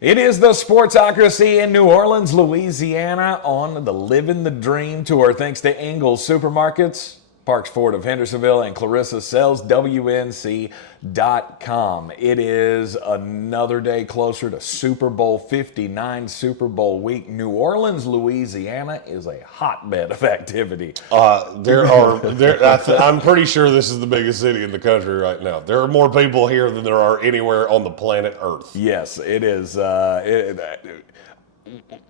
It is the Sportsocracy in New Orleans, Louisiana on the Living the Dream tour. Thanks to Ingles Supermarkets, Parks Ford of Hendersonville, and Clarissa Sells, WNC.com. It is another day closer to Super Bowl 59, Super Bowl week. New Orleans, Louisiana is a hotbed of activity. I'm pretty sure this is the biggest city in the country right now. There are more people here than there are anywhere on the planet Earth. Yes, it is.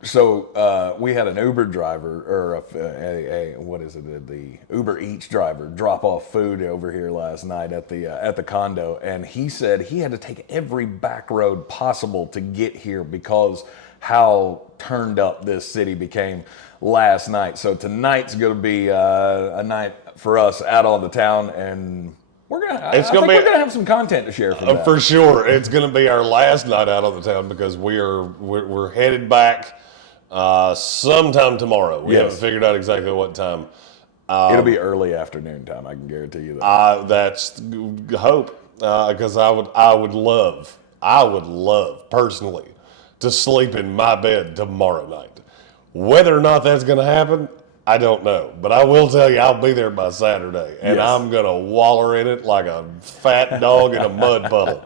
So we had an Uber driver, or the Uber Eats driver, drop off food over here last night at the condo, and he said he had to take every back road possible to get here because how turned up this city became last night. So tonight's going to be a night for us out on the town, and we're gonna have some content to share from that. For sure, it's gonna be our last night out on the town because we're headed back sometime tomorrow. We haven't figured out exactly what time. It'll be early afternoon time. I can guarantee you that. That's hope, because I would love personally to sleep in my bed tomorrow night. Whether or not that's gonna happen, I don't know, but I will tell you I'll be there by Saturday, and I'm going to waller in it like a fat dog in a mud puddle.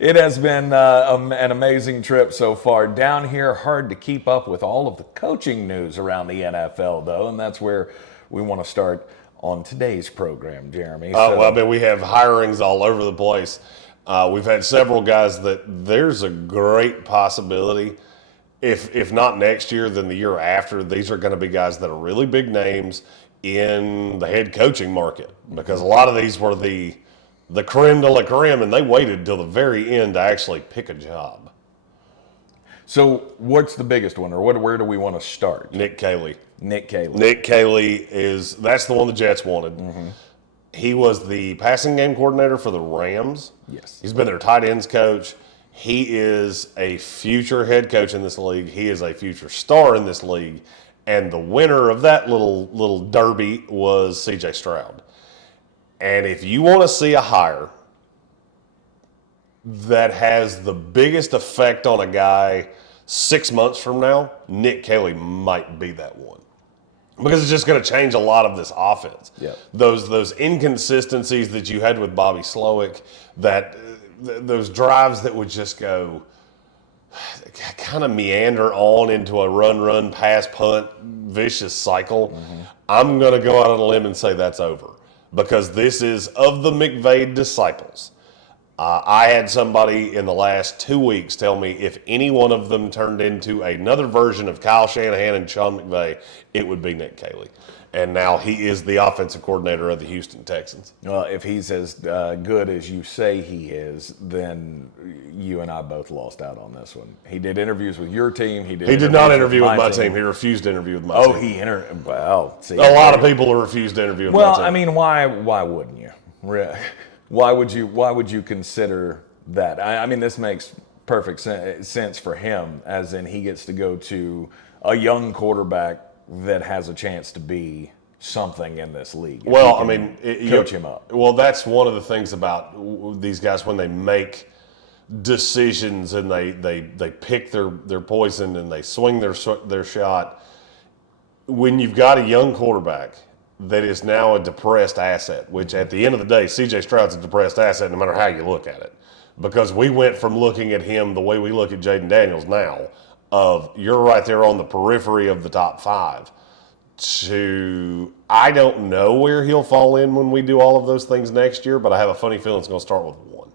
It has been an amazing trip so far. Down here, hard to keep up with all of the coaching news around the NFL, though, and that's where we want to start on today's program, Jeremy. We have hirings all over the place. We've had several guys that there's a great possibility if not next year, then the year after, these are going to be guys that are really big names in the head coaching market, because a lot of these were the creme de la creme, and they waited until the very end to actually pick a job. So what's the biggest one, or where do we want to start? Nick Caley. Nick Caley that's the one the Jets wanted. Mm-hmm. He was the passing game coordinator for the Rams. Yes. He's been their tight ends coach. He is a future head coach in this league. He is a future star in this league. And the winner of that little derby was C.J. Stroud. And if you want to see a hire that has the biggest effect on a guy 6 months from now, Nick Caley might be that one. Because it's just going to change a lot of this offense. Yep. Those inconsistencies that you had with Bobby Slowick, those drives that would just go kind of meander on into a run, pass, punt, vicious cycle. Mm-hmm. I'm going to go out on a limb and say that's over, because this is of the McVay disciples. I had somebody in the last 2 weeks tell me if any one of them turned into another version of Kyle Shanahan and Sean McVay, it would be Nick Caley. And now he is the offensive coordinator of the Houston Texans. Well, if he's as good as you say he is, then you and I both lost out on this one. He did interviews with your team. He did not interview with my team. He refused to interview with my team. See, a lot of people refused to interview with my team. Well, I mean, why wouldn't you? Why would you consider that? I mean, this makes perfect sense for him, as in he gets to go to a young quarterback that has a chance to be something in this league. Well, coach him up. Well, that's one of the things about these guys when they make decisions and they pick their poison and they swing their shot. When you've got a young quarterback that is now a depressed asset, which at the end of the day, C.J. Stroud's a depressed asset no matter how you look at it. Because we went from looking at him the way we look at Jaden Daniels now, of you're right there on the periphery of the top five, to I don't know where he'll fall in when we do all of those things next year, but I have a funny feeling it's going to start with 1.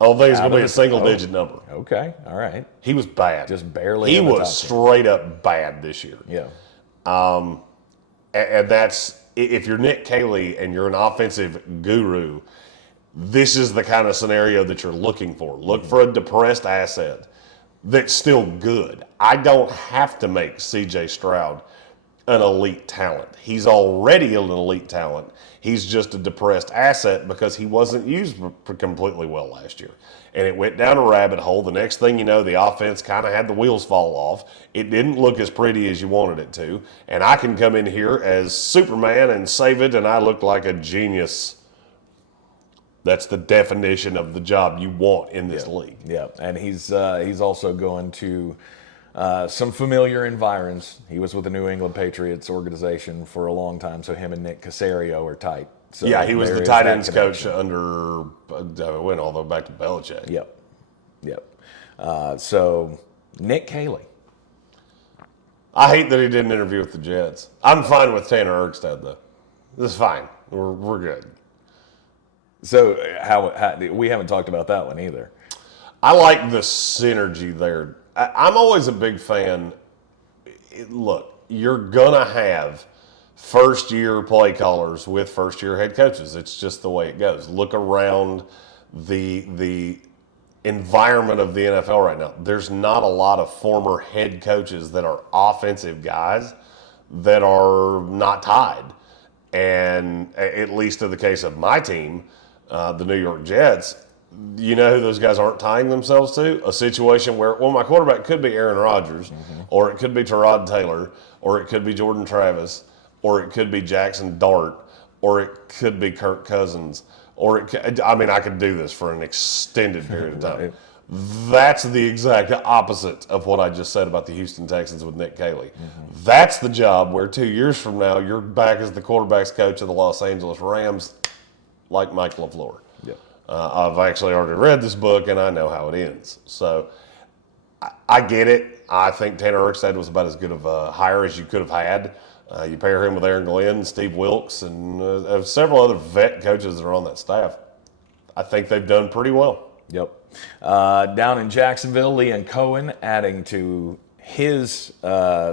I don't think it's going to be a single-digit number. Okay, all right. He was bad. Just barely. He was straight up bad this year. Yeah. And that's, if you're Nick Caley and you're an offensive guru, this is the kind of scenario that you're looking for. Look for a depressed asset that's still good. I don't have to make C.J. Stroud an elite talent. He's already an elite talent. He's just a depressed asset because he wasn't used completely well last year. And it went down a rabbit hole. The next thing you know, the offense kind of had the wheels fall off. It didn't look as pretty as you wanted it to. And I can come in here as Superman and save it, and I look like a genius That's the definition of the job you want in this league. Yeah, and he's also going to some familiar environs. He was with the New England Patriots organization for a long time, so him and Nick Caserio are tight. So Yeah, he was there the is tight that ends coach connection. under, went all the way back to Belichick. Yep. So Nick Caley. I hate that he didn't interview with the Jets. I'm fine with Tanner Ergstad, though. This is fine. We're good. So how we haven't talked about that one either. I like the synergy there. I'm always a big fan. Look, you're going to have first-year play callers with first-year head coaches. It's just the way it goes. Look around the environment of the NFL right now. There's not a lot of former head coaches that are offensive guys that are not tied. And at least in the case of my team, the New York Jets, you know who those guys aren't tying themselves to? A situation where, well, my quarterback could be Aaron Rodgers, or it could be Tyrod Taylor, or it could be Jordan Travis, or it could be Jackson Dart, or it could be Kirk Cousins, or it could, I mean, I could do this for an extended period of time. Right. That's the exact opposite of what I just said about the Houston Texans with Nick Caley. That's the job where 2 years from now, you're back as the quarterback's coach of the Los Angeles Rams, like Mike LaFleur. Yep. I've actually already read this book, and I know how it ends. So I get it. I think Tanner Ergstad was about as good of a hire as you could have had. You pair him with Aaron Glenn, Steve Wilkes, and several other vet coaches that are on that staff. I think they've done pretty well. Yep. Down in Jacksonville, Leon Cohen adding to his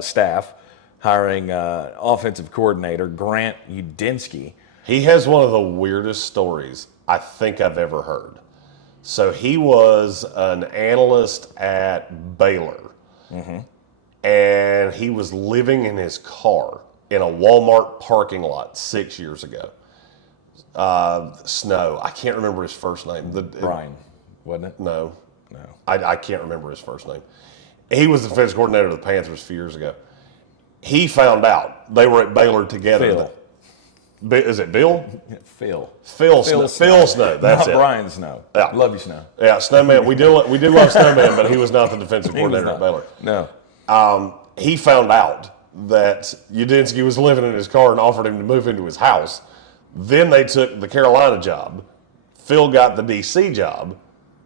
staff, hiring offensive coordinator Grant Udinski. He has one of the weirdest stories I think I've ever heard. So he was an analyst at Baylor, and he was living in his car in a Walmart parking lot 6 years ago. Snow, I can't remember his first name. Brian, wasn't it? No. I can't remember his first name. He was the defense coordinator of the Panthers a few years ago. He found out they were at Baylor together. Phil. Is it Bill? Phil. Phil Snow. That's Not it. Brian Snow. Yeah. Love you, Snow. Yeah, Snowman. We do love Snowman, but he was not the defensive coordinator at Baylor. No. He found out that Udinski was living in his car and offered him to move into his house. Then they took the Carolina job. Phil got the DC job,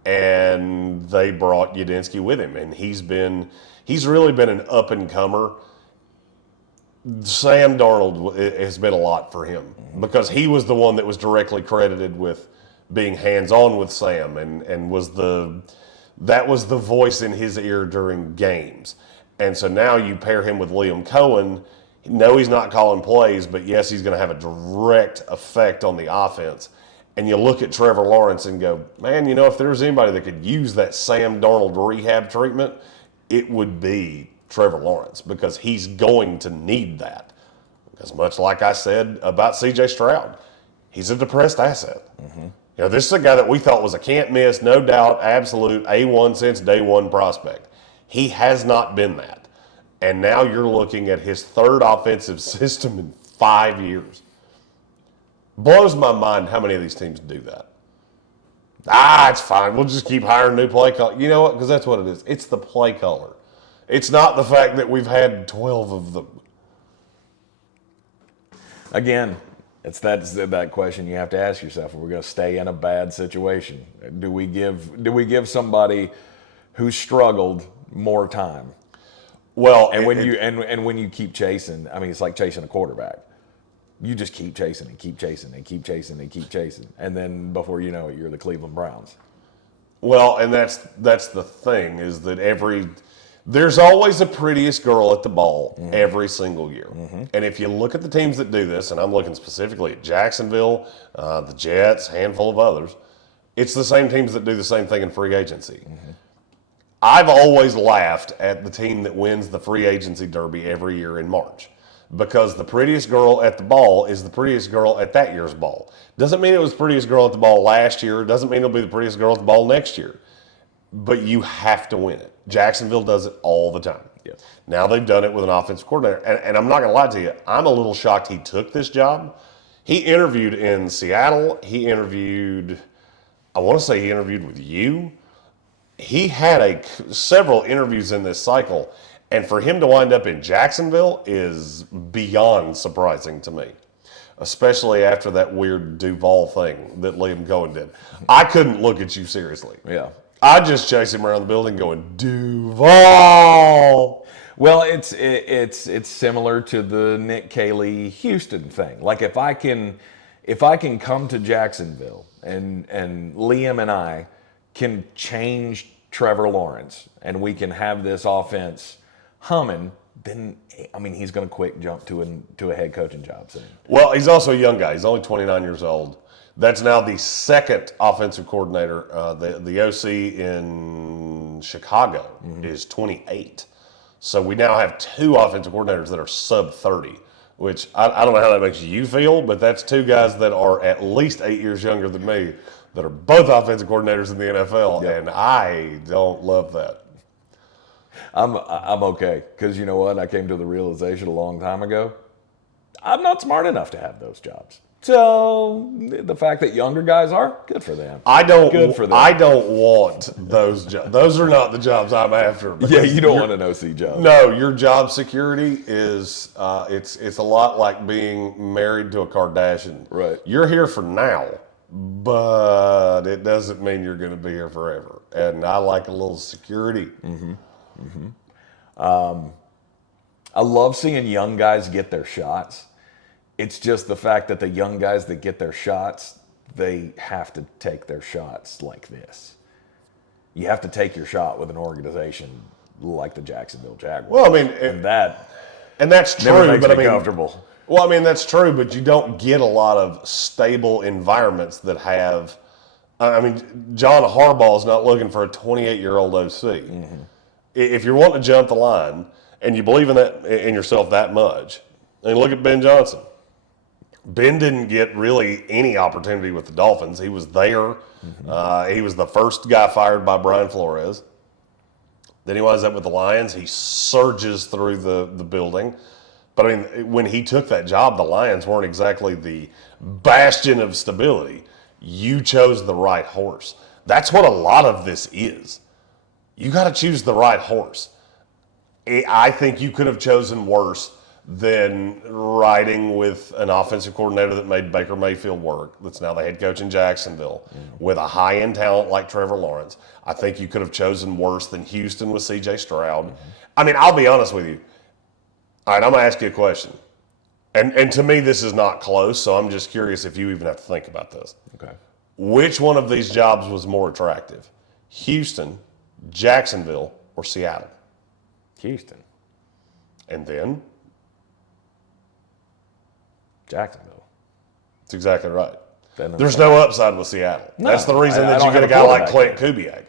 and they brought Udinski with him. And he's really been an up and comer. Sam Darnold has been a lot for him because he was the one that was directly credited with being hands-on with Sam and that was the voice in his ear during games. And so now you pair him with Liam Cohen. No, he's not calling plays, but yes, he's going to have a direct effect on the offense. And you look at Trevor Lawrence and go, man, you know, if there's anybody that could use that Sam Darnold rehab treatment, it would be Trevor Lawrence, because he's going to need that. Because much like I said about C.J. Stroud, he's a depressed asset. You know, this is a guy that we thought was a can't miss, no doubt, absolute A1 since day one prospect. He has not been that. And now you're looking at his third offensive system in 5 years. Blows my mind how many of these teams do that. It's fine. We'll just keep hiring new play callers. You know what? Because that's what it is. It's the play caller. It's not the fact that we've had 12 of them. Again, it's that question you have to ask yourself: if we're going to stay in a bad situation, do we give somebody who struggled more time? Well, And when you keep chasing, I mean, it's like chasing a quarterback. You just keep chasing and keep chasing and keep chasing and keep chasing, and then before you know it, you're the Cleveland Browns. Well, and that's the thing, is that there's always a prettiest girl at the ball every single year. And if you look at the teams that do this, and I'm looking specifically at Jacksonville, the Jets, handful of others, it's the same teams that do the same thing in free agency. I've always laughed at the team that wins the free agency derby every year in March, because the prettiest girl at the ball is the prettiest girl at that year's ball. Doesn't mean it was the prettiest girl at the ball last year. Doesn't mean it'll be the prettiest girl at the ball next year. But you have to win it. Jacksonville does it all the time. Yep. Now they've done it with an offensive coordinator. And I'm not going to lie to you, I'm a little shocked he took this job. He interviewed in Seattle. He interviewed I want to say he interviewed with you. He had several interviews in this cycle, and for him to wind up in Jacksonville is beyond surprising to me, especially after that weird Duval thing that Liam Cohen did. I couldn't look at you seriously. Yeah. I just chased him around the building going, Duval! Well, it's similar to the Nick Caley Houston thing. Like if I can come to Jacksonville and Liam and I can change Trevor Lawrence and we can have this offense humming, then I mean he's going to quick jump to a head coaching job soon. Well, he's also a young guy. He's only 29 years old. That's now the second offensive coordinator. The OC in Chicago is 28. So we now have two offensive coordinators that are sub 30, which I don't know how that makes you feel, but that's two guys that are at least 8 years younger than me that are both offensive coordinators in the NFL, and I don't love that. I'm okay, because you know what? I came to the realization a long time ago. I'm not smart enough to have those jobs. So the fact that younger guys are, good for them. Good for them. I don't want those jobs. Those are not the jobs I'm after. Yeah, you don't want an OC job. No, your job security is it's a lot like being married to a Kardashian. Right. You're here for now, but it doesn't mean you're going to be here forever. And I like a little security. I love seeing young guys get their shots. It's just the fact that the young guys that get their shots, they have to take their shots like this. You have to take your shot with an organization like the Jacksonville Jaguars. Well, I mean, and that's true, never makes but me I mean, comfortable. Well, I mean, that's true, but you don't get a lot of stable environments that have. I mean, John Harbaugh is not looking for a 28-year-old OC. If you're wanting to jump the line and you believe in yourself that much, and look at Ben Johnson. Ben didn't get really any opportunity with the Dolphins. He was there. He was the first guy fired by Brian Flores. Then he winds up with the Lions. He surges through the building. But I mean, when he took that job, the Lions weren't exactly the bastion of stability. You chose the right horse. That's what a lot of this is. You got to choose the right horse. I think you could have chosen worse than riding with an offensive coordinator that made Baker Mayfield work, that's now the head coach in Jacksonville, with a high-end talent like Trevor Lawrence. I think you could have chosen worse than Houston with C.J. Stroud. I mean, I'll be honest with you. All right, I'm going to ask you a question. And to me, this is not close, so I'm just curious if you even have to think about this. Okay. Which one of these jobs was more attractive? Houston, Jacksonville, or Seattle? Houston. And then? Jacksonville. That's exactly right. Then There's no upside with Seattle. No, that's the reason I that don't you get have a a guy like quarterback Clint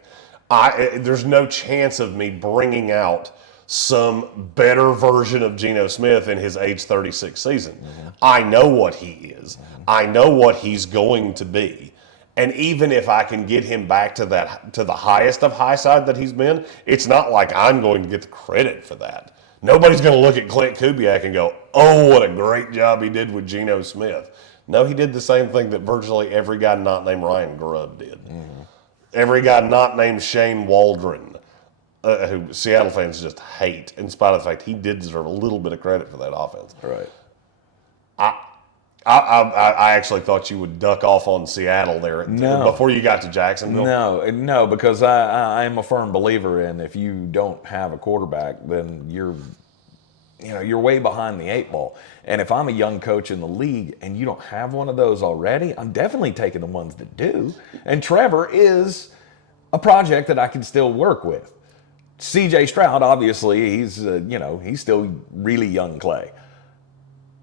Kubiak. There's no chance of me bringing out some better version of Geno Smith in his age 36 season. I know what he is. I know what he's going to be. And even if I can get him back to the highest of high side that he's been, it's not like I'm going to get the credit for that. Nobody's going to look at Clint Kubiak and go, oh, what a great job he did with Geno Smith. No, he did the same thing that virtually every guy not named Ryan Grubb did. Every guy not named Shane Waldron, who Seattle fans just hate, in spite of the fact he did deserve a little bit of credit for that offense. Right. I actually thought you would duck off on Seattle there before you got to Jacksonville. No, because I am a firm believer in if you don't have a quarterback, then you're way behind the eight ball. And if I'm a young coach in the league and you don't have one of those already, I'm definitely taking the ones that do. And Trevor is a project that I can still work with. C.J. Stroud, obviously, he's still really young clay.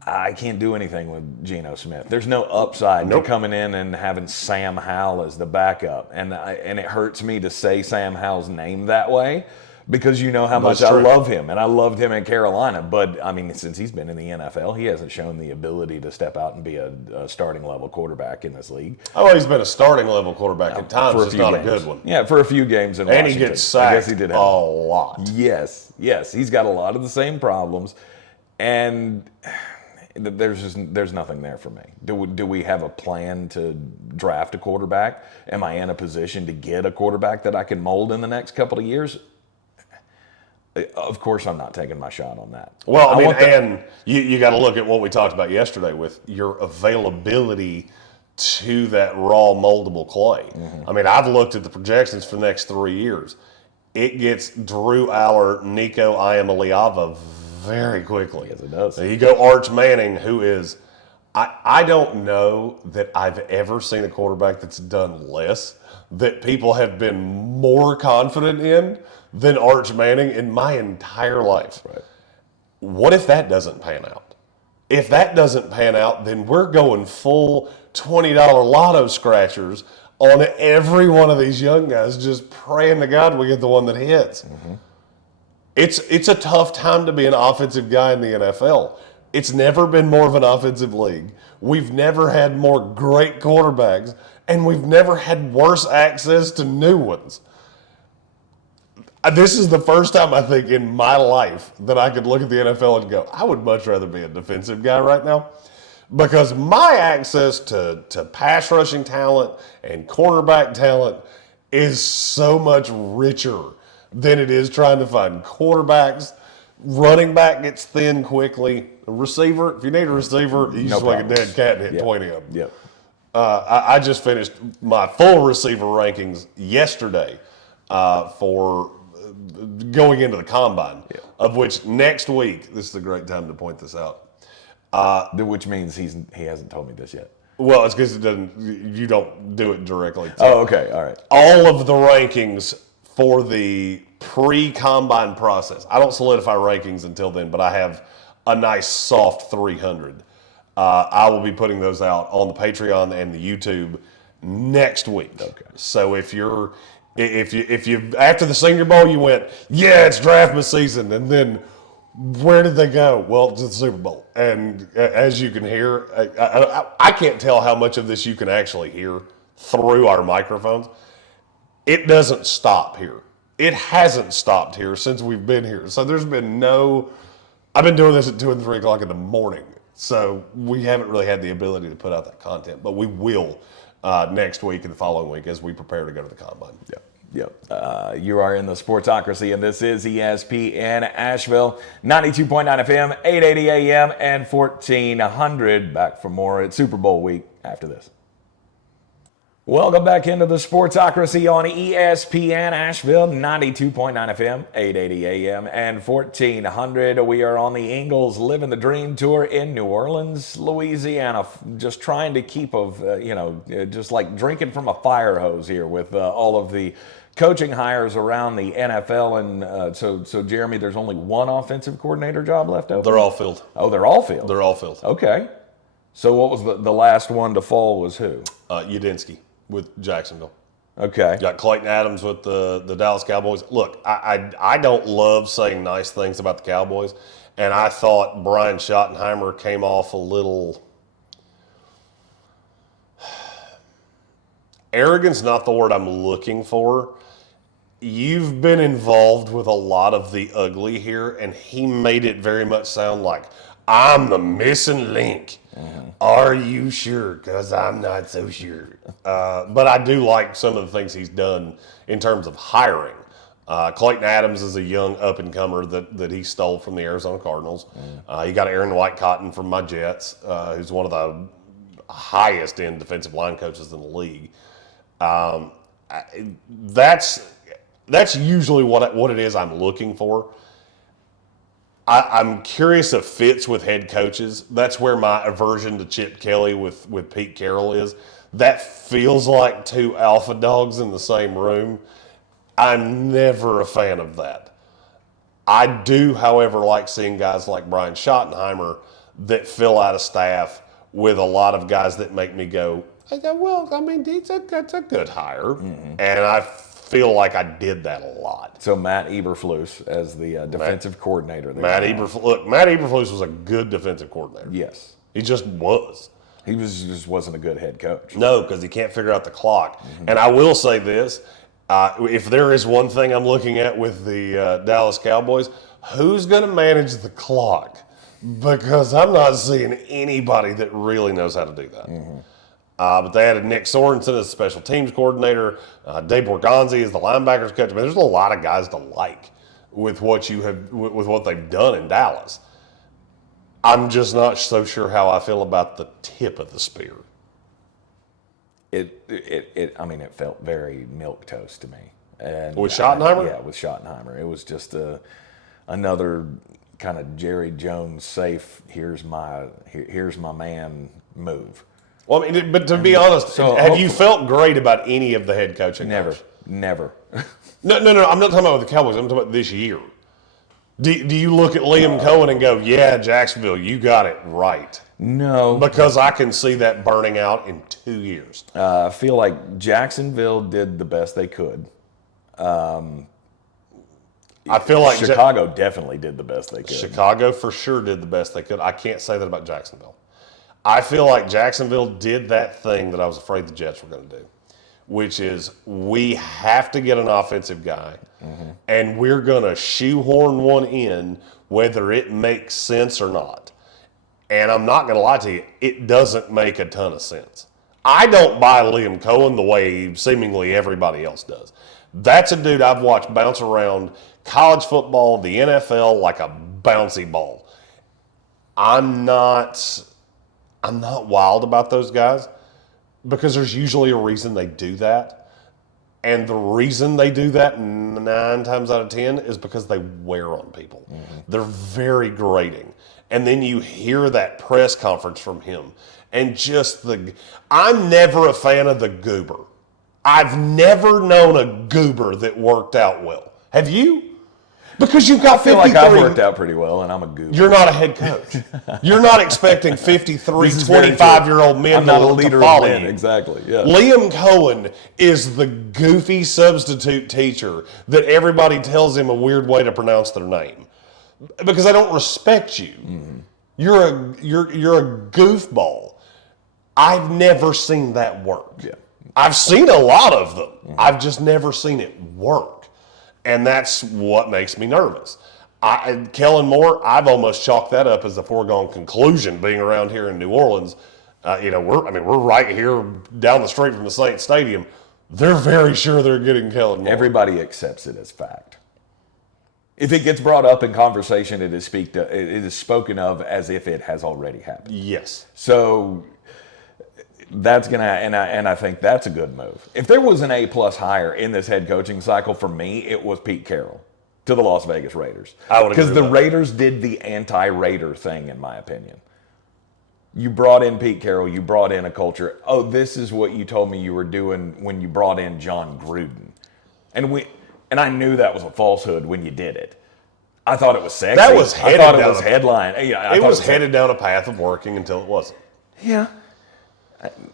I can't do anything with Geno Smith. There's no upside to coming in and having Sam Howell as the backup. And it hurts me to say Sam Howell's name that way because you know how much I love him. And I loved him in Carolina. But, I mean, since he's been in the NFL, he hasn't shown the ability to step out and be a starting level quarterback in this league. Oh, he's been a starting level quarterback at times, just not a good one. Yeah, for a few games in Washington. And he gets sacked I guess he did a lot. Yes. He's got a lot of the same problems. And there's nothing there for me. Do we have a plan to draft a quarterback? Am I in a position to get a quarterback that I can mold in the next couple of years? Of course, I'm not taking my shot on that. Well, I mean, and you got to look at what we talked about yesterday with your availability to that raw moldable clay. Mm-hmm. I mean, I've looked at the projections for the next 3 years. It gets Drew Aller, Nico Iamaleava very quickly. Yes, it does. So you go Arch Manning, who is, I don't know that I've ever seen a quarterback that's done less, that people have been more confident in than Arch Manning in my entire life. Right. What if that doesn't pan out? If that doesn't pan out, then we're going full $20 lotto scratchers on every one of these young guys, just praying to God we get the one that hits. Mm-hmm. It's a tough time to be an offensive guy in the NFL. It's never been more of an offensive league. We've never had more great quarterbacks, and we've never had worse access to new ones. This is the first time, I think, in my life that I could look at the NFL and go, I would much rather be a defensive guy right now, because my access to pass rushing talent and cornerback talent is so much richer than it is trying to find quarterbacks. Running back gets thin quickly. A receiver, if you need a receiver, you swing a dead cat and hit 20 of them. Yep. I just finished my full receiver rankings yesterday for going into the combine, of which next week, this is a great time to point this out. Which means he hasn't told me this yet. Well, it's because you don't do it directly. Oh, okay, all right. All of the rankings for the pre-combine process. I don't solidify rankings until then, but I have a nice soft 300. I will be putting those out on the Patreon and the YouTube next week. Okay. So if you after the Senior Bowl you went, yeah, it's draft season, and then where did they go? Well, to the Super Bowl. And as you can hear, I can't tell how much of this you can actually hear through our microphones. It doesn't stop here. It hasn't stopped here since we've been here. So there's been I've been doing this at 2 and 3 o'clock in the morning. So we haven't really had the ability to put out that content, but we will next week and the following week as we prepare to go to the combine. Yep. You are in the Sportsocracy, and this is ESPN Asheville, 92.9 FM, 880 AM, and 1400. Back for more at Super Bowl week after this. Welcome back into the Sportsocracy on ESPN Asheville, 92.9 FM, 880 AM, and 1400. We are on the Ingles Living the Dream Tour in New Orleans, Louisiana, just trying to keep just like drinking from a fire hose here with all of the coaching hires around the NFL. And so Jeremy, there's only one offensive coordinator job left open? They're all filled. Oh, they're all filled? They're all filled. Okay. So what was the last one to fall was who? Udinski with Jacksonville. Okay. Got Clayton Adams with the Dallas Cowboys. Look, I don't love saying nice things about the Cowboys, and I thought Brian Schottenheimer came off a little... Arrogance, not the word I'm looking for. You've been involved with a lot of the ugly here, and he made it very much sound like, I'm the missing link. Mm-hmm. Are you sure? Because I'm not so sure. But I do like some of the things he's done in terms of hiring. Clayton Adams is a young up-and-comer that he stole from the Arizona Cardinals. He got Aaron White-Cotton from my Jets, who's one of the highest-end defensive line coaches in the league. That's usually what it is I'm looking for. I'm curious if fits with head coaches. That's where my aversion to Chip Kelly with Pete Carroll is. That feels like two alpha dogs in the same room. I'm never a fan of that. I do, however, like seeing guys like Brian Schottenheimer that fill out a staff with a lot of guys that make me go, well, I mean, that's a good hire. Mm-hmm. And I feel like I did that a lot. So Matt Eberflus as the defensive coordinator. Matt Eberflus was a good defensive coordinator. Yes. He just was. He just wasn't a good head coach. No, because he can't figure out the clock. Mm-hmm. And I will say this, if there is one thing I'm looking at with the Dallas Cowboys, who's going to manage the clock? because I'm not seeing anybody that really knows how to do that. But they added Nick Sorensen as special teams coordinator. Dave Borgonzi is the linebackers coach. I mean, there's a lot of guys to like with what they've done in Dallas. I'm just not so sure how I feel about the tip of the spear. I mean, it felt very milquetoast to me. And With Schottenheimer? Yeah, with Schottenheimer. It was just another kind of Jerry Jones safe, here's my man move. Well, I mean, but to be honest, have you felt great about any of the head coaching? Never. No. I'm not talking about with the Cowboys. I'm talking about this year. Do you look at Liam Cohen and go, yeah, Jacksonville, you got it right? No. Because I can see that burning out in 2 years. I feel like Jacksonville did the best they could. I feel like Chicago definitely did the best they could. Chicago for sure did the best they could. I can't say that about Jacksonville. I feel like Jacksonville did that thing that I was afraid the Jets were going to do, which is we have to get an offensive guy, and we're going to shoehorn one in whether it makes sense or not. And I'm not going to lie to you, it doesn't make a ton of sense. I don't buy Liam Cohen the way seemingly everybody else does. That's a dude I've watched bounce around college football, the NFL, like a bouncy ball. I'm not wild about those guys because there's usually a reason they do that. And the reason they do that 9 times out of 10 is because they wear on people. They're very grating. And then you hear that press conference from him and just I'm never a fan of the goober. I've never known a goober that worked out well. Have you? Because you've got 53. I feel like I've worked out pretty well, and I'm a goober. You're not a head coach. You're not expecting 53, 25-year-old men to follow you. Exactly, yeah. Liam Cohen is the goofy substitute teacher that everybody tells him a weird way to pronounce their name. Because I don't respect you. You're a goofball. I've never seen that work. Yeah. I've seen a lot of them. I've just never seen it work. And that's what makes me nervous. Kellen Moore, I've almost chalked that up as a foregone conclusion being around here in New Orleans. We're right here down the street from the Saints Stadium. They're very sure they're getting Kellen Moore. Everybody accepts it as fact. If it gets brought up in conversation, it is spoken of as if it has already happened. Yes. So that's and I think that's a good move. If there was an A+ hire in this head coaching cycle for me, it was Pete Carroll to the Las Vegas Raiders. I would agree because the Raiders did the anti-Raider thing, in my opinion. You brought in Pete Carroll. You brought in a culture. Oh, this is what you told me you were doing when you brought in John Gruden, and I knew that was a falsehood when you did it. I thought it was sexy. That was headed I thought it down was headline. Yeah, it was headed down a path of working until it wasn't. Yeah.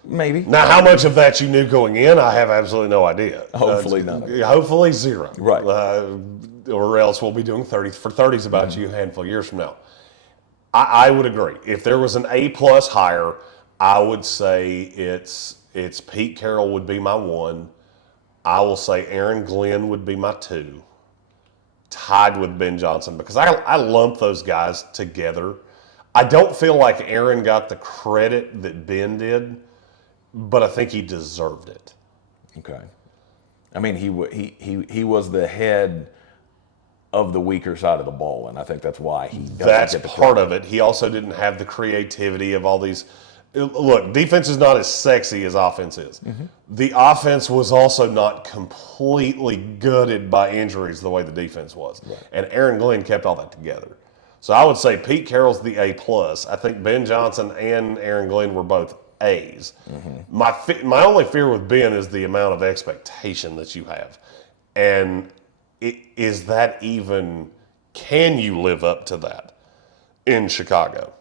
Maybe. Now, how much of that you knew going in, I have absolutely no idea. Hopefully none of it. Hopefully zero. Right. Or else we'll be doing 30s about you a handful of years from now. I would agree. If there was an A+ hire, I would say it's Pete Carroll would be my 1. I will say Aaron Glenn would be my 2. Tied with Ben Johnson because I lump those guys together. I don't feel like Aaron got the credit that Ben did, but I think he deserved it. Okay. I mean, he was the head of the weaker side of the ball, and I think that's why he doesn't That's get the part credit. of it. He also didn't have the creativity of all these. Look, defense is not as sexy as offense is. The offense was also not completely gutted by injuries the way the defense was. Right. And Aaron Glenn kept all that together. So I would say Pete Carroll's the A+. I think Ben Johnson and Aaron Glenn were both A's. My only fear with Ben is the amount of expectation that you have. And is that even, can you live up to that in Chicago?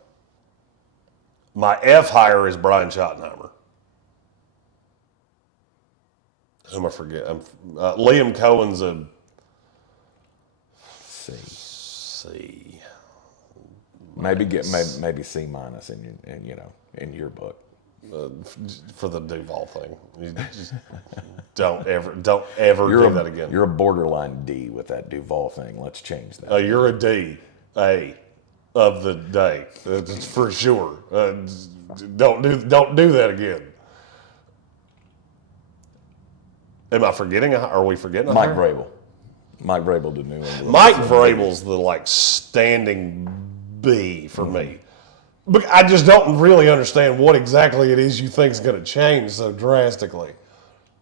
My F hire is Brian Schottenheimer. Whom I forget. Liam Cohen's a C. Maybe maybe C- in your book. For the Duval thing. You just don't ever do that again. You're a borderline D with that Duval thing. Let's change that. You're a D. A. of the day, for sure. Don't do that again. Am I forgetting? Are we forgetting? Mike Vrabel. Mike Vrabel to New England. Mike Vrabel's the standing B for me. But I just don't really understand what exactly it is you think is going to change so drastically.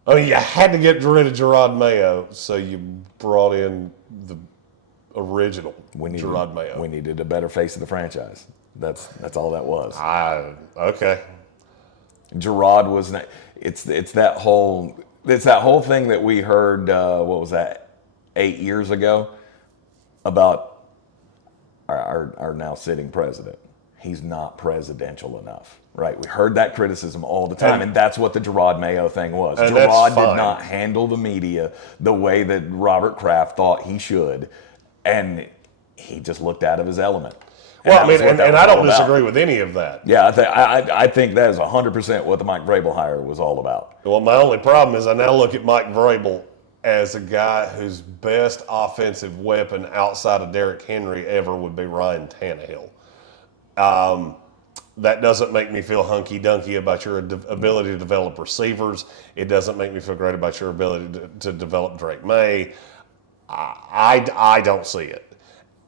I mean, you had to get rid of Gerard Mayo, so you brought in the original Gerard Mayo. We needed a better face of the franchise. That's all that was. Okay. Gerard was. It's that whole thing that we heard. What was that? 8 years ago, about our now sitting president. He's not presidential enough, right? We heard that criticism all the time, and that's what the Gerard Mayo thing was. Gerard did not handle the media the way that Robert Kraft thought he should, and he just looked out of his element. Well, I mean, and I don't disagree with any of that. Yeah, I think that is 100% what the Mike Vrabel hire was all about. Well, my only problem is I now look at Mike Vrabel as a guy whose best offensive weapon outside of Derrick Henry ever would be Ryan Tannehill. That doesn't make me feel hunky-dunky about your ability to develop receivers. It doesn't make me feel great about your ability to develop Drake May. I don't see it.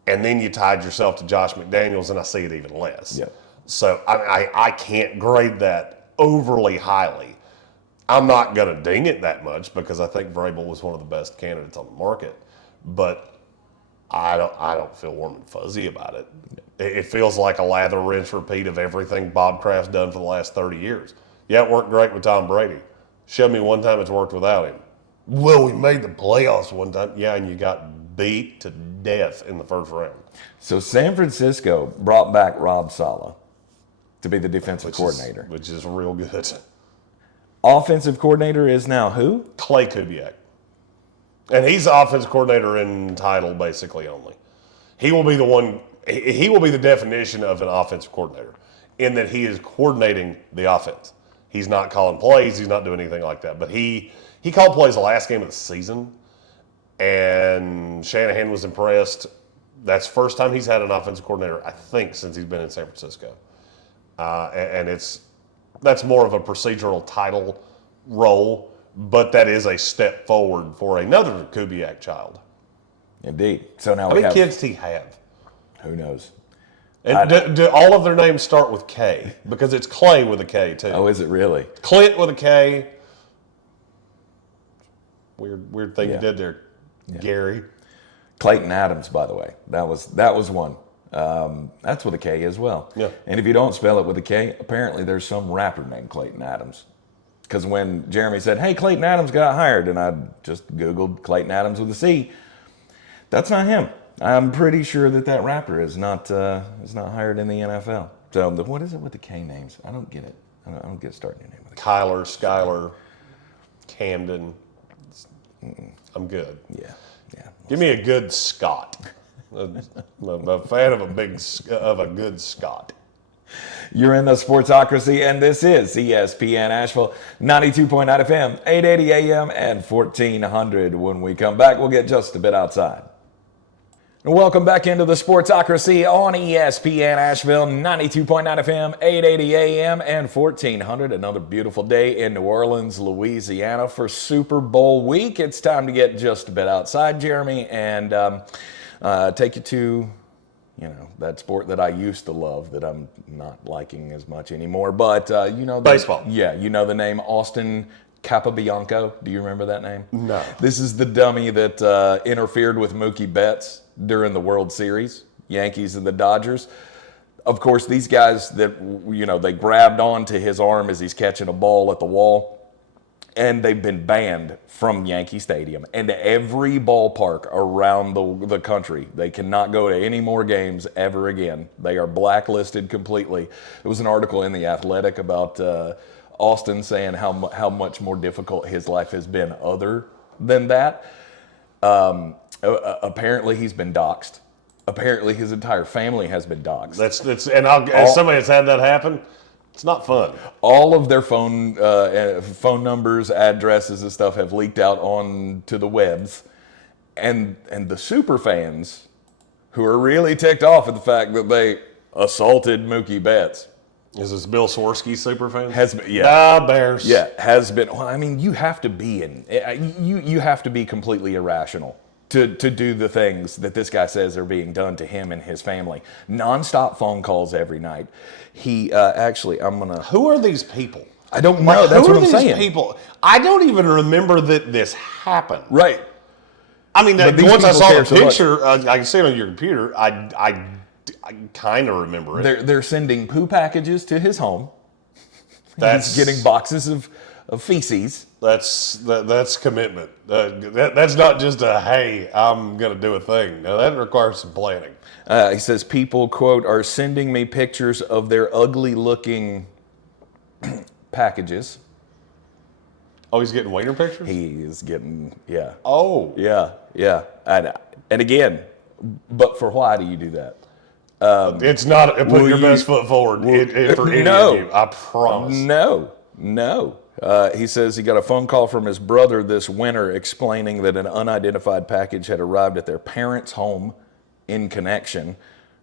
And then you tied yourself to Josh McDaniels, and I see it even less. Yep. So I can't grade that overly highly. I'm not going to ding it that much because I think Vrabel was one of the best candidates on the market. But I don't feel warm and fuzzy about it. It feels like a lather, rinse, repeat of everything Bob Kraft's done for the last 30 years. Yeah, it worked great with Tom Brady. Show me one time it's worked without him. Well, we made the playoffs one time. Yeah, and you got beat to death in the first round. So San Francisco brought back Rob Saleh to be the defensive coordinator. Which is real good. Offensive coordinator is now who? Clay Kubiak. And he's the offensive coordinator in title, basically, only. He will be the one, he will be the definition of an offensive coordinator in that he is coordinating the offense. He's not calling plays. He's not doing anything like that. But he called plays the last game of the season, and Shanahan was impressed. That's the first time he's had an offensive coordinator, I think, since he's been in San Francisco. And that's more of a procedural title role, but that is a step forward for another Kubiak child. Indeed. So now How many kids does he have? Who knows? And do all of their names start with K? Because it's Clay with a K, too. Oh, is it really? Clint with a K. Weird thing you did there, Gary. Clayton Adams, by the way. That was one. That's with a K as well. Yeah. And if you don't spell it with a K, apparently there's some rapper named Clayton Adams. Because when Jeremy said, hey, Clayton Adams got hired, and I just Googled Clayton Adams with a C, that's not him. I'm pretty sure that rapper is not hired in the NFL. So what is it with the K names? I don't get it. I don't get starting your name with a K. Kyler, Skyler, Camden. I'm good. Yeah. Give me a good Scott. I'm a fan of a good Scott. You're in the Sportsocracy, and this is ESPN Asheville, 92.9 FM, 880 AM, and 1400. When we come back, we'll get just a bit outside. And welcome back into the Sportsocracy on ESPN Asheville, 92.9 FM, 880 AM, and 1400. Another beautiful day in New Orleans, Louisiana for Super Bowl week. It's time to get just a bit outside, Jeremy, and take you to, that sport that I used to love that I'm not liking as much anymore. But, baseball. Yeah, you know the name Austin Capabianco. Do you remember that name? No. This is the dummy that interfered with Mookie Betts during the World Series, Yankees and the Dodgers. Of course, these guys that, they grabbed onto his arm as he's catching a ball at the wall, and they've been banned from Yankee Stadium and every ballpark around the country. They cannot go to any more games ever again. They are blacklisted completely. There was an article in The Athletic about Austin saying how much more difficult his life has been other than that. Apparently he's been doxxed. Apparently his entire family has been doxxed. As somebody that's had that happen, it's not fun. All of their phone numbers, addresses, and stuff have leaked out onto the webs, and the super fans who are really ticked off at the fact that they assaulted Mookie Betts. Is this Bill Swirsky super fan? Has been, yeah. Bears. Yeah, has been. Well, I mean, you have to be you have to be completely irrational to do the things that this guy says are being done to him and his family. Non-stop phone calls every night. He actually, I'm gonna. Who are these people? I don't know. That's what I'm saying. Who are these people? I don't even remember that this happened. Right. I mean, But once I these saw people the care so picture, I can see it on your computer. I kind of remember it. They're sending poo packages to his home. That's He's getting boxes of feces. That's commitment. That's not just a, hey, I'm going to do a thing. No, that requires some planning. He says people, quote, are sending me pictures of their ugly looking packages. Oh, he's getting waiter pictures? He is getting, yeah. Oh. Yeah. And again, but for why do you do that? It's not putting your best foot forward for any of you, I promise. No. He says he got a phone call from his brother this winter explaining that an unidentified package had arrived at their parents' home in connection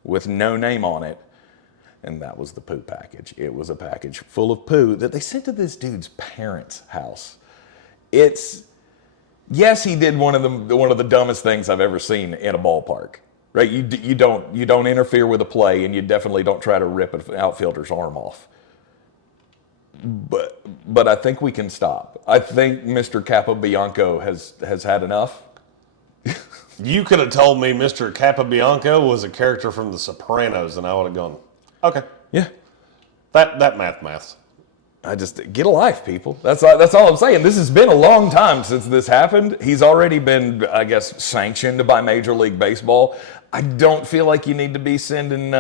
with no name on it. And that was the poo package. It was a package full of poo that they sent to this dude's parents' house. Yes, he did one of the dumbest things I've ever seen in a ballpark. Right? You don't interfere with a play, and you definitely don't try to rip an outfielder's arm off. But I think we can stop. I think Mr. Capobianco has had enough. You could have told me Mr. Capobianco was a character from The Sopranos, and I would have gone, okay. Yeah. That maths. I just get a life, people. That's all I'm saying. This has been a long time since this happened. He's already been, I guess, sanctioned by Major League Baseball. I don't feel like you need to be sending,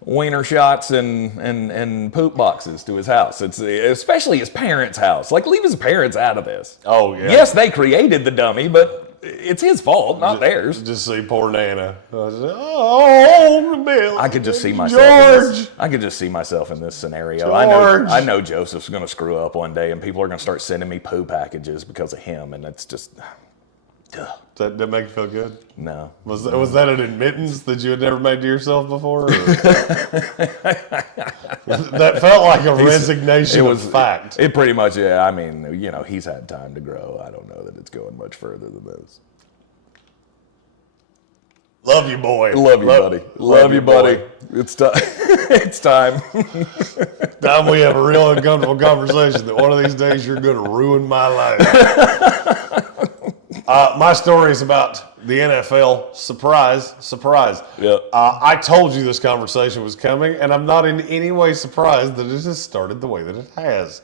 wiener shots and poop boxes to his house. It's especially his parents' house. Like, leave his parents out of this. Oh yeah. Yes, they created the dummy, but it's his fault, not theirs. Just see poor Nana. Oh, Bill. I could just see myself. I could just see myself in this scenario. George. I know Joseph's going to screw up one day, and people are going to start sending me poo packages because of him, and it's just. Duh. That make you feel good? No. Was that an admittance that you had never made to yourself before? That felt like a resignation of fact. It pretty much, yeah. I mean, he's had time to grow. I don't know that it's going much further than this. Love you, boy. Love you, buddy. Love you, buddy. It's time. It's time. Time we have a real uncomfortable conversation that one of these days you're going to ruin my life. My story is about the NFL. Surprise, surprise. Yeah. I told you this conversation was coming, and I'm not in any way surprised that it has started the way that it has.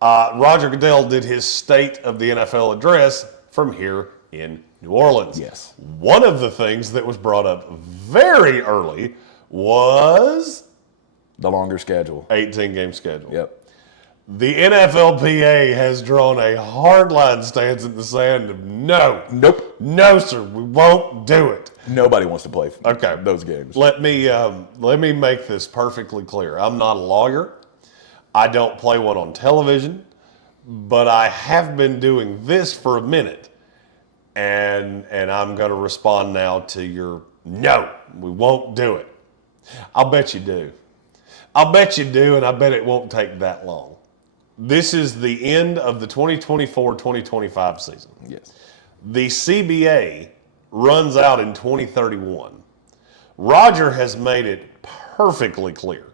Roger Goodell did his State of the NFL address from here in New Orleans. Yes. One of the things that was brought up very early was The longer schedule. 18-game schedule. Yep. The NFLPA has drawn a hardline stance in the sand of no. Nope. No, sir, we won't do it. Nobody wants to play Okay. those games. Let me make this perfectly clear. I'm not a lawyer. I don't play one on television, but I have been doing this for a minute, and I'm going to respond now to your no, we won't do it. I'll bet you do. I'll bet you do, and I bet it won't take that long. This is the end of the 2024-2025 season. Yes. The CBA runs out in 2031. Roger has made it perfectly clear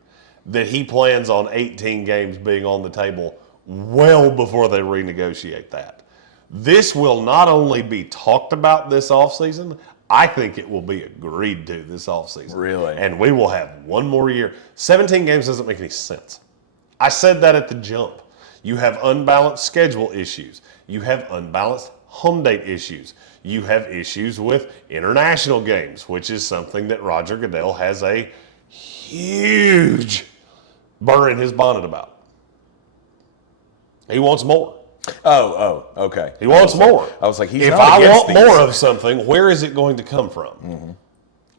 that he plans on 18 games being on the table well before they renegotiate that. This will not only be talked about this offseason, I think it will be agreed to this offseason. Really? And we will have one more year. 17 games doesn't make any sense. I said that at the jump. You have unbalanced schedule issues. You have unbalanced home date issues. You have issues with international games, which is something that Roger Goodell has a huge burr in his bonnet about. He wants more. Oh, okay. He wants more. I was like, he's if not I against want these. more of something, where is it going to come from? Mm-hmm.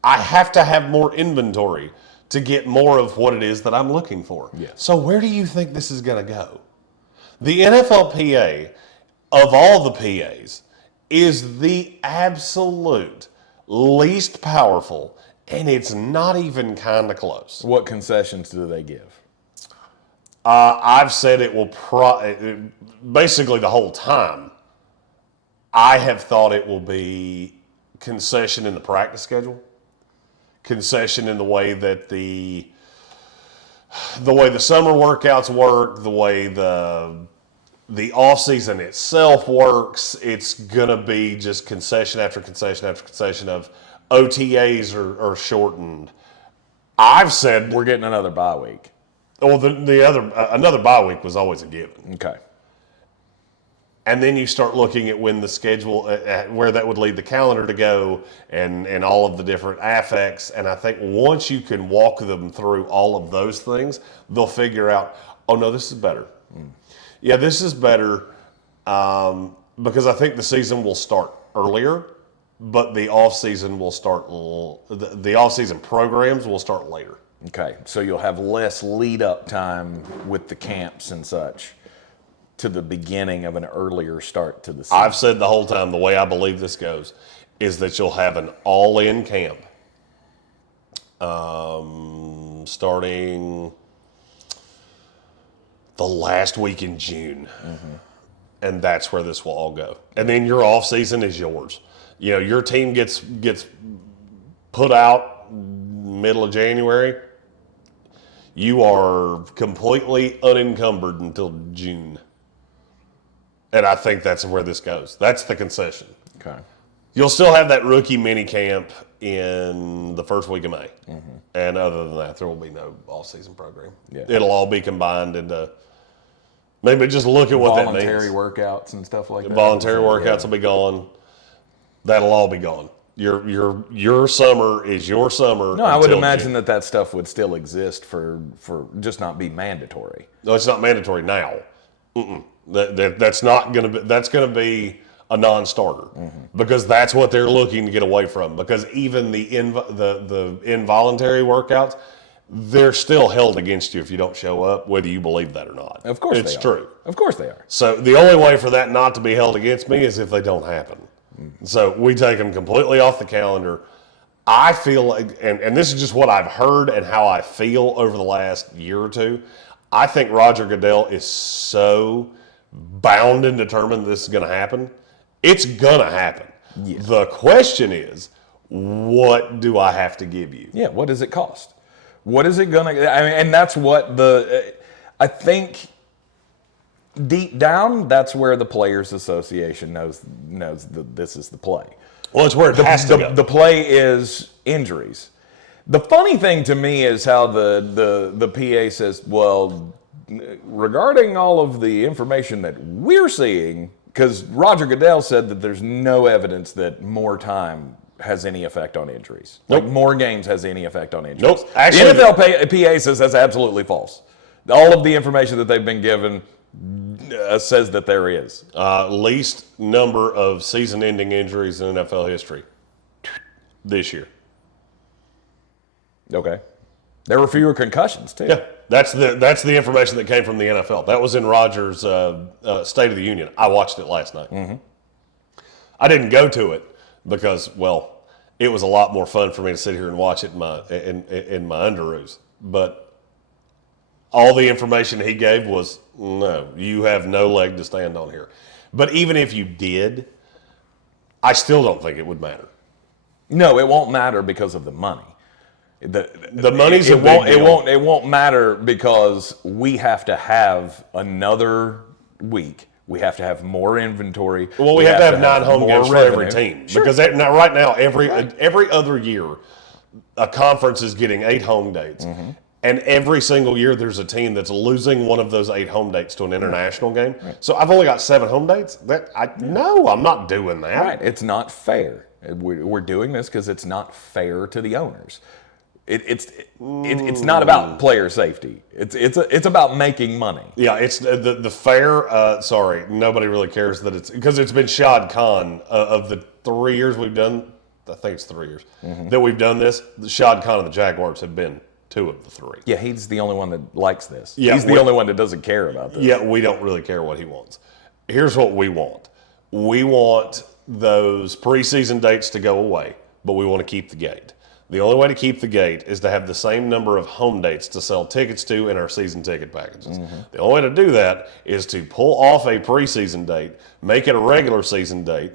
I have to have more inventory to get more of what it is that I'm looking for. Yes. So where do you think this is going to go? The NFLPA, of all the PAs, is the absolute least powerful, and it's not even kind of close. What concessions do they give? I've said it will basically the whole time. I have thought it will be concession in the practice schedule, concession in the way that the summer workouts work, the way the off season itself works. It's gonna be just concession after concession after concession of OTAs are shortened. I've said We're getting another bye week. well, another bye week was always a given. Okay. And then you start looking at when the schedule, where that would lead the calendar to go, and all of the different affects. And I think once you can walk them through all of those things, they'll figure out, oh no, this is better. Yeah, this is better because I think the season will start earlier, but the off season will start. The off season programs will start later. Okay. So you'll have less lead up time with the camps and such to the beginning of an earlier start to the season. I've said the whole time, the way I believe this goes is that you'll have an all-in camp starting the last week in June. And that's where this will all go. And then your off season is yours. You know, your team gets put out middle of January. You are completely unencumbered until June. And I think that's where this goes. That's the concession. Okay. You'll still have that rookie mini camp in the first week of May. And other than that, there will be no off-season program. Yeah. It'll all be combined into maybe just look at what that means. Voluntary workouts and stuff like that. Voluntary workouts will be gone. That'll all be gone. Your summer is your summer. No, I would until imagine June. that stuff would still exist for just not be mandatory. No, it's not mandatory now. That's not going to be. That's going to be a non-starter because that's what they're looking to get away from. Because even the involuntary workouts, they're still held against you if you don't show up, whether you believe that or not. Of course, it's they are. true. Of course, they are. So the only way for that not to be held against me is if they don't happen. So we take them completely off the calendar. I feel like, and this is just what I've heard and how I feel over the last year or two. I think Roger Goodell is so bound and determined this is going to happen. It's going to happen. Yeah. The question is, what do I have to give you? Yeah, what does it cost? What is it going to, I mean, and that's what I think deep down, that's where the Players Association knows that this is the play. Well, it's where it has to go. The play is injuries. The funny thing to me is how the PA says, well, regarding all of the information that we're seeing, because Roger Goodell said that there's no evidence that more time has any effect on injuries. Nope. Like more games has any effect on injuries. Nope. Actually, the NFL PA says that's absolutely false. All of the information that they've been given says that there is. Least number of season-ending injuries in NFL history this year. Okay. There were fewer concussions, too. Yeah, that's the information that came from the NFL. That was in Rogers' State of the Union. I watched it last night. I didn't go to it because, well, it was a lot more fun for me to sit here and watch it in my underoos. But all the information he gave was, no, you have no leg to stand on here. But even if you did, I still don't think it would matter. No, it won't matter because of the money. The money's it a big deal. It won't matter because we have to have another week. We have to have more inventory. Well, we have to have 9 home more games for revenue. every team. Sure. Because right now, every other year, a conference is getting 8 home dates. And every single year, there's a team that's losing one of those 8 home dates to an international game. Right. So I've only got 7 home dates. No, I'm not doing that. Right. It's not fair. We're doing this because it's not fair to the owners. It's not about player safety. It's about making money. Yeah, it's the fair. Sorry, nobody really cares that it's because it's been Shad Khan of the 3 years we've done. I think it's 3 years that we've done this. The Shad Khan and the Jaguars have been 2 of the 3. Yeah, he's the only one that likes this. Yeah, he's the only one that doesn't care about this. Yeah, we don't really care what he wants. Here's what we want. We want those preseason dates to go away. but we want to keep the gate. The only way to keep the gate is to have the same number of home dates to sell tickets to in our season ticket packages. The only way to do that is to pull off a preseason date, make it a regular season date,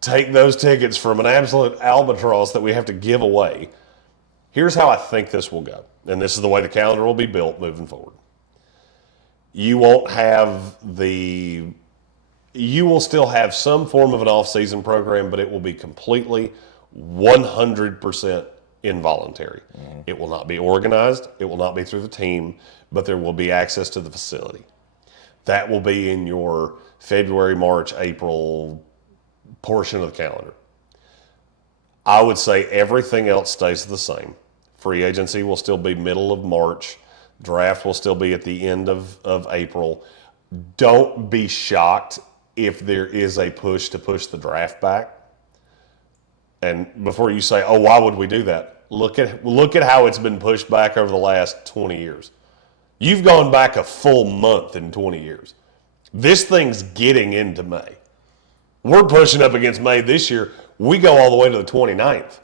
take those tickets from an absolute albatross that we have to give away. Here's how I think this will go, and this is the way the calendar will be built moving forward. You won't have you will still have some form of an off-season program, but it will be completely 100% involuntary. It will not be organized. It will not be through the team, but there will be access to the facility. That will be in your February, March, April portion of the calendar. I would say everything else stays the same. Free agency will still be middle of March. Draft will still be at the end of April. Don't be shocked if there is a push to push the draft back. And before you say, oh, why would we do that? Look at how it's been pushed back over the last 20 years. You've gone back a full month in 20 years. This thing's getting into May. We're pushing up against May this year. We go all the way to the 29th.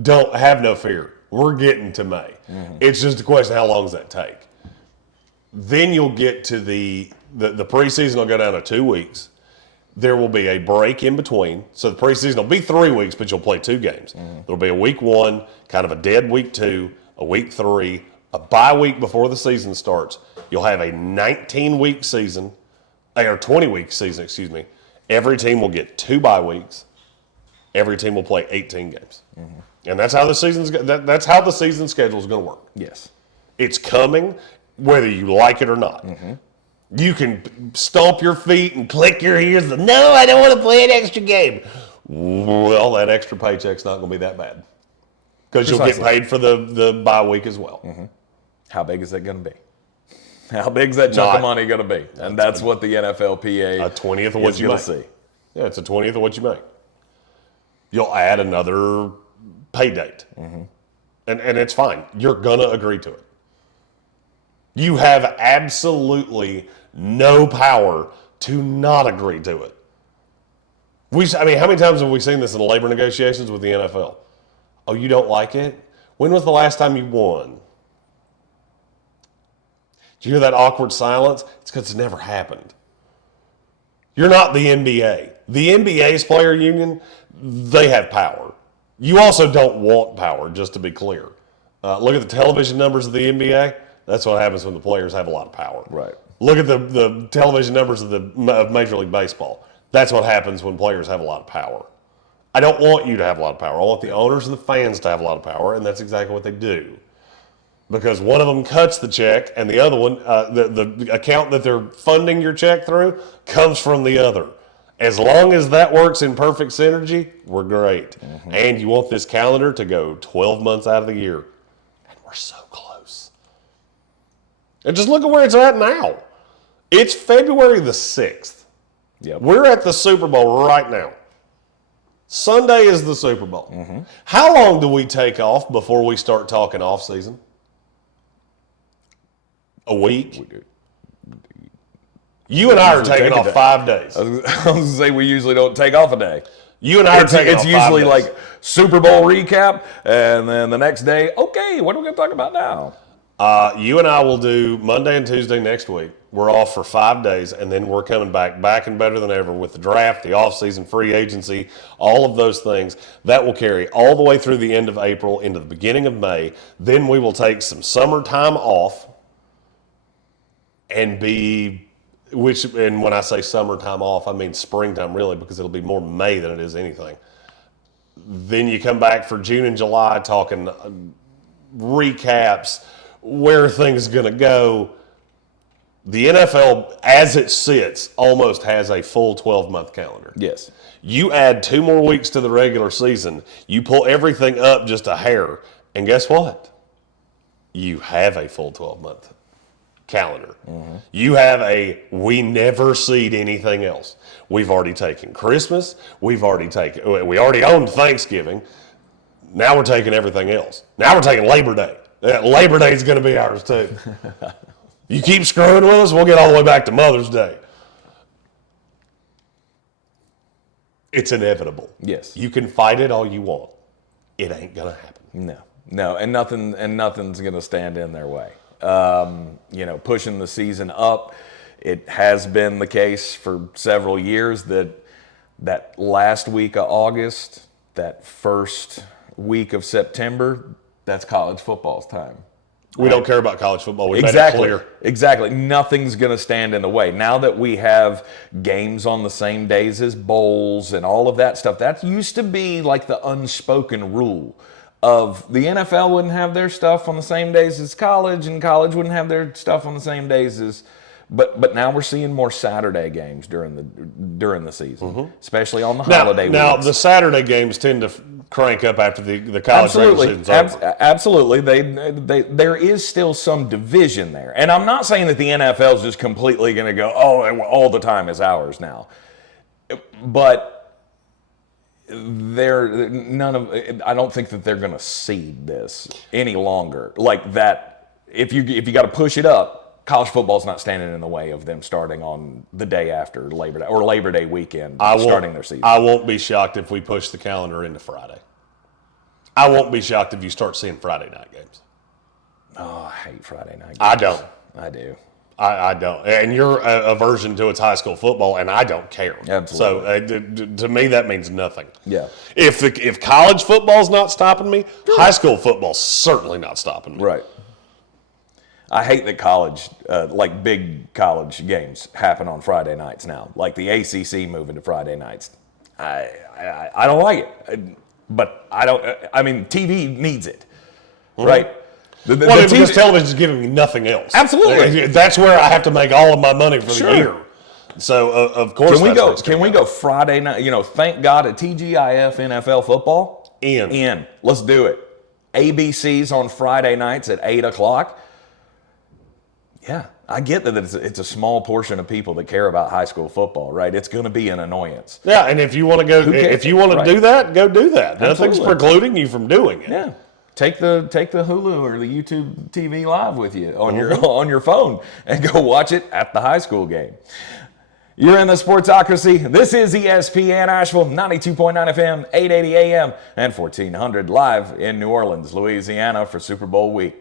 Don't have no fear. We're getting to May. It's just a question of how long does that take. Then you'll get to the preseason will go down to 2 weeks. There will be a break in between. So the preseason will be 3 weeks, but you'll play 2 games. There'll be a week 1, kind of a dead week 2, a week 3, a bye week before the season starts. You'll have a 19-week season, or 20-week season, excuse me. Every team will get 2 bye weeks. Every team will play 18 games. And that's how the season schedule is going to work. Yes. It's coming, whether you like it or not. You can stomp your feet and click your heels. No, I don't want to play an extra game. Well, that extra paycheck's not going to be that bad because you'll get paid for the bye week as well. How big is that going to be? How big is that chunk of money going to be? And that's what the NFLPA a 20th of what you make. See. Yeah, it's a 20th of what you make. You'll add another pay date, and it's fine. You're going to agree to it. You have absolutely no power to not agree to it. How many times have we seen this in labor negotiations with the NFL? Oh, you don't like it? When was the last time you won? Did you hear that awkward silence? It's because it's never happened. You're not the NBA. The NBA's player union, they have power. You also don't want power, just to be clear. Look at the television numbers of the NBA. That's what happens when the players have a lot of power. Right. Look at the television numbers of Major League Baseball. That's what happens when players have a lot of power. I don't want you to have a lot of power. I want the owners and the fans to have a lot of power, and that's exactly what they do. Because one of them cuts the check, and the other one, the account that they're funding your check through, comes from the other. As long as that works in perfect synergy, we're great. And you want this calendar to go 12 months out of the year. And we're so close. And just look at where it's at now. It's February the 6th. Yep. We're at the Super Bowl right now. Sunday is the Super Bowl. How long do we take off before we start talking off season? A week? You and I are taking off 5 days. I was going to say we usually don't take off a day. You and I are taking off 5 days. It's usually like Super Bowl recap, and then the next day, okay, what are we going to talk about now? You and I will do Monday and Tuesday next week. We're off for 5 days, and then we're coming back and better than ever with the draft, the offseason, free agency, all of those things. That will carry all the way through the end of April into the beginning of May. Then we will take some summertime off and and when I say summertime off, I mean springtime really, because it'll be more May than it is anything. Then you come back for June and July talking recaps, where things going to go. The NFL, as it sits, almost has a full 12-month calendar. Yes. You add 2 more weeks to the regular season, you pull everything up just a hair, and guess what? You have a full 12-month calendar. You have we never seed anything else. We've already taken Christmas. We already owned Thanksgiving. Now we're taking everything else. Now we're taking Labor Day. Labor Day is going to be ours too. You keep screwing with us, we'll get all the way back to Mother's Day. It's inevitable. Yes. You can fight it all you want. It ain't going to happen. No, and nothing's going to stand in their way. Pushing the season up, it has been the case for several years that last week of August, that first week of September, that's college football's time. We don't care about college football. We Exactly. made it clear. Exactly. Nothing's going to stand in the way. Now that we have games on the same days as bowls and all of that stuff, that used to be like the unspoken rule of the NFL wouldn't have their stuff on the same days as college, and college wouldn't have their stuff on the same days as. But now we're seeing more Saturday games during the season, especially on the holiday weeks. Now the Saturday games tend to crank up after the college regular season's over. Absolutely. There is still some division there. And I'm not saying that the NFL is just completely going to go, all the time is ours now. But I don't think that they're going to seed this any longer. Like that, if you got to push it up, college football's not standing in the way of them starting on the day after Labor Day or Labor Day weekend, starting their season. I won't be shocked if we push the calendar into Friday. I won't be shocked if you start seeing Friday night games. Oh, I hate Friday night games. I don't. I do. I don't. And you're aversion to its high school football, and I don't care. Absolutely. So to me, that means nothing. Yeah. If college football's not stopping me, high school football's certainly not stopping me. Right. I hate that college, like big college games, happen on Friday nights now. Like the ACC moving to Friday nights. I don't like it, but I don't. I mean, TV needs it, right? Because television's giving me nothing else. Absolutely, that's where I have to make all of my money for the year. So of course, can we go Friday night? Thank God at TGIF NFL football. In. Let's do it. ABC's on Friday nights at 8:00. Yeah, I get that it's a small portion of people that care about high school football, right? It's going to be an annoyance. Yeah, and if you want to go, if you want to do that, go do that. Nothing's precluding you from doing it. Yeah, take the Hulu or the YouTube TV Live with you on your phone and go watch it at the high school game. You're in the Sportsocracy. This is ESPN Asheville, 92.9 FM, 880 AM, and 1400 live in New Orleans, Louisiana for Super Bowl week.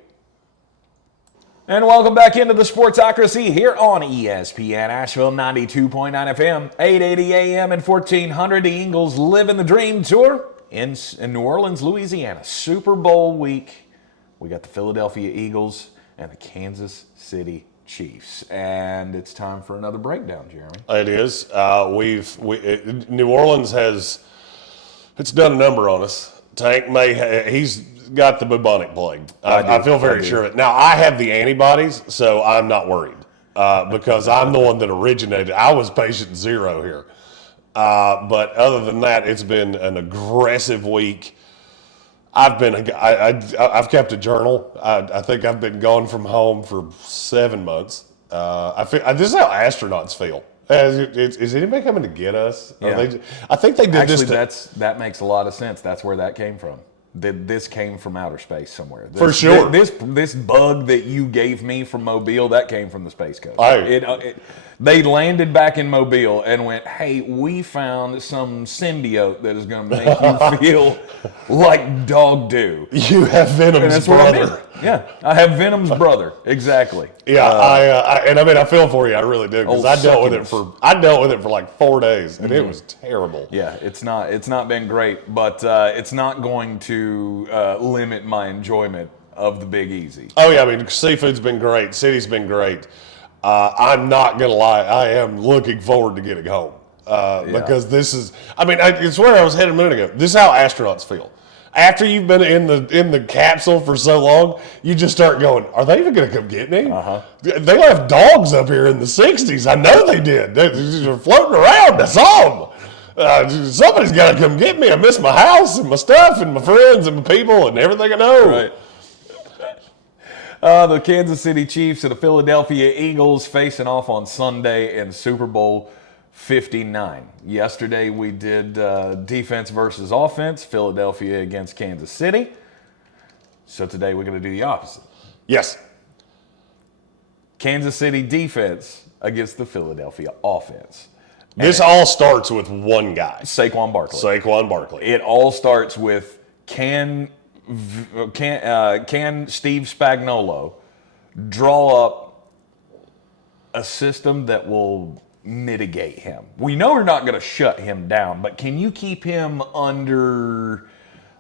And welcome back into the Sportsocracy here on ESPN Asheville, 92.9 FM, 880 AM, and 1400. The Eagles living the dream tour in New Orleans, Louisiana. Super Bowl week. We got the Philadelphia Eagles and the Kansas City Chiefs. And it's time for another breakdown, Jeremy. It is. New Orleans it's done a number on us. Tank he's got the bubonic plague. I feel very sure of it. Now, I have the antibodies, so I'm not worried because I'm the one that originated. I was patient zero here. But other than that, it's been an aggressive week. I've kept a journal. I think I've been gone from home for 7 months. This is how astronauts feel. Is anybody coming to get us? Yeah. I think they did Actually, this. That makes a lot of sense. That's where that came from. This came from outer space somewhere. For sure. This bug that you gave me from Mobile, that came from the Space Coast. They landed back in Mobile and went, hey, we found some symbiote that is going to make you feel like dog do. You have Venom's brother. Yeah, I have Venom's brother. Exactly. Yeah, I feel for you. I really do because I dealt with it for like 4 days and it was terrible. Yeah, it's not been great, but it's not going to limit my enjoyment of the Big Easy. Oh yeah, I mean seafood's been great. City's been great. I'm not gonna lie. I am looking forward to getting home because this is. It's where I was headed a minute ago. This is how astronauts feel. After you've been in the capsule for so long, you just start going, are they even going to come get me? Uh-huh. They left dogs up here in the 60s. I know they did. They're floating around. I saw them. Somebody's got to come get me. I miss my house and my stuff and my friends and my people and everything I know. Right. The Kansas City Chiefs and the Philadelphia Eagles facing off on Sunday in Super Bowl 59. Yesterday we did defense versus offense, Philadelphia against Kansas City. So today we're going to do the opposite. Yes. Kansas City defense against the Philadelphia offense. This all starts with one guy. Saquon Barkley. Saquon Barkley. It all starts with can Steve Spagnuolo draw up a system that will mitigate him? We know we're not going to shut him down, but can you keep him under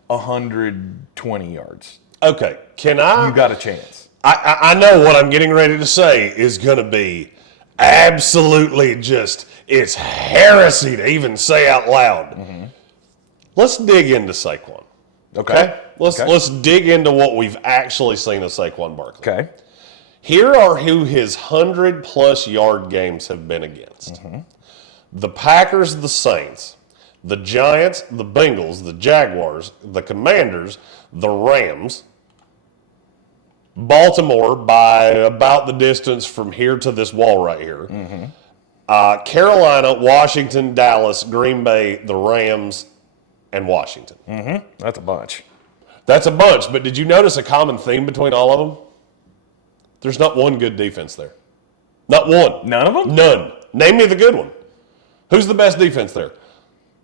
120 yards? Okay, can I? You got a chance. I know what I'm getting ready to say is going to be absolutely just, it's heresy to even say out loud. Mm-hmm. Let's dig into Saquon. Okay? Let's dig into what we've actually seen of Saquon Barkley. Okay. Here are who his 100-plus yard games have been against. Mm-hmm. The Packers, the Saints, the Giants, the Bengals, the Jaguars, the Commanders, the Rams, Baltimore by about the distance from here to this wall right here, mm-hmm. Carolina, Washington, Dallas, Green Bay, the Rams, and Washington. Mm-hmm. That's a bunch. That's a bunch, but did you notice a common theme between all of them? There's not one good defense there. Not one. None of them? None. Name me the good one. Who's the best defense there?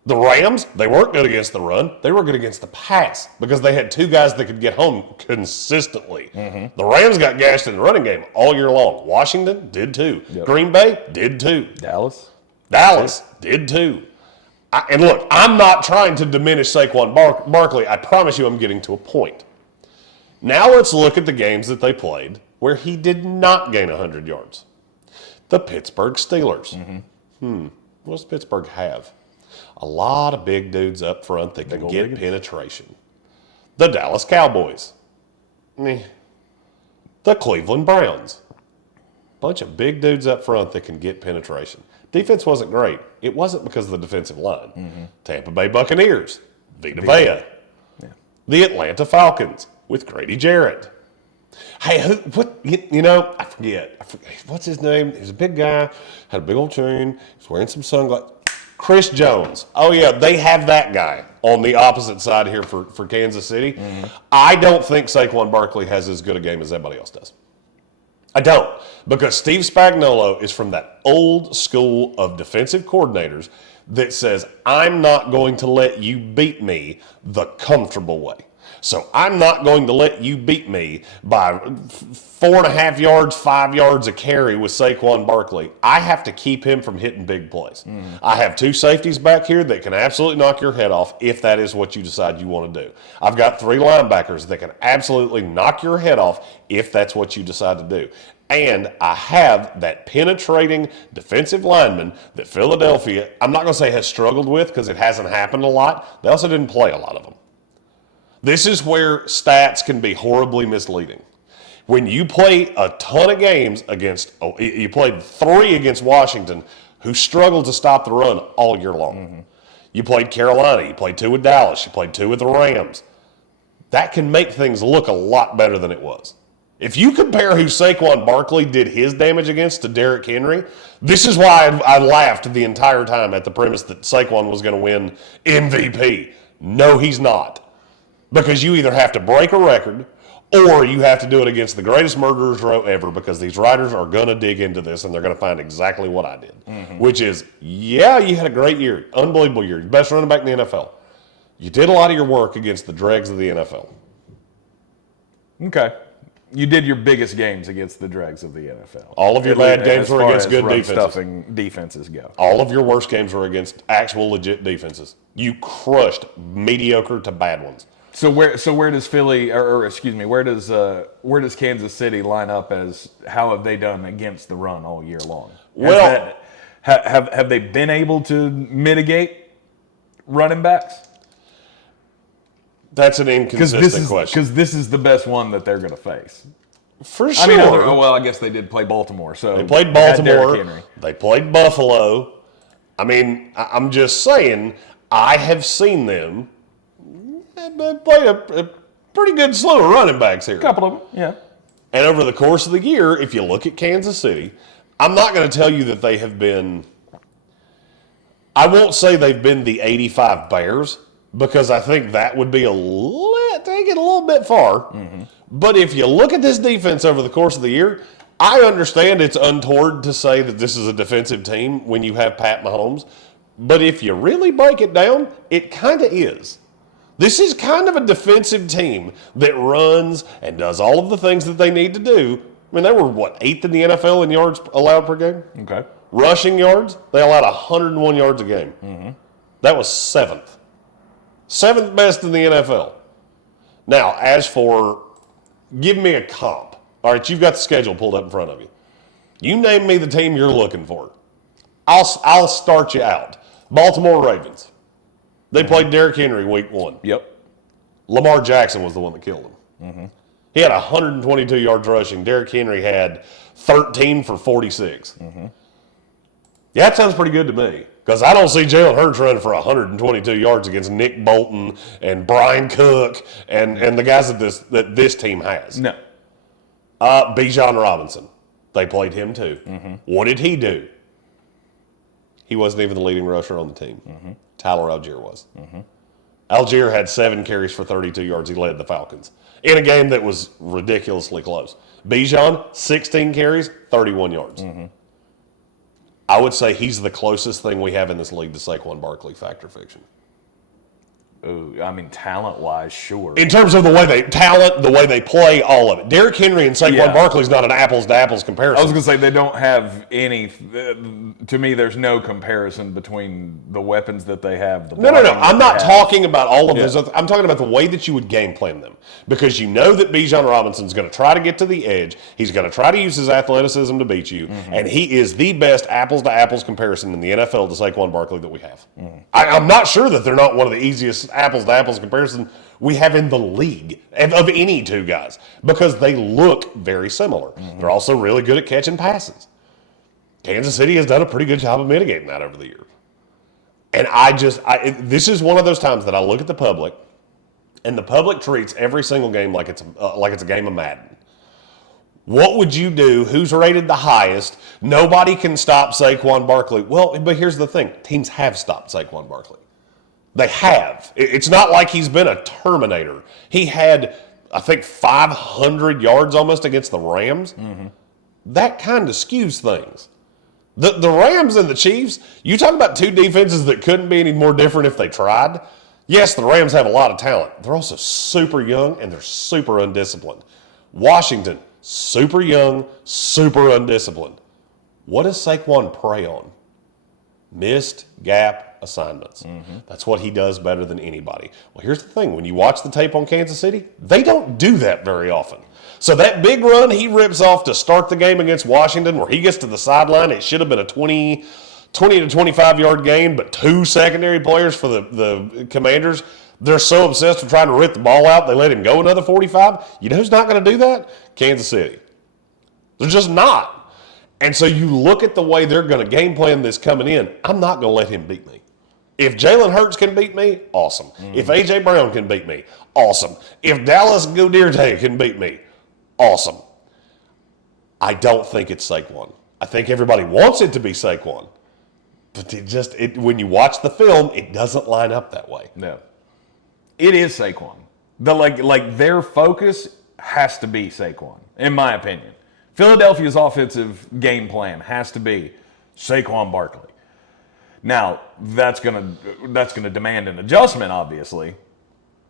The Rams, they weren't good against the run. They were good against the pass because they had two guys that could get home consistently. Mm-hmm. The Rams got gashed in the running game all year long. Washington did too. Yep. Green Bay did too. Dallas did too. And look, I'm not trying to diminish Saquon Barkley. I promise you I'm getting to a point. Now let's look at the games that they played where he did not gain 100 yards. The Pittsburgh Steelers. Mm-hmm. What does Pittsburgh have? A lot of big dudes up front that can get penetration. The Dallas Cowboys. The Cleveland Browns. Bunch of big dudes up front that can get penetration. Defense wasn't great. It wasn't because of the defensive line. Mm-hmm. Tampa Bay Buccaneers. Vita Vea. Yeah. The Atlanta Falcons with Grady Jarrett. Hey, I forget. What's his name? He's a big guy, had a big old chain, he's wearing some sunglasses. Chris Jones. Oh, yeah, they have that guy on the opposite side here for Kansas City. Mm-hmm. I don't think Saquon Barkley has as good a game as everybody else does. I don't, because Steve Spagnuolo is from that old school of defensive coordinators that says, I'm not going to let you beat me the comfortable way. So I'm not going to let you beat me by 4.5 yards, 5 yards a carry with Saquon Barkley. I have to keep him from hitting big plays. Mm. I have two safeties back here that can absolutely knock your head off if that is what you decide you want to do. I've got 3 linebackers that can absolutely knock your head off if that's what you decide to do. And I have that penetrating defensive lineman that Philadelphia, I'm not going to say has struggled with because it hasn't happened a lot. They also didn't play a lot of them. This is where stats can be horribly misleading. When you play a ton of games you played 3 against Washington, who struggled to stop the run all year long. Mm-hmm. You played Carolina, you played 2 with Dallas, you played 2 with the Rams. That can make things look a lot better than it was. If you compare who Saquon Barkley did his damage against to Derrick Henry, this is why I laughed the entire time at the premise that Saquon was going to win MVP. No, he's not. Because you either have to break a record or you have to do it against the greatest murderer's row ever, because these writers are going to dig into this and they're going to find exactly what I did. Mm-hmm. Which is, yeah, you had a great year, unbelievable year, best running back in the NFL. You did a lot of your work against the dregs of the NFL. Okay. You did your biggest games against the dregs of the NFL. All of your bad games were against good defenses. Stuffing defenses go. All of your worst games were against actual legit defenses. You crushed mediocre to bad ones. So where does Philly where does Kansas City line up as how have they done against the run all year long? Well, have they been able to mitigate running backs? That's an inconsistent question. Because this is the best one that they're going to face. For sure. I guess they did play Baltimore. So they played Baltimore. They played Buffalo. I mean, I'm just saying, I have seen them. They played a pretty good slew of running backs here. A couple of them, yeah. And over the course of the year, if you look at Kansas City, I'm not going to tell you that they have been, I won't say they've been the 85 Bears, because I think that would be take it a little bit far. Mm-hmm. But if you look at this defense over the course of the year, I understand it's untoward to say that this is a defensive team when you have Pat Mahomes, but if you really break it down, it kind of is. This is kind of a defensive team that runs and does all of the things that they need to do. I mean, they were, 8th in the NFL in yards allowed per game? Okay. Rushing yards, they allowed 101 yards a game. Mm-hmm. That was 7th. 7th best in the NFL. Now, as for, give me a comp. All right, you've got the schedule pulled up in front of you. You name me the team you're looking for. I'll start you out. Baltimore Ravens. They played Derrick Henry week 1. Yep. Lamar Jackson was the one that killed him. Mm-hmm. He had 122 yards rushing. Derrick Henry had 13 for 46. Mm-hmm. Yeah, that sounds pretty good to me. Because I don't see Jalen Hurts running for 122 yards against Nick Bolton and Brian Cook and the guys that this team has. No. Bijan Robinson. They played him too. Mm-hmm. What did he do? He wasn't even the leading rusher on the team. Mm-hmm. Tyler Algier was. Mm-hmm. Algier had 7 carries for 32 yards. He led the Falcons in a game that was ridiculously close. Bijan, 16 carries, 31 yards. Mm-hmm. I would say he's the closest thing we have in this league to Saquon Barkley, fact or fiction. Ooh, I mean, talent-wise, sure. In terms of the way they play, all of it. Derrick Henry and Saquon Barkley's not an apples-to-apples comparison. I was going to say, they don't have any, to me, there's no comparison between the weapons that they have. No. I'm not talking about all of those. I'm talking about the way that you would game plan them. Because you know that Bijan Robinson's going to try to get to the edge. He's going to try to use his athleticism to beat you. Mm-hmm. And he is the best apples-to-apples comparison in the NFL to Saquon Barkley that we have. Mm-hmm. I'm not sure that they're not one of the easiest apples-to-apples comparison we have in the league of any two guys because they look very similar. Mm-hmm. They're also really good at catching passes. Kansas City has done a pretty good job of mitigating that over the years. And this is one of those times that I look at the public, and the public treats every single game like it's a game of Madden. What would you do? Who's rated the highest? Nobody can stop Saquon Barkley. Well, but here's the thing. Teams have stopped Saquon Barkley. They have. It's not like he's been a Terminator. He had, I think, 500 yards almost against the Rams. Mm-hmm. That kind of skews things. The Rams and the Chiefs, you talk about two defenses that couldn't be any more different if they tried. Yes, the Rams have a lot of talent. They're also super young and they're super undisciplined. Washington, super young, super undisciplined. What does Saquon prey on? Missed gap assignments. Mm-hmm. That's what he does better than anybody. Well, here's the thing. When you watch the tape on Kansas City, they don't do that very often. So that big run he rips off to start the game against Washington where he gets to the sideline, it should have been a 20 to 25-yard gain, but 2 secondary players for the Commanders, they're so obsessed with trying to rip the ball out, they let him go another 45. You know who's not going to do that? Kansas City. They're just not. And so you look at the way they're going to game plan this coming in, I'm not going to let him beat me. If Jalen Hurts can beat me, awesome. Mm-hmm. If A.J. Brown can beat me, awesome. If Dallas Goedert can beat me, awesome. I don't think it's Saquon. I think everybody wants it to be Saquon. But when you watch the film, it doesn't line up that way. No. It is Saquon. Their focus has to be Saquon, in my opinion. Philadelphia's offensive game plan has to be Saquon Barkley. Now, that's gonna demand an adjustment, obviously,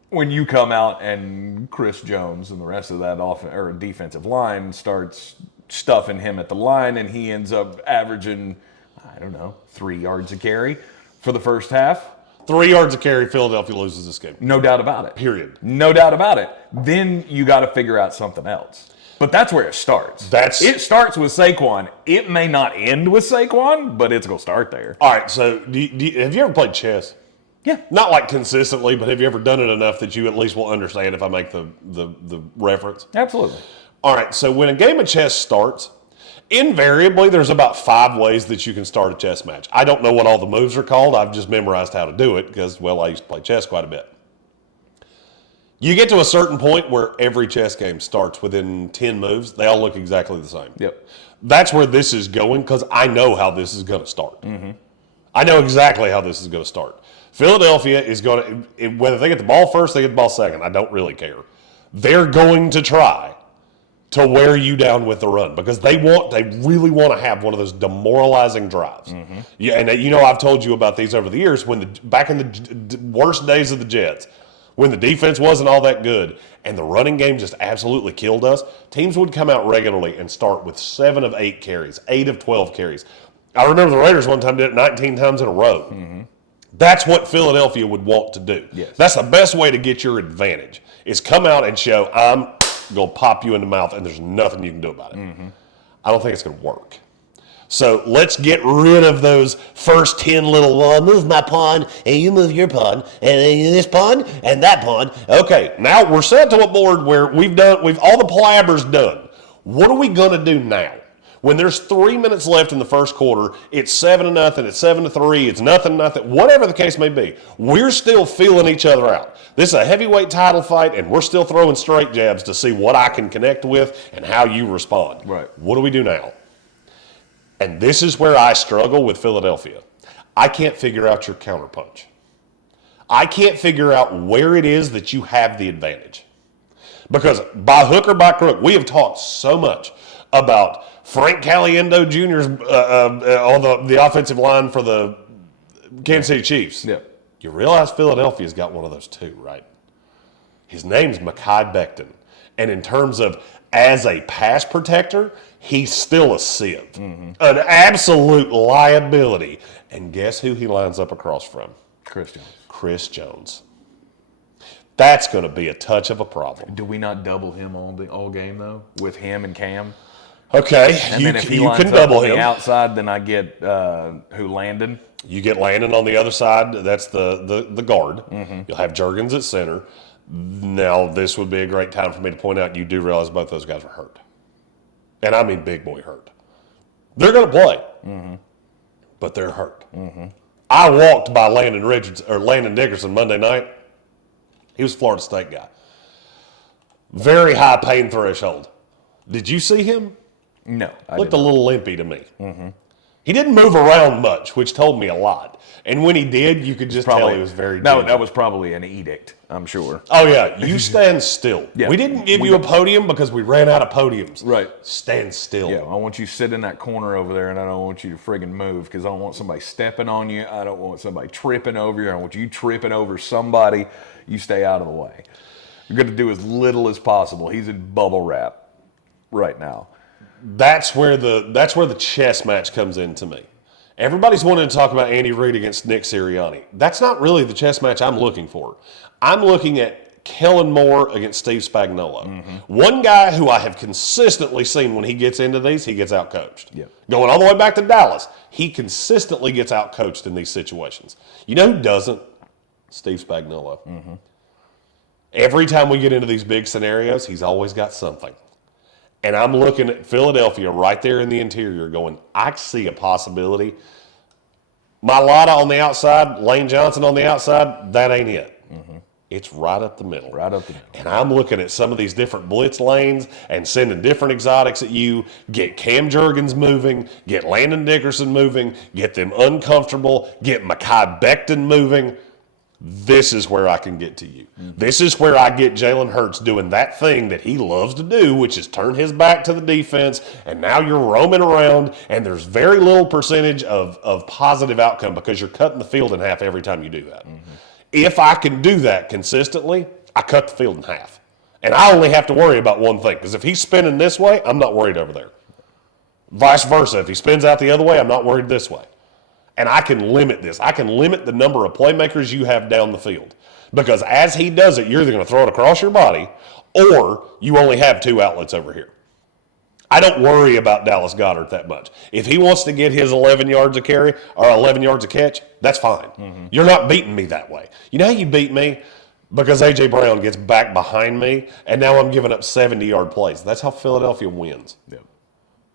when you come out and Chris Jones and the rest of that defensive line starts stuffing him at the line, and he ends up averaging, 3 yards a carry for the first half. 3 yards a carry, Philadelphia loses this game. No doubt about it. Period. No doubt about it. Then you got to figure out something else. But that's where it starts. It starts with Saquon. It may not end with Saquon, but it's going to start there. All right, so have you ever played chess? Yeah. Not like consistently, but have you ever done it enough that you at least will understand if I make the reference? Absolutely. All right, so when a game of chess starts, invariably there's about 5 ways that you can start a chess match. I don't know what all the moves are called. I've just memorized how to do it because, I used to play chess quite a bit. You get to a certain point where every chess game starts within 10 moves. They all look exactly the same. Yep. That's where this is going because I know how this is going to start. Mm-hmm. I know exactly how this is going to start. Philadelphia is going to, whether they get the ball first, they get the ball second, I don't really care. They're going to try to wear you down with the run because they really want to have one of those demoralizing drives. Yeah, and I've told you about these over the years back in the worst days of the Jets, when the defense wasn't all that good and the running game just absolutely killed us, teams would come out regularly and start with 7 of 8 carries, 8 of 12 carries. I remember the Raiders one time did it 19 times in a row. That's what Philadelphia would want to do. Yes. That's the best way to get your advantage, is come out and show, I'm going to pop you in the mouth and there's nothing you can do about it. I don't think it's going to work. So let's get rid of those first 10 little, well, I move my pawn and you move your pawn and this pawn and that pawn. Okay, now we're set to a board where we've all the plabbers done. What are we going to do now? When there's 3 minutes left in the first quarter, it's 7-0, it's 7-3, it's nothing, whatever the case may be. We're still feeling each other out. This is a heavyweight title fight, and we're still throwing straight jabs to see what I can connect with and how you respond. Right. What do we do now? And this is where I struggle with Philadelphia. I can't figure out your counterpunch. I can't figure out where it is that you have the advantage. Because by hook or by crook, we have talked so much about Frank Caliendo Jr.'s on the offensive line for the Kansas City Chiefs. Yeah. You realize Philadelphia's got one of those too, right? His name's Mekhi Becton. And in terms of as a pass protector, he's still a sieve. An absolute liability. And guess who he lines up across from? Chris Jones. That's going to be a touch of a problem. Do we not double him all game, though, with him and Cam? Okay, And then if he lines can up double on him. the outside, then I get Landon. You get Landon on the other side. That's the guard. You'll have Juergens at center. Now, this would be a great time for me to point out you do realize both those guys are hurt. And I mean big boy hurt. They're going to play, but they're hurt. I walked by Landon Dickerson Monday night. He was a Florida State guy. Very high pain threshold. Did you see him? No. Looked a little limpy to me. He didn't move around much, which told me a lot. And when he did, you could just tell he was very gingerly. That was probably an edict, I'm sure. Oh, yeah. You stand still. Yeah. We didn't give you a podium because we ran out of podiums. Right. Stand still. Yeah, I want you to sit in that corner over there, and I don't want you to friggin' move because I don't want somebody stepping on you. I don't want somebody tripping over you. I want you tripping over somebody. You stay out of the way. You're going to do as little as possible. He's in bubble wrap right now. That's where the chess match comes in to me. Everybody's wanting to talk about Andy Reid against Nick Sirianni. That's not really the chess match I'm looking for. I'm looking at Kellen Moore against Steve Spagnuolo. One guy who I have consistently seen when he gets into these, he gets outcoached. Yep. Going all the way back to Dallas, he consistently gets outcoached in these situations. You know who doesn't? Steve Spagnuolo. Every time we get into these big scenarios, he's always got something. And I'm looking at Philadelphia right there in the interior going, I see a possibility. Mailata on the outside, Lane Johnson on the outside, that ain't it. It's right up the middle. Right up the middle. And I'm looking at some of these different blitz lanes and sending different exotics at you. Get Cam Juergens moving. Get Landon Dickerson moving. Get them uncomfortable. Get Mekhi Becton moving. This is where I can get to you. This is where I get Jalen Hurts doing that thing that he loves to do, which is turn his back to the defense, and now you're roaming around, and there's very little percentage of positive outcome because you're cutting the field in half every time you do that. If I can do that consistently, I cut the field in half. And I only have to worry about one thing, because if he's spinning this way, I'm not worried over there. Vice versa, if he spins out the other way, I'm not worried this way. And I can limit this. I can limit the number of playmakers you have down the field. Because as he does it, you're either going to throw it across your body or you only have 2 outlets over here. I don't worry about Dallas Goedert that much. If he wants to get his 11 yards of carry or 11 yards of catch, that's fine. You're not beating me that way. You know how you beat me? Because A.J. Brown gets back behind me and now I'm giving up 70-yard plays. That's how Philadelphia wins. Yep.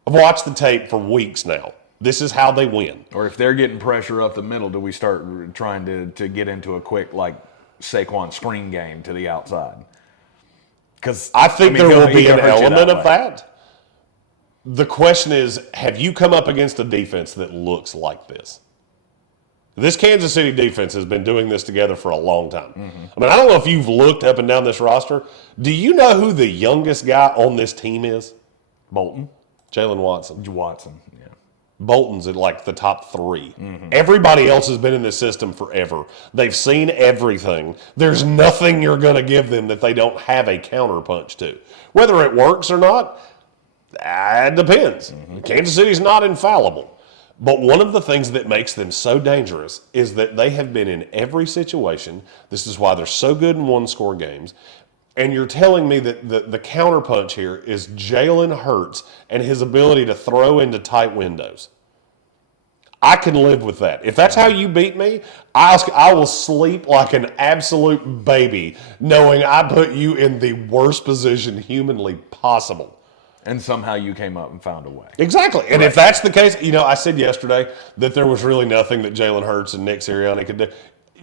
I've watched the tape for weeks now. This is how they win. Or if they're getting pressure up the middle, do we start trying to get into a quick, like, Saquon screen game to the outside? Because I think there will be an element of that. The question is, have you come up against a defense that looks like this? This Kansas City defense has been doing this together for a long time. I mean, I don't know if you've looked up and down this roster. Do you know who the youngest guy on this team is? Bolton. Jalen Watson. Yeah. Bolton's at like the top 3. Everybody else has been in this system forever. They've seen everything. There's nothing you're going to give them that they don't have a counterpunch to. Whether it works or not, it depends. Kansas City's not infallible. But one of the things that makes them so dangerous is that they have been in every situation. This is why they're so good in one-score games. And you're telling me that the counterpunch here is Jalen Hurts and his ability to throw into tight windows. I can live with that. If that's how you beat me, I will sleep like an absolute baby knowing I put you in the worst position humanly possible. And somehow you came up and found a way. Exactly. And if that's the case, I said yesterday that there was really nothing that Jalen Hurts and Nick Sirianni could do.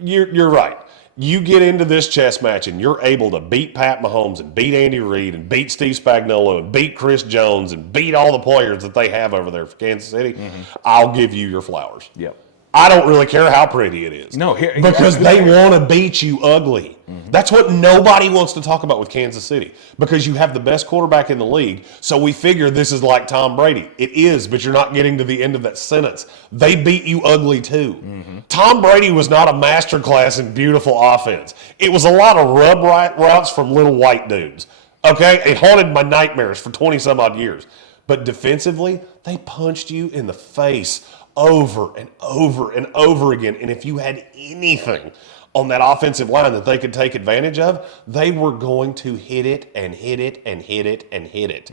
You're right. You get into this chess match and you're able to beat Pat Mahomes and beat Andy Reid and beat Steve Spagnuolo and beat Chris Jones and beat all the players that they have over there for Kansas City, I'll give you your flowers. Yep. I don't really care how pretty it is. No, because they want to beat you ugly. That's what nobody wants to talk about with Kansas City, because you have the best quarterback in the league, so we figure this is like Tom Brady. It is, but you're not getting to the end of that sentence. They beat you ugly too. Tom Brady was not a masterclass in beautiful offense. It was a lot of rub routes from little white dudes. Okay? It haunted my nightmares for 20-some-odd years. But defensively, they punched you in the face over and over and over again. And if you had anything on that offensive line that they could take advantage of, they were going to hit it and hit it and hit it and hit it.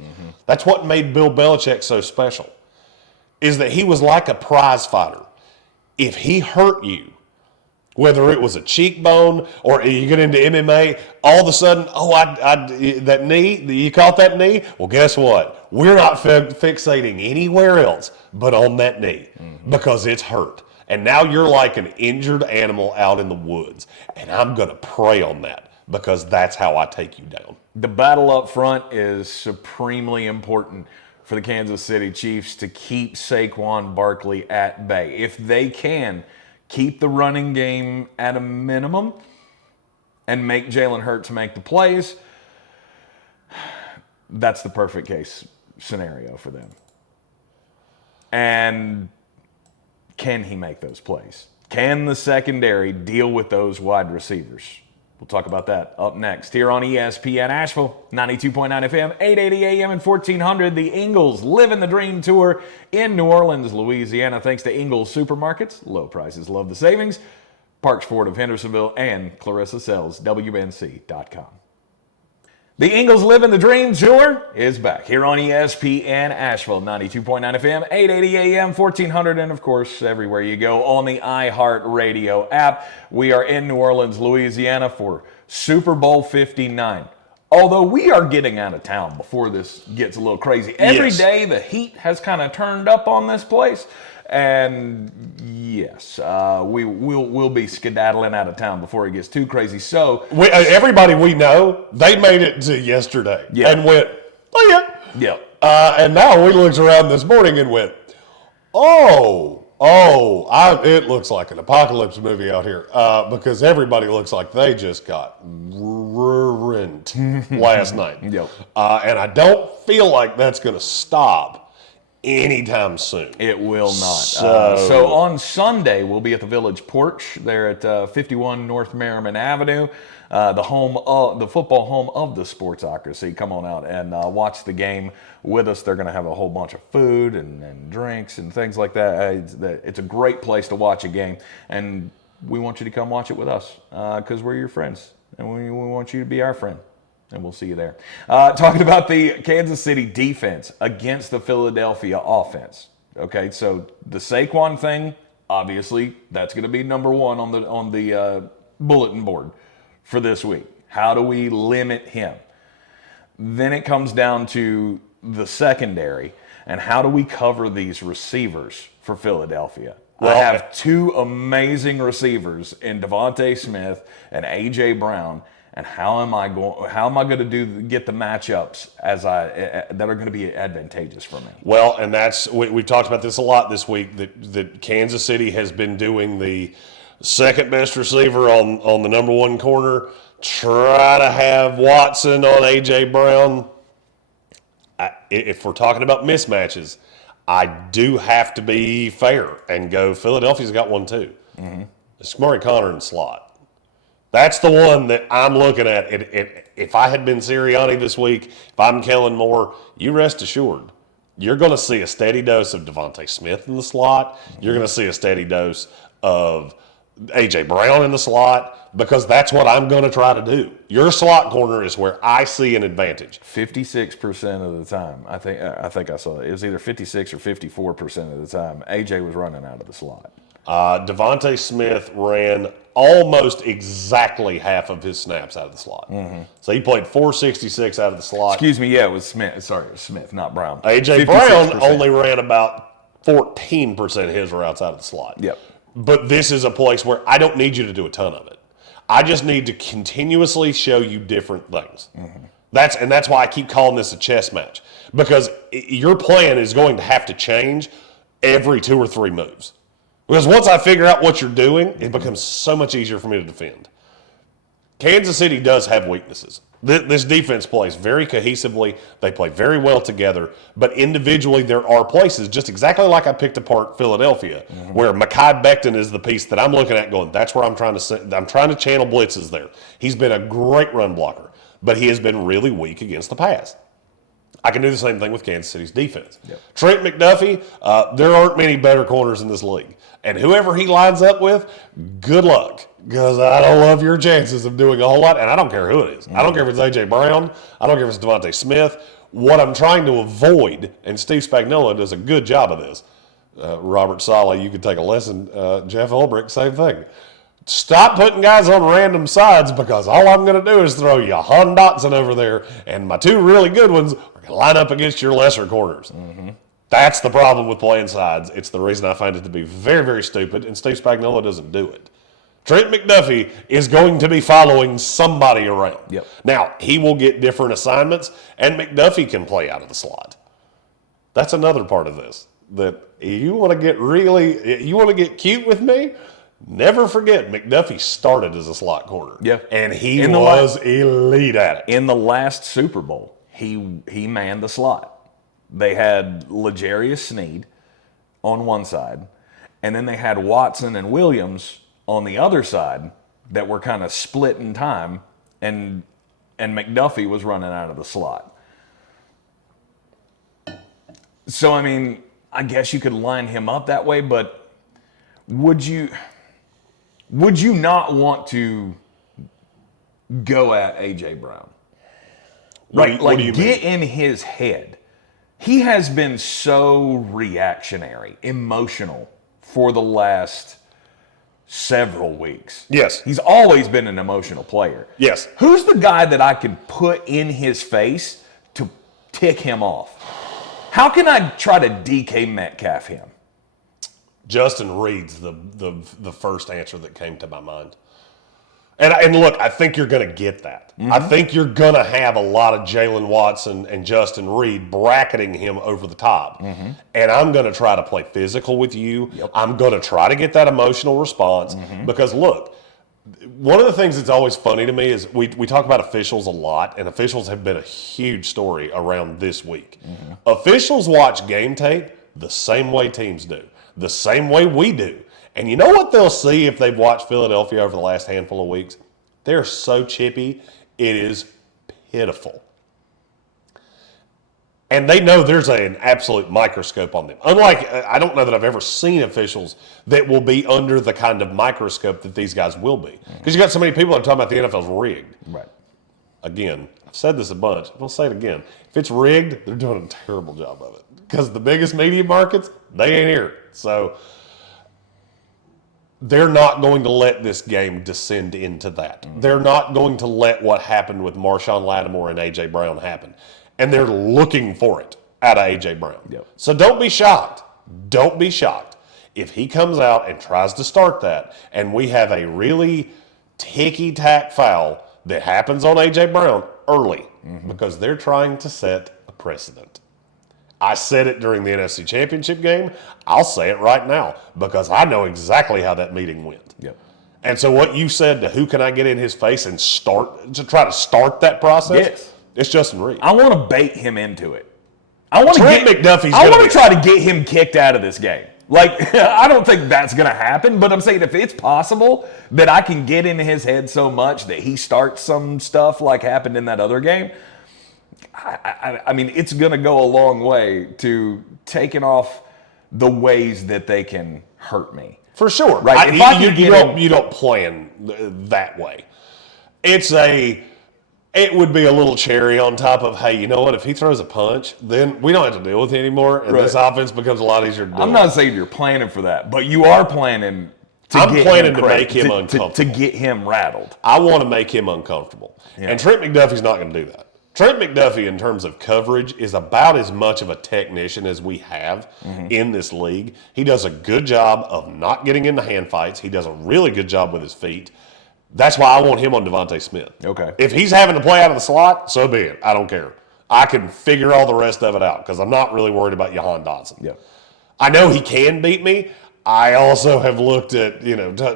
That's what made Bill Belichick so special, is that he was like a prize fighter. If he hurt you, whether it was a cheekbone or you get into MMA, all of a sudden, that knee, you caught that knee? Well, guess what? We're not fixating anywhere else but on that knee because it's hurt. And now you're like an injured animal out in the woods. And I'm going to prey on that because that's how I take you down. The battle up front is supremely important for the Kansas City Chiefs to keep Saquon Barkley at bay. If they can keep the running game at a minimum and make Jalen Hurts make the plays, that's the perfect case scenario for them. And can he make those plays? Can the secondary deal with those wide receivers? We'll talk about that up next here on ESPN Asheville, 92.9 FM, 880 AM and 1400. The Ingles Living the Dream Tour in New Orleans, Louisiana. Thanks to Ingles Supermarkets. Low prices, love the savings. Parks Ford of Hendersonville and Clarissa Sells, WNC.com. The Ingles Living the Dream Tour is back here on ESPN Asheville, 92.9 FM, 880 AM, 1400, and of course, everywhere you go on the iHeartRadio app. We are in New Orleans, Louisiana for Super Bowl 59. Although we are getting out of town before this gets a little crazy. Every day the heat has kind of turned up on this place. And yes, we'll be skedaddling out of town before it gets too crazy. So everybody we know, they made it to yesterday and went, oh yeah. Yeah. And now we looked around this morning and went, it looks like an apocalypse movie out here because everybody looks like they just got ruined last night. Yep. And I don't feel like that's going to stop anytime soon. It will not. So on Sunday, we'll be at the Village Porch there at 51 North Merriman Avenue, the football home of the Sportsocracy. Come on out and watch the game with us. They're going to have a whole bunch of food and drinks and things like that. It's a great place to watch a game, and we want you to come watch it with us because we're your friends, and we want you to be our friend. And we'll see you there. Talking about the Kansas City defense against the Philadelphia offense. Okay, so the Saquon thing, obviously, that's going to be number one on the bulletin board for this week. How do we limit him? Then it comes down to the secondary and how do we cover these receivers for Philadelphia? Well, I have two amazing receivers in Devontae Smith and A.J. Brown. and how am I going to get the matchups that are going to be advantageous for me? Well, and we've talked about this a lot this week, that Kansas City has been doing the second best receiver on the number one corner, try to have Watson on A.J. Brown. If we're talking about mismatches, I do have to be fair and go Philadelphia's got one too. It's Murray Connor in the slot. That's the one that I'm looking at. If I had been Sirianni this week, if I'm Kellen Moore, you rest assured, you're going to see a steady dose of Devontae Smith in the slot. You're going to see a steady dose of A.J. Brown in the slot, because that's what I'm going to try to do. Your slot corner is where I see an advantage. 56% of the time, I think I saw it. It was either 56 or 54% of the time, A.J. was running out of the slot. Devontae Smith ran almost exactly half of his snaps out of the slot. So he played 466 out of the slot. Excuse me, yeah, it was Smith. Sorry, it was Smith, not Brown. A.J. Brown only ran about 14% of his routes out of the slot. Yep. But this is a place where I don't need you to do a ton of it. I just need to continuously show you different things. That's why I keep calling this a chess match, because your plan is going to have to change every 2 or 3 moves. Because once I figure out what you're doing, it becomes so much easier for me to defend. Kansas City does have weaknesses. This defense plays very cohesively. They play very well together. But individually, there are places, just exactly like I picked apart Philadelphia, where Mekhi Becton is the piece that I'm looking at going, that's where I'm trying to channel blitzes there. He's been a great run blocker, but he has been really weak against the pass. I can do the same thing with Kansas City's defense. Yep. Trent McDuffie, there aren't many better corners in this league. And whoever he lines up with, good luck, because I don't love your chances of doing a whole lot, and I don't care who it is. I don't care if it's A.J. Brown. I don't care if it's Devontae Smith. What I'm trying to avoid, and Steve Spagnuolo does a good job of this. Robert Saleh, you could take a lesson. Jeff Ulbrich, same thing. Stop putting guys on random sides, because all I'm going to do is throw you Han Dotson over there, and my 2 really good ones are going to line up against your lesser corners. That's the problem with playing sides. It's the reason I find it to be very, very stupid, and Steve Spagnuolo doesn't do it. Trent McDuffie is going to be following somebody around. Yep. Now, he will get different assignments, and McDuffie can play out of the slot. That's another part of this. That you want to get cute with me? Never forget, McDuffie started as a slot corner. Yeah. And he was elite at it. In the last Super Bowl, he manned the slot. They had L'Jarius Sneed on one side, and then they had Watson and Williams on the other side that were kind of split in time, and McDuffie was running out of the slot. So, I mean, I guess you could line him up that way, but would you not want to go at A.J. Brown? Right, what do you get mean? in his head. He has been so reactionary, emotional for the last several weeks. Yes. He's always been an emotional player. Yes. Who's the guy that I can put in his face to tick him off? How can I try to DK Metcalf him? Justin Reed's the first answer that came to my mind. And look, I think you're going to get that. I think you're going to have a lot of Jalen Watson and Justin Reed bracketing him over the top. And I'm going to try to play physical with you. Yep. I'm going to try to get that emotional response. Because, look, one of the things that's always funny to me is we talk about officials a lot, and officials have been a huge story around this week. Officials watch game tape the same way teams do, the same way we do. And you know what they'll see if they've watched Philadelphia over the last handful of weeks? They're so chippy, it is pitiful. And they know there's an absolute microscope on them. Unlike, I don't know that I've ever seen officials that will be under the kind of microscope that these guys will be. Because you got so many people that are talking about the NFL's rigged. Right. Again, I've said this a bunch. I'll say it again. If it's rigged, they're doing a terrible job of it. Because the biggest media markets, they ain't here. So they're not going to let this game descend into that. They're not going to let what happened with Marshawn Lattimore and A.J. Brown happen. And they're looking for it out of A.J. Brown. Yep. So don't be shocked. Don't be shocked if he comes out and tries to start that, and we have a really ticky-tack foul that happens on A.J. Brown early because they're trying to set a precedent. I said it during the NFC Championship game. I'll say it right now because I know exactly how that meeting went. Yep. And so what you said to who can I get in his face and try to start that process? Yes. It's Justin Reed. I want to bait him into it. I want to Trent McDuffie's I gonna want be to try to get him kicked out of this game. Like, I don't think that's going to happen, but I'm saying if it's possible that I can get in his head so much that he starts some stuff like happened in that other game, I mean, it's going to go a long way to taking off the ways that they can hurt me. For sure. Right. You don't plan that way. It would be a little cherry on top of, hey, you know what? If he throws a punch, then we don't have to deal with it anymore, and this offense becomes a lot easier to do. I'm not saying you're planning for that, but you are planning to make him uncomfortable. To get him rattled. I want to make him uncomfortable. Yeah. And Trent McDuffie's not going to do that. Trent McDuffie, in terms of coverage, is about as much of a technician as we have in this league. He does a good job of not getting into hand fights. He does a really good job with his feet. That's why I want him on Devontae Smith. Okay. If he's having to play out of the slot, so be it. I don't care. I can figure all the rest of it out because I'm not really worried about Jahan Dotson. Yeah. I know he can beat me. I also have looked at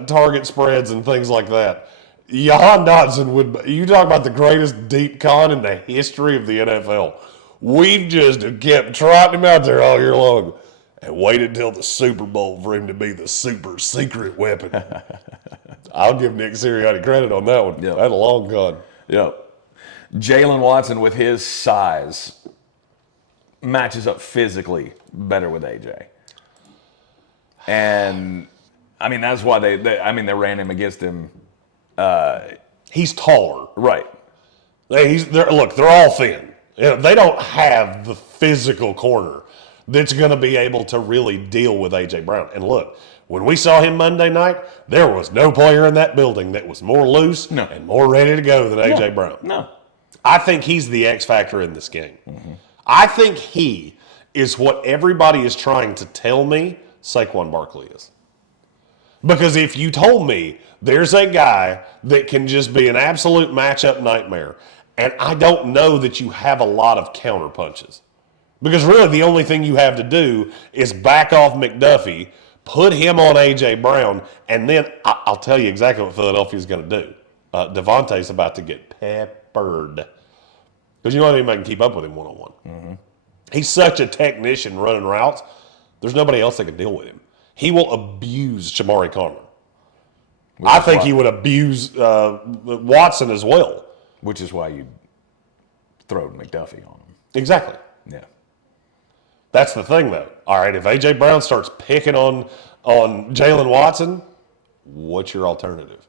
target spreads and things like that. Jahan Dotson would. You talk about the greatest deep con in the history of the NFL. We've just kept trotting him out there all year long and waited until the Super Bowl for him to be the super secret weapon. I'll give Nick Sirianni credit on that one. Yep. That's a long con. Yep. Jalen Watson, with his size, matches up physically better with AJ. And, I mean, that's why they ran him against him. He's taller. Right. They're all thin. They don't have the physical corner that's going to be able to really deal with A.J. Brown. And look, when we saw him Monday night, there was no player in that building that was more loose and more ready to go than A.J. Brown. No. I think he's the X factor in this game. I think he is what everybody is trying to tell me Saquon Barkley is. Because if you told me there's a guy that can just be an absolute matchup nightmare, and I don't know that you have a lot of counter punches. Because really the only thing you have to do is back off McDuffie, put him on A.J. Brown, and then I'll tell you exactly what Philadelphia's going to do. Devontae's about to get peppered. Because you know anybody can keep up with him one-on-one. He's such a technician running routes, there's nobody else that can deal with him. He will abuse Shamari Conner. I think he would abuse Watson as well. Which is why you throw McDuffie on him. Exactly. Yeah. That's the thing, though. All right, if A.J. Brown starts picking on Jalen Watson, what's your alternative?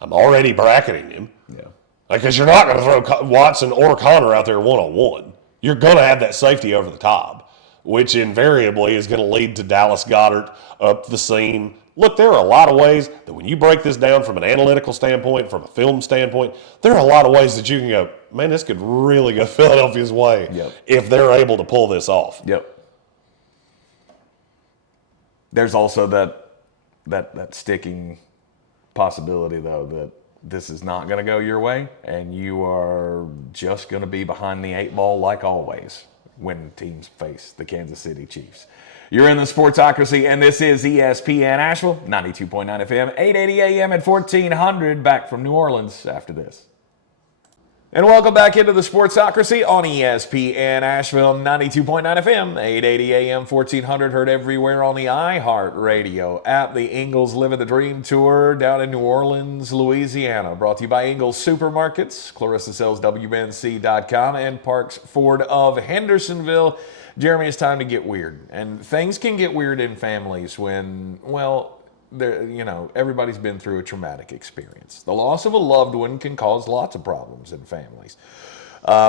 I'm already bracketing him. Yeah. Because you're not going to throw Watson or Connor out there one-on-one. You're going to have that safety over the top, which invariably is going to lead to Dallas Goedert up the seam. Look, there are a lot of ways that when you break this down from an analytical standpoint, from a film standpoint, there are a lot of ways that you can go, man, this could really go Philadelphia's way if they're able to pull this off. Yep. There's also that sticking possibility, though, that this is not going to go your way, and you are just going to be behind the eight ball like always when teams face the Kansas City Chiefs. You're in the Sportsocracy, and this is ESPN Asheville, 92.9 FM, 880 AM and 1400, back from New Orleans after this. And welcome back into the Sportsocracy on ESPN Asheville, 92.9 FM, 880 AM, 1400, heard everywhere on the iHeartRadio app. The Ingles Living the Dream Tour down in New Orleans, Louisiana, brought to you by Ingles Supermarkets, Clarissa Sells, WNC.com, and Parks Ford of Hendersonville. Jeremy, it's time to get weird. And things can get weird in families when, everybody's been through a traumatic experience. The loss of a loved one can cause lots of problems in families.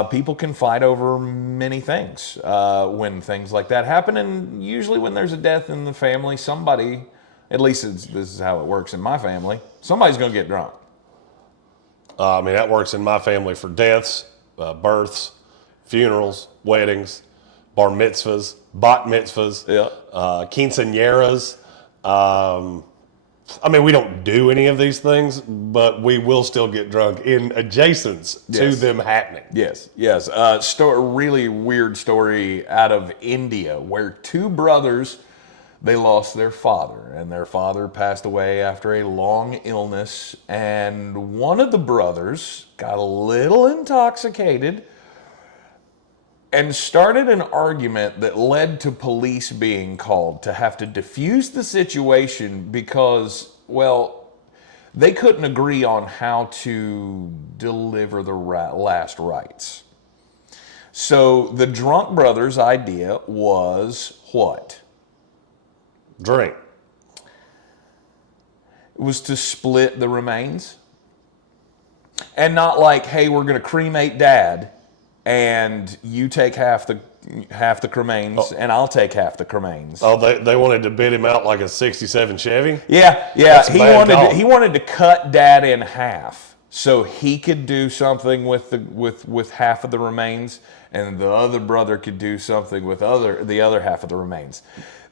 People can fight over many things when things like that happen. And usually when there's a death in the family, somebody, at least this is how it works in my family, somebody's going to get drunk. That works in my family for deaths, births, funerals, weddings, bar mitzvahs, bat mitzvahs, quinceañeras, I mean, we don't do any of these things, but we will still get drunk in adjacence to them happening. Yes. Really weird story out of India where two brothers, they lost their father, and their father passed away after a long illness, and one of the brothers got a little intoxicated and started an argument that led to police being called to have to defuse the situation because, well, they couldn't agree on how to deliver the last rites. So the drunk brothers' idea was what? Drink. It was to split the remains. And not like, hey, we're going to cremate dad, and you take half the cremains, and I'll take half the cremains. Oh, they wanted to bid him out like a '67 Chevy. Yeah. He wanted to cut dad in half so he could do something with half of the remains, and the other brother could do something with the other half of the remains.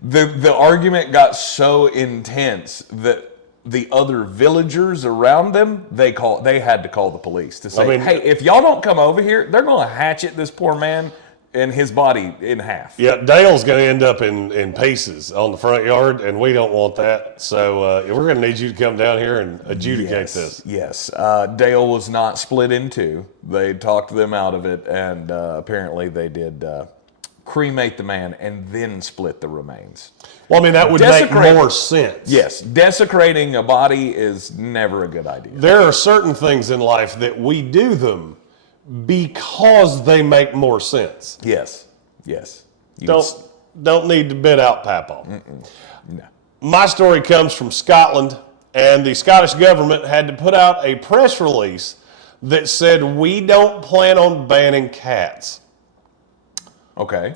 The argument got so intense that the other villagers around them, they had to call the police to say, hey, if y'all don't come over here, they're going to hatchet this poor man and his body in half. Yeah, Dale's going to end up in pieces on the front yard, and we don't want that. So we're going to need you to come down here and adjudicate this. Yes. Dale was not split in two. They talked them out of it, and apparently they did cremate the man and then split the remains. Well, I mean, that would make more sense. Yes, desecrating a body is never a good idea. There are certain things in life that we do them because they make more sense. Yes. Don't need to bid out Papa. No. My story comes from Scotland, and the Scottish government had to put out a press release that said, we don't plan on banning cats. Okay.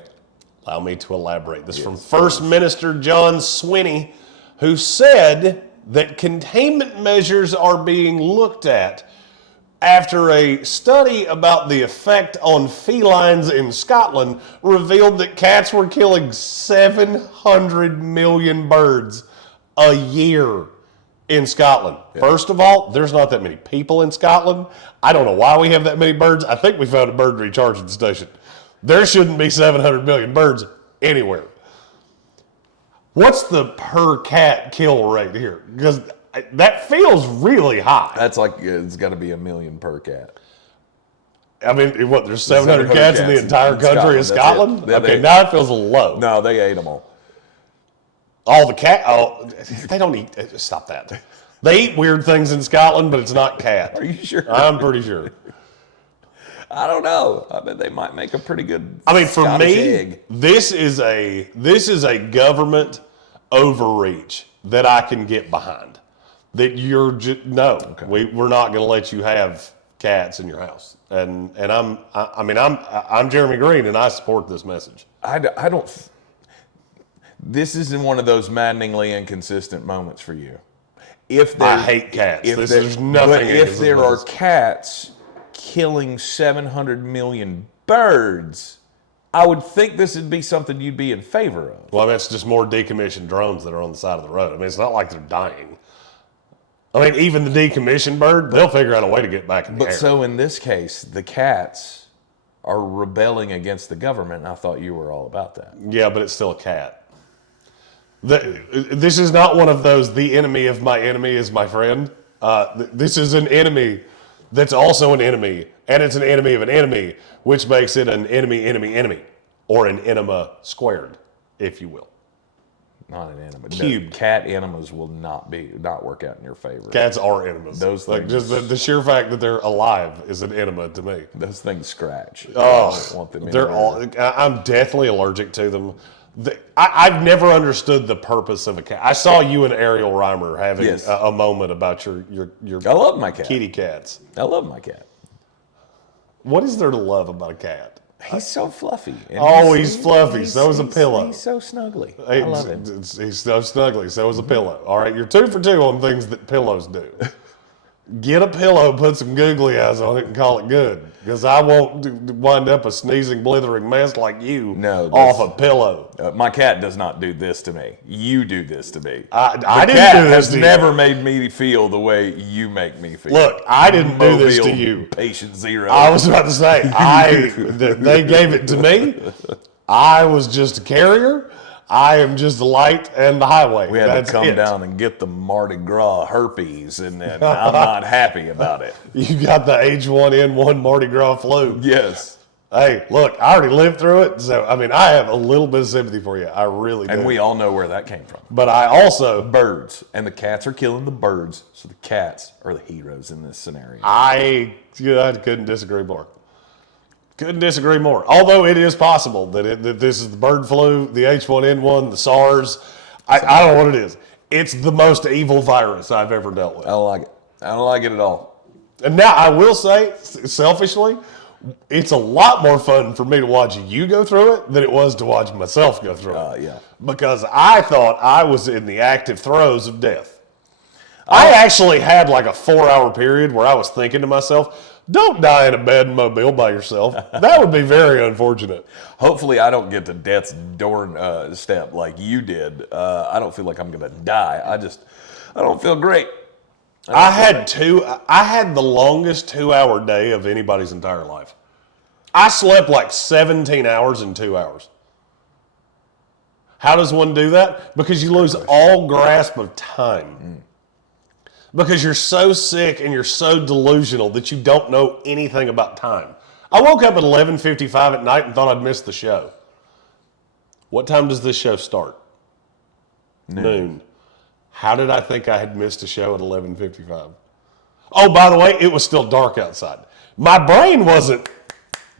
Allow me to elaborate. This is from First Minister John Swinney, who said that containment measures are being looked at after a study about the effect on felines in Scotland revealed that cats were killing 700 million birds a year in Scotland. Yeah. First of all, there's not that many people in Scotland. I don't know why we have that many birds. I think we found a bird recharging station. There shouldn't be 700 million birds anywhere. What's the per cat kill rate here? Because that feels really high. That's like, it's got to be 1 million per cat. I mean, what, there's 700 cats in the entire country of Scotland? Okay, now it feels a little low. No, they ate them all. All the they don't eat, stop that. They eat weird things in Scotland, but it's not cat. Are you sure? I'm pretty sure. I don't know. I bet they might make a pretty good. I mean, for Scottish me, egg. this is a government overreach that I can get behind. That you're we're not going to let you have cats in your house. And I'm Jeremy Greene, and I support this message. I don't. This is in one of those maddeningly inconsistent moments for you. I hate cats. There's nothing. If there are cats killing 700 million birds, I would think this would be something you'd be in favor of. Well, that's just more decommissioned drones that are on the side of the road. I mean, it's not like they're dying. I mean, even the decommissioned bird, they'll figure out a way to get back in the air. But so in this case, the cats are rebelling against the government, and I thought you were all about that. Yeah, but it's still a cat. This is not one of those, the enemy of my enemy is my friend. This is an enemy that's also an enemy, and it's an enemy of an enemy, which makes it an enemy, or an enema squared, if you will. Not an enema. Cubed. Cat enemas will not work out in your favor. Cats are enemas. Those like things, just the sheer fact that they're alive is an enema to me. Those things scratch. Oh, I don't want them they're all. I'm deathly allergic to them. I've never understood the purpose of a cat. I saw you and Ariel Reimer having a moment about your I love my cat. Kitty cats. I love my cat. What is there to love about a cat? He's so fluffy. He's fluffy. So is a pillow. He's so snuggly. I love him. He's so snuggly. So is a pillow. All right, you're 2 for 2 on things that pillows do. Get a pillow, put some googly eyes on it, and call it good. Because I won't wind up a sneezing, blithering mess like you off a pillow. My cat does not do this to me. You do this to me. I didn't cat do this has to you. never made me feel the way you make me feel. Look, I didn't do this to you. Patient zero. I was about to say, they gave it to me. I was just a carrier. I am just the light and the highway. We had to come down and get the Mardi Gras herpes, and I'm not happy about it. You got the H1N1 Mardi Gras flu. Yes. Hey, look, I already lived through it, so, I mean, I have a little bit of sympathy for you. I really do. And we all know where that came from. But I also... Birds. And the cats are killing the birds, so the cats are the heroes in this scenario. I couldn't disagree more. Couldn't disagree more. Although it is possible that this is the bird flu, the H1N1, the SARS. I don't know what it is. It's the most evil virus I've ever dealt with. I don't like it. I don't like it at all. And now I will say, selfishly, it's a lot more fun for me to watch you go through it than it was to watch myself go through it. Yeah. Because I thought I was in the active throes of death. I actually had like a 4-hour period where I was thinking to myself, don't die in a bed and mobile by yourself. That would be very unfortunate. Hopefully I don't get to death's doorstep like you did. I don't feel like I'm going to die. I don't feel great. I had the longest 2-hour day of anybody's entire life. I slept like 17 hours in 2 hours. How does one do that? Because you lose all grasp of time. Because you're so sick and you're so delusional that you don't know anything about time. I woke up at 11:55 at night and thought I'd missed the show. What time does this show start? Noon. How did I think I had missed a show at 11:55? Oh, by the way, it was still dark outside. My brain wasn't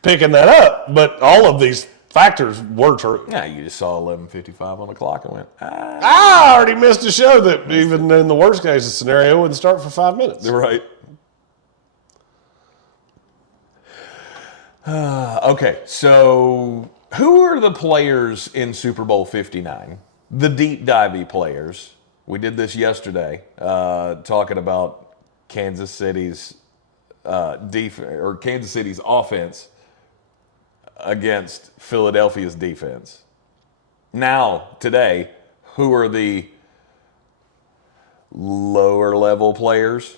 picking that up, but all of these factors were true. Yeah, you just saw 11:55 on the clock and went, I already missed a show that even in the worst case scenario wouldn't start for 5 minutes. Right. Okay, so who are the players in Super Bowl 59? The deep divey players. We did this yesterday, talking about Kansas City's Kansas City's offense against Philadelphia's defense. Now, today, who are the lower level players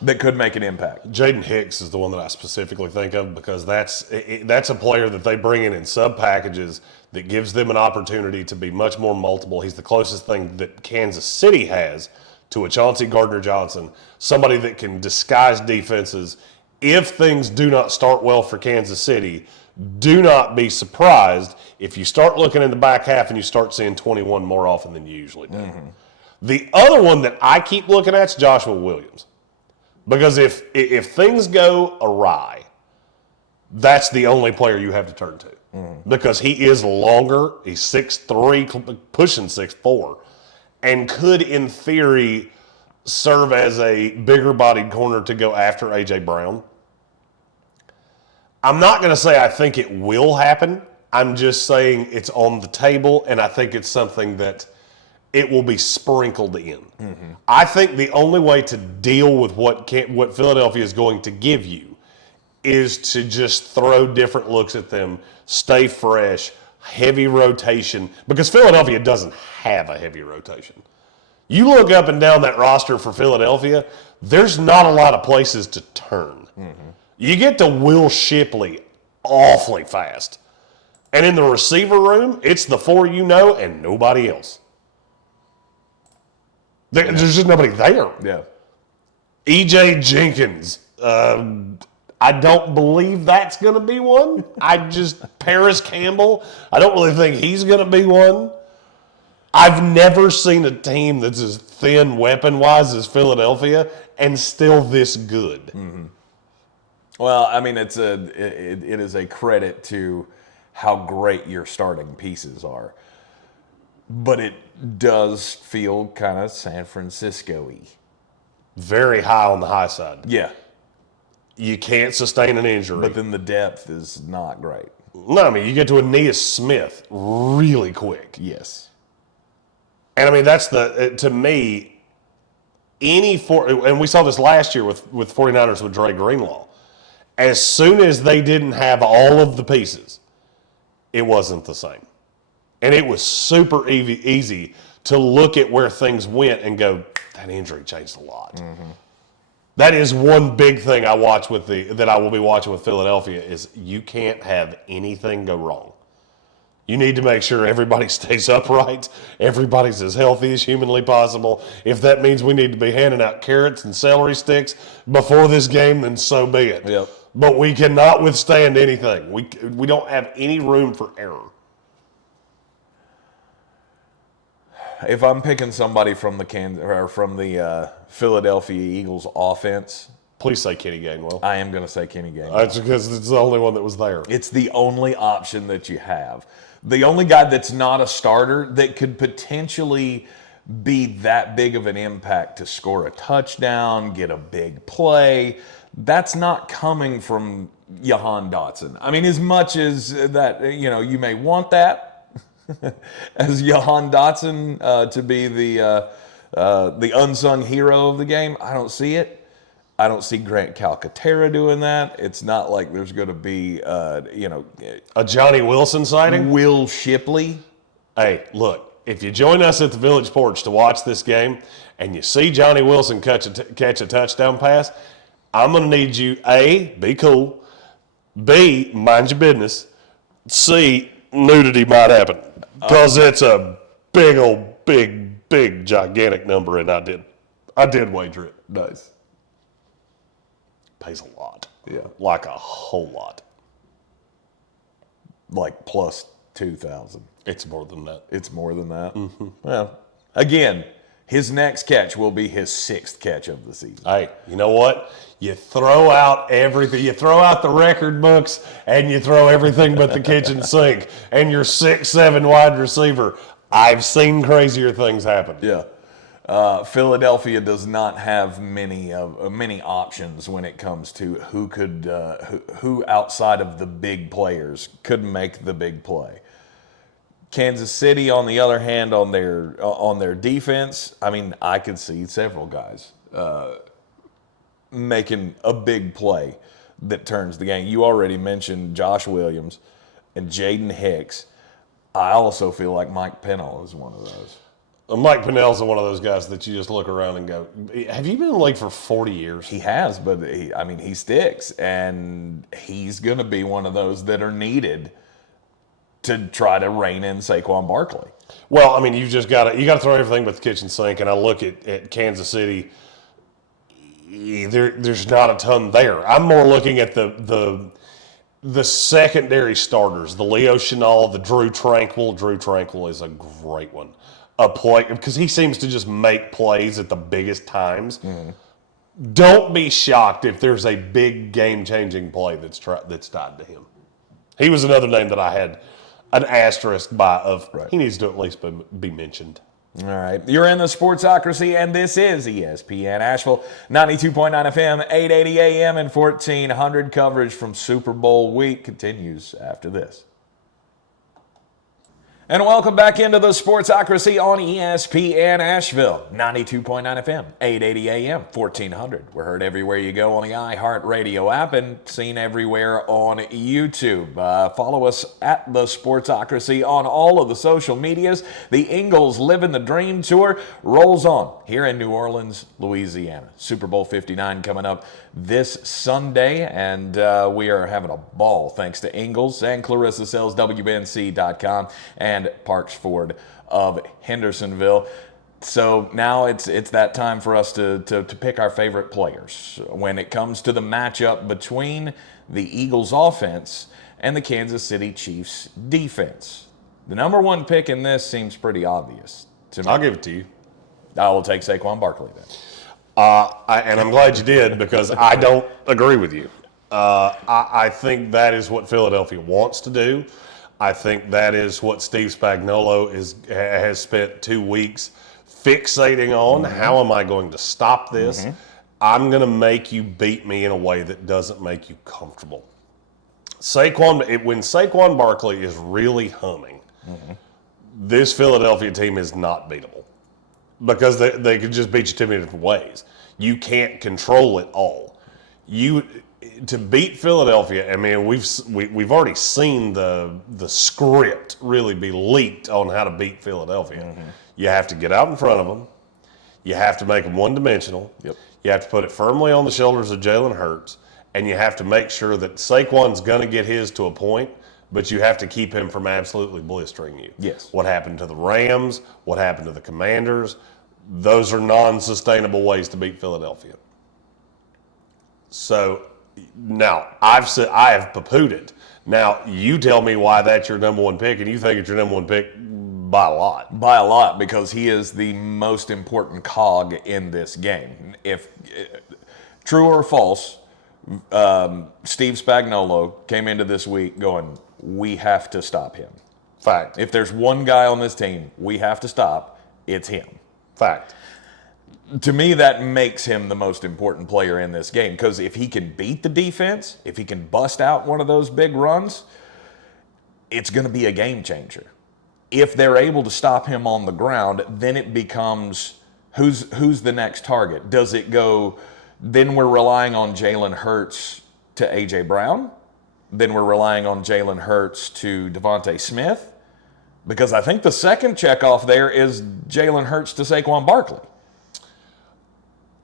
that could make an impact? Jaden Hicks is the one that I specifically think of because that's a player that they bring in sub packages that gives them an opportunity to be much more multiple. He's the closest thing that Kansas City has to a Chauncey Gardner-Johnson, somebody that can disguise defenses. If things do not start well for Kansas City, do not be surprised if you start looking in the back half and you start seeing 21 more often than you usually do. Mm-hmm. The other one that I keep looking at is Joshua Williams. Because if things go awry, that's the only player you have to turn to. Mm-hmm. Because he is longer, he's 6'3", pushing 6'4", and could, in theory, serve as a bigger-bodied corner to go after A.J. Brown. I'm not going to say I think it will happen. I'm just saying it's on the table, and I think it's something that it will be sprinkled in. Mm-hmm. I think the only way to deal with what Philadelphia is going to give you is to just throw different looks at them, stay fresh, heavy rotation, because Philadelphia doesn't have a heavy rotation. You look up and down that roster for Philadelphia, there's not a lot of places to turn. Mm-hmm. You get to Will Shipley awfully fast. And in the receiver room, it's the four you know and nobody else. There's just nobody there. Yeah. E.J. Jenkins. I don't believe that's going to be one. Paris Campbell, I don't really think he's going to be one. I've never seen a team that's as thin weapon-wise as Philadelphia and still this good. Mm-hmm. Well, I mean, it is a credit to how great your starting pieces are. But it does feel kind of San Francisco-y. Very high on the high side. Yeah. You can't sustain an injury. But then the depth is not great. No, I mean, you get to Aeneas Smith really quick. Yes. And I mean, that's to me, and we saw this last year with 49ers with Dre Greenlaw. As soon as they didn't have all of the pieces, it wasn't the same. And it was super easy to look at where things went and go, that injury changed a lot. Mm-hmm. That is one big thing I watch that I will be watching with Philadelphia is you can't have anything go wrong. You need to make sure everybody stays upright, everybody's as healthy as humanly possible. If that means we need to be handing out carrots and celery sticks before this game, then so be it. Yep. But we cannot withstand anything. We don't have any room for error. If I'm picking somebody from the Philadelphia Eagles offense, please say Kenny Gainwell. I am going to say Kenny Gainwell. That's because it's the only one that was there. It's the only option that you have. The only guy that's not a starter that could potentially be that big of an impact to score a touchdown, get a big play, that's not coming from Jahan Dotson. I mean, as much as that, you may want that as Jahan Dotson to be the unsung hero of the game, I don't see it. I don't see Grant Calcaterra doing that. It's not like there's going to be, a Johnny Wilson sighting. Will Shipley. Hey, look, if you join us at the Village Porch to watch this game and you see Johnny Wilson catch a touchdown pass, I'm going to need you, A, be cool, B, mind your business, C, nudity might happen. Because it's a big, gigantic number, and I did wager it. Nice. Pays a lot. Yeah. Like a whole lot. Like plus 2,000. It's more than that. It's more than that? Mm-hmm. Well, again, his next catch will be his 6th catch of the season. Hey, you know what? You throw out everything. You throw out the record books, and you throw everything but the kitchen sink. And your 6'7" wide receiver. I've seen crazier things happen. Yeah. Philadelphia does not have many options when it comes to who outside of the big players could make the big play. Kansas City, on the other hand, on their defense, I mean, I could see several guys making a big play that turns the game. You already mentioned Josh Williams and Jaden Hicks. I also feel like Mike Pennell is one of those. Mike Pennell's one of those guys that you just look around and go, have you been in the league for 40 years? He has, but he sticks, and he's going to be one of those that are needed to try to rein in Saquon Barkley. Well, I mean, you got to throw everything but the kitchen sink, and I look at Kansas City. There's not a ton there. I'm more looking at the secondary starters, the Leo Chenal, the Drew Tranquil. Drew Tranquil is a great one. A play because he seems to just make plays at the biggest times. Mm-hmm. Don't be shocked if there's a big game-changing play that's tied to him. He was another name that I had an asterisk by of right. He needs to at least be mentioned. All right. You're in the Sportsocracy, and this is ESPN Asheville, 92.9 FM, 880 AM, and 1400. Coverage from Super Bowl week continues after this. And welcome back into the Sportsocracy on ESPN Asheville, 92.9 FM, 880 AM, 1400. We're heard everywhere you go on the iHeartRadio app and seen everywhere on YouTube. Follow us at the Sportsocracy on all of the social medias. The Ingles Living the Dream Tour rolls on here in New Orleans, Louisiana. Super Bowl 59 coming up this Sunday, and we are having a ball thanks to Ingles and Clarissa Sells, WNC.com, and Parks Ford of Hendersonville. So now it's that time for us to pick our favorite players when it comes to the matchup between the Eagles offense and the Kansas City Chiefs defense. The number one pick in this seems pretty obvious to me. I'll give it to you. I will take Saquon Barkley then. And I'm glad you did because I don't agree with you. I think that is what Philadelphia wants to do. I think that is what Steve Spagnuolo has spent 2 weeks fixating on. Mm-hmm. How am I going to stop this? Mm-hmm. I'm going to make you beat me in a way that doesn't make you comfortable. When Saquon Barkley is really humming, mm-hmm. this Philadelphia team is not beatable. because they could just beat you too many different ways. You can't control it all. To beat Philadelphia, I mean, we've already seen the script really be leaked on how to beat Philadelphia. Mm-hmm. You have to get out in front of them. You have to make them one-dimensional. Yep. You have to put it firmly on the shoulders of Jalen Hurts, and you have to make sure that Saquon's going to get his to a point, but you have to keep him from absolutely blistering you. Yes. What happened to the Rams? What happened to the Commanders? Those are non-sustainable ways to beat Philadelphia. So now I have poo-pooed it. Now you tell me why that's your number one pick, and you think it's your number one pick by a lot. By a lot, because he is the most important cog in this game. If true or false, Steve Spagnuolo came into this week going, we have to stop him. Fact. If there's one guy on this team we have to stop, it's him. Fact. To me, that makes him the most important player in this game, because if he can beat the defense, if he can bust out one of those big runs, it's going to be a game changer. If they're able to stop him on the ground, then it becomes who's the next target? Does it go, then we're relying on Jalen Hurts to A.J. Brown? Then we're relying on Jalen Hurts to Devontae Smith? Because I think the second checkoff there is Jalen Hurts to Saquon Barkley.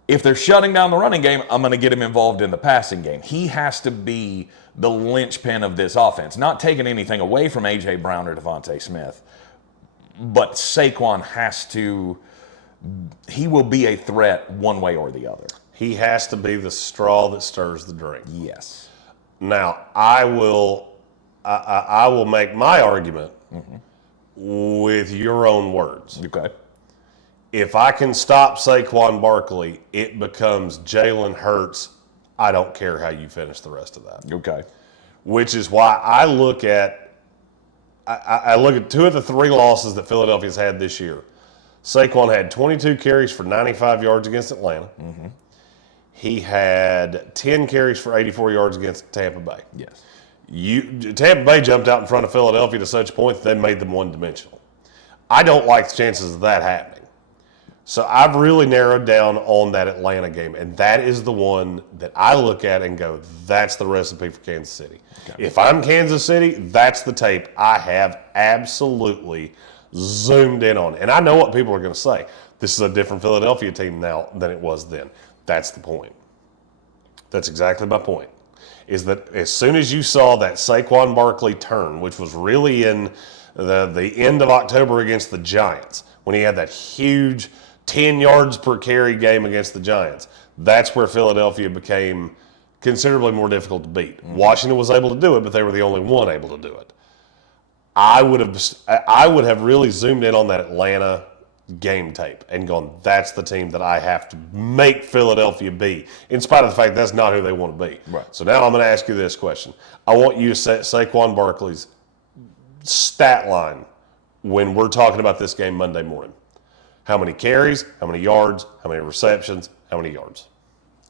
If they're shutting down the running game, I'm going to get him involved in the passing game. He has to be the linchpin of this offense. Not taking anything away from A.J. Brown or Devontae Smith, but Saquon has to, he will be a threat one way or the other. He has to be the straw that stirs the drink. Yes. Now, I will make my argument with your own words. Okay. If I can stop Saquon Barkley, it becomes Jalen Hurts. I don't care how you finish the rest of that. Okay. Which is why I look at two of the three losses that Philadelphia's had this year. Saquon had 22 carries for 95 yards against Atlanta. Mm-hmm. He had 10 carries for 84 yards against Tampa Bay. Yes. Tampa Bay jumped out in front of Philadelphia to such a point that they made them one-dimensional. I don't like the chances of that happening. So I've really narrowed down on that Atlanta game, and that is the one that I look at and go, that's the recipe for Kansas City. Okay. If I'm Kansas City, that's the tape I have absolutely zoomed in on. And I know what people are going to say. This is a different Philadelphia team now than it was then. That's the point. That's exactly my point, is that as soon as you saw that Saquon Barkley turn, which was really in the end of October against the Giants, when he had that huge 10 yards per carry game against the Giants, that's where Philadelphia became considerably more difficult to beat. Mm-hmm. Washington was able to do it, but they were the only one able to do it. I would have really zoomed in on that Atlanta game tape and gone, that's the team that I have to make Philadelphia be, in spite of the fact that's not who they want to be. Right. So now I'm going to ask you this question. I want you to set Saquon Barkley's stat line when we're talking about this game Monday morning. How many carries, how many yards, how many receptions, how many yards,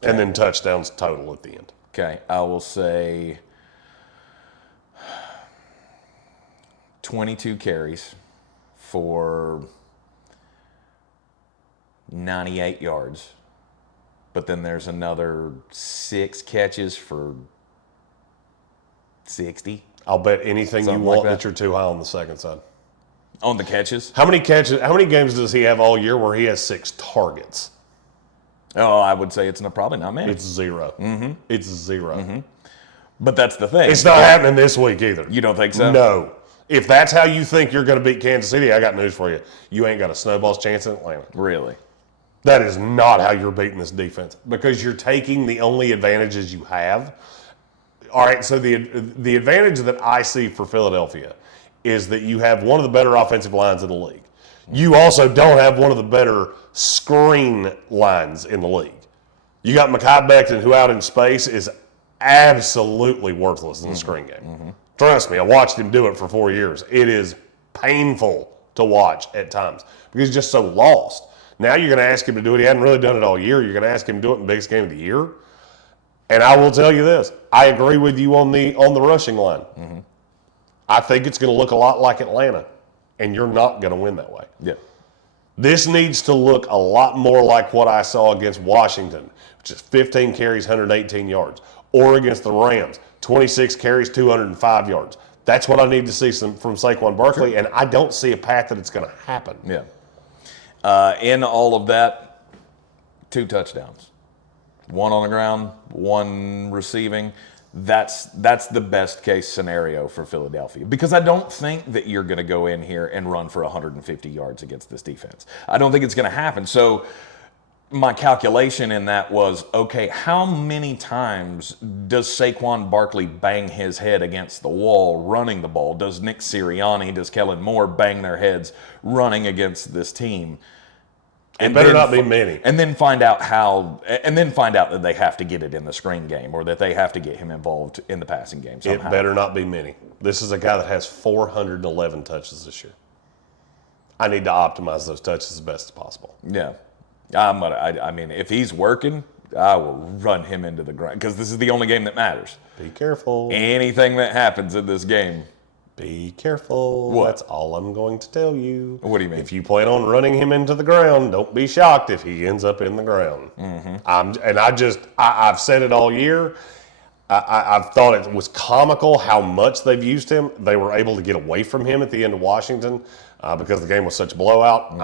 and then touchdowns total at the end. Okay, I will say 22 carries for 98 yards, but then there's another 6 catches for 60. I'll bet anything Something you want like that you're too high on the second side. On the catches? How many games does he have all year where he has 6 targets? Oh, I would say it's probably not many. It's 0. Mm-hmm. It's 0. Mm-hmm. But that's the thing. It's not happening this week either. You don't think so? No. If that's how you think you're going to beat Kansas City, I got news for you. You ain't got a snowball's chance in Atlanta. Really? That is not how you're beating this defense, because you're taking the only advantages you have. All right, so the advantage that I see for Philadelphia is that you have one of the better offensive lines in the league. You also don't have one of the better screen lines in the league. You got Mekhi Becton, who out in space is absolutely worthless in the screen game. Mm-hmm. Trust me, I watched him do it for 4 years. It is painful to watch at times because he's just so lost. Now you're going to ask him to do it. He hadn't really done it all year. You're going to ask him to do it in the biggest game of the year. And I will tell you this. I agree with you on the rushing line. Mm-hmm. I think it's going to look a lot like Atlanta, and you're not going to win that way. Yeah. This needs to look a lot more like what I saw against Washington, which is 15 carries, 118 yards, or against the Rams, 26 carries, 205 yards. That's what I need to see from Saquon Barkley, and I don't see a path that it's going to happen. Yeah. In all of that, 2 touchdowns. 1 on the ground, 1 receiving. That's the best case scenario for Philadelphia, because I don't think that you're going to go in here and run for 150 yards against this defense. I don't think it's going to happen. So my calculation in that was, okay, how many times does Saquon Barkley bang his head against the wall running the ball? Does Nick Sirianni, does Kellen Moore bang their heads running against this team? It better not be many. And then find out that they have to get it in the screen game, or that they have to get him involved in the passing game somehow. It better not be many. This is a guy that has 411 touches this year. I need to optimize those touches as best as possible. Yeah. I mean, if he's working, I will run him into the ground, because this is the only game that matters. Be careful. Anything that happens in this game. Be careful. What? That's all I'm going to tell you. What do you mean? If you plan on running him into the ground, don't be shocked if he ends up in the ground. I've said it all year. I've thought it was comical how much they've used him. They were able to get away from him at the end of Washington because the game was such a blowout.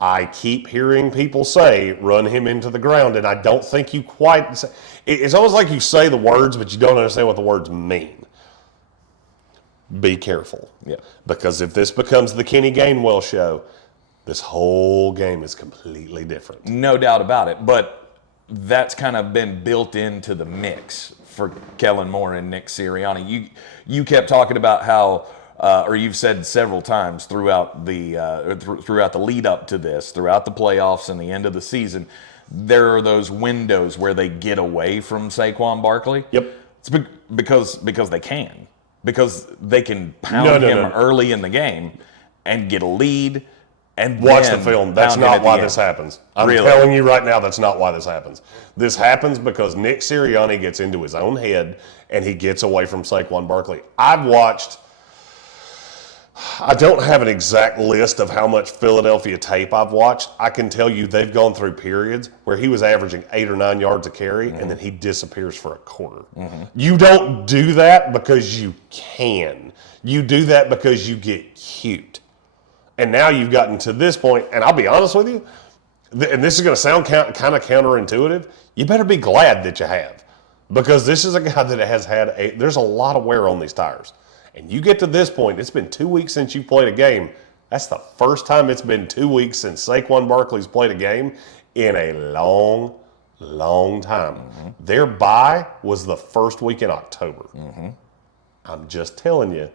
I keep hearing people say, run him into the ground, and I don't think you quite. It's almost like you say the words, but you don't understand what the words mean. Be careful. Yeah. Because if this becomes the Kenny Gainwell show, this whole game is completely different. No doubt about it. But that's kind of been built into the mix for Kellen Moore and Nick Sirianni. You kept talking about how, or you've said several times throughout the lead up to this, throughout the playoffs and the end of the season, there are those windows where they get away from Saquon Barkley. Yep. It's because they can. Because they can pound him early in the game and get a lead and watch the film. That's not why this happens. I'm telling you right now, that's not why this happens. This happens because Nick Sirianni gets into his own head and he gets away from Saquon Barkley. I don't have an exact list of how much Philadelphia tape I've watched. I can tell you they've gone through periods where he was averaging 8 or 9 yards a carry, and then he disappears for a quarter. You don't do that because you can. You do that because you get cute. And now you've gotten to this point, and I'll be honest with you, and this is going to sound kind of counterintuitive, you better be glad that you have. Because this is a guy that has had there's a lot of wear on these tires. And you get to this point, it's been 2 weeks since you played a game. That's the first time it's been 2 weeks since Saquon Barkley's played a game in a long, long time. Their bye was the first week in October. I'm just telling you,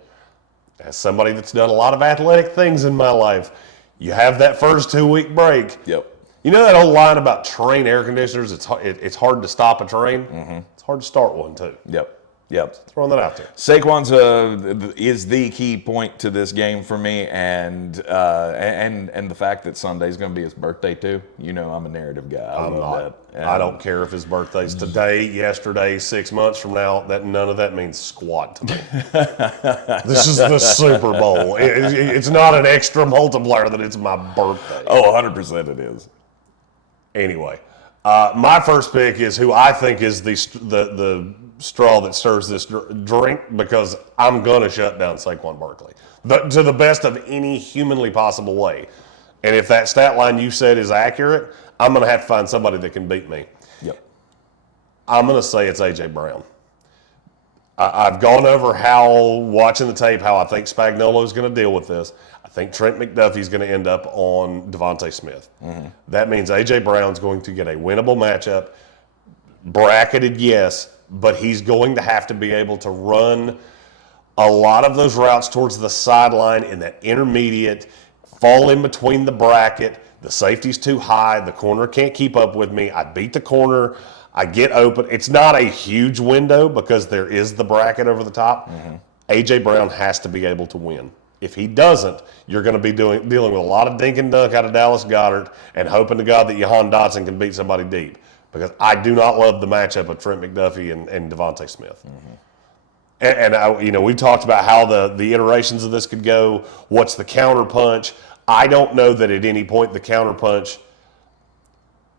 as somebody that's done a lot of athletic things in my life, you have that first 2 week break. Yep. You know that old line about train air conditioners? It's hard to stop a train. It's hard to start one too. Yep. Throwing that out there. Saquon's is the key point to this game for me, and the fact that Sunday's going to be his birthday too. You know, I'm a narrative guy. I love that. I don't care if his birthday's today, yesterday, 6 months from now. None of that means squat to me. This is the Super Bowl. It's not an extra multiplier that it's my birthday. Oh, 100% it is. Anyway, my first pick is who I think is the straw that stirs this drink, because I'm going to shut down Saquon Barkley to the best of any humanly possible way. And if that stat line you said is accurate, I'm going to have to find somebody that can beat me. Yep. I'm going to say it's A.J. Brown. I've gone over watching the tape, how I think Spagnuolo is going to deal with this. I think Trent McDuffie's going to end up on Devontae Smith. That means A.J. Brown's going to get a winnable matchup, bracketed, yes, but he's going to have to be able to run a lot of those routes towards the sideline in that intermediate, fall in between the bracket. The safety's too high. The corner can't keep up with me. I beat the corner. I get open. It's not a huge window because there is the bracket over the top. A.J. Brown has to be able to win. If he doesn't, you're going to be dealing with a lot of dink and dunk out of Dallas Goedert and hoping to God that Jahan Dotson can beat somebody deep. Because I do not love the matchup of Trent McDuffie and Devontae Smith. And we've talked about how the iterations of this could go. What's the counter punch? I don't know that at any point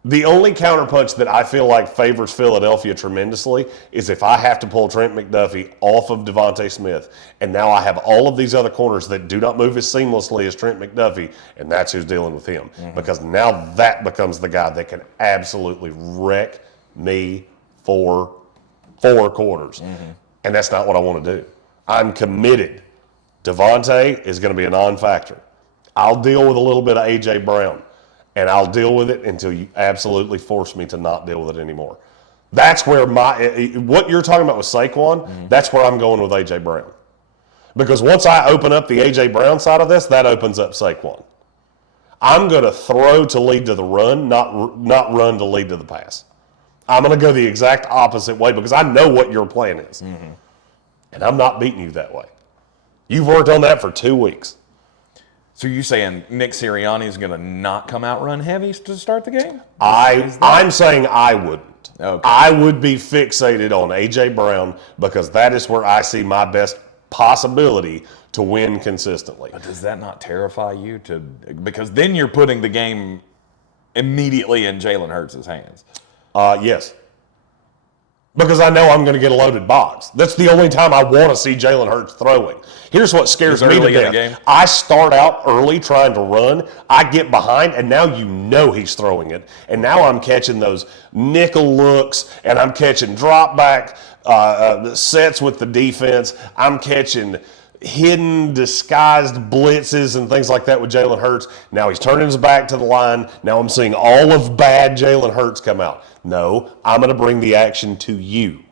the only counterpunch that I feel like favors Philadelphia tremendously is if I have to pull Trent McDuffie off of Devontae Smith, and now I have all of these other corners that do not move as seamlessly as Trent McDuffie, and that's who's dealing with him. Because now that becomes the guy that can absolutely wreck me for 4 quarters. And that's not what I want to do. I'm committed. Devontae is going to be a non-factor. I'll deal with a little bit of A.J. Brown. And I'll deal with it until you absolutely force me to not deal with it anymore. That's where what you're talking about with Saquon, that's where I'm going with A.J. Brown. Because once I open up the A.J. Brown side of this, that opens up Saquon. I'm going to throw to lead to the run, not run to lead to the pass. I'm going to go the exact opposite way because I know what your plan is. And I'm not beating you that way. You've worked on that for 2 weeks. So you're saying Nick Sirianni is going to not come out run heavy to start the game? I'm saying I wouldn't. Okay. I would be fixated on A.J. Brown because that is where I see my best possibility to win consistently. But does that not terrify you? Because then you're putting the game immediately in Jalen Hurts' hands. Yes. Because I know I'm going to get a loaded box. That's the only time I want to see Jalen Hurts throwing. Here's what scares me to death. I start out early trying to run. I get behind, and now you know he's throwing it. And now I'm catching those nickel looks, and I'm catching drop back sets with the defense. I'm catching hidden, disguised blitzes and things like that with Jalen Hurts. Now he's turning his back to the line. Now I'm seeing all of bad Jalen Hurts come out. No, I'm going to bring the action to you.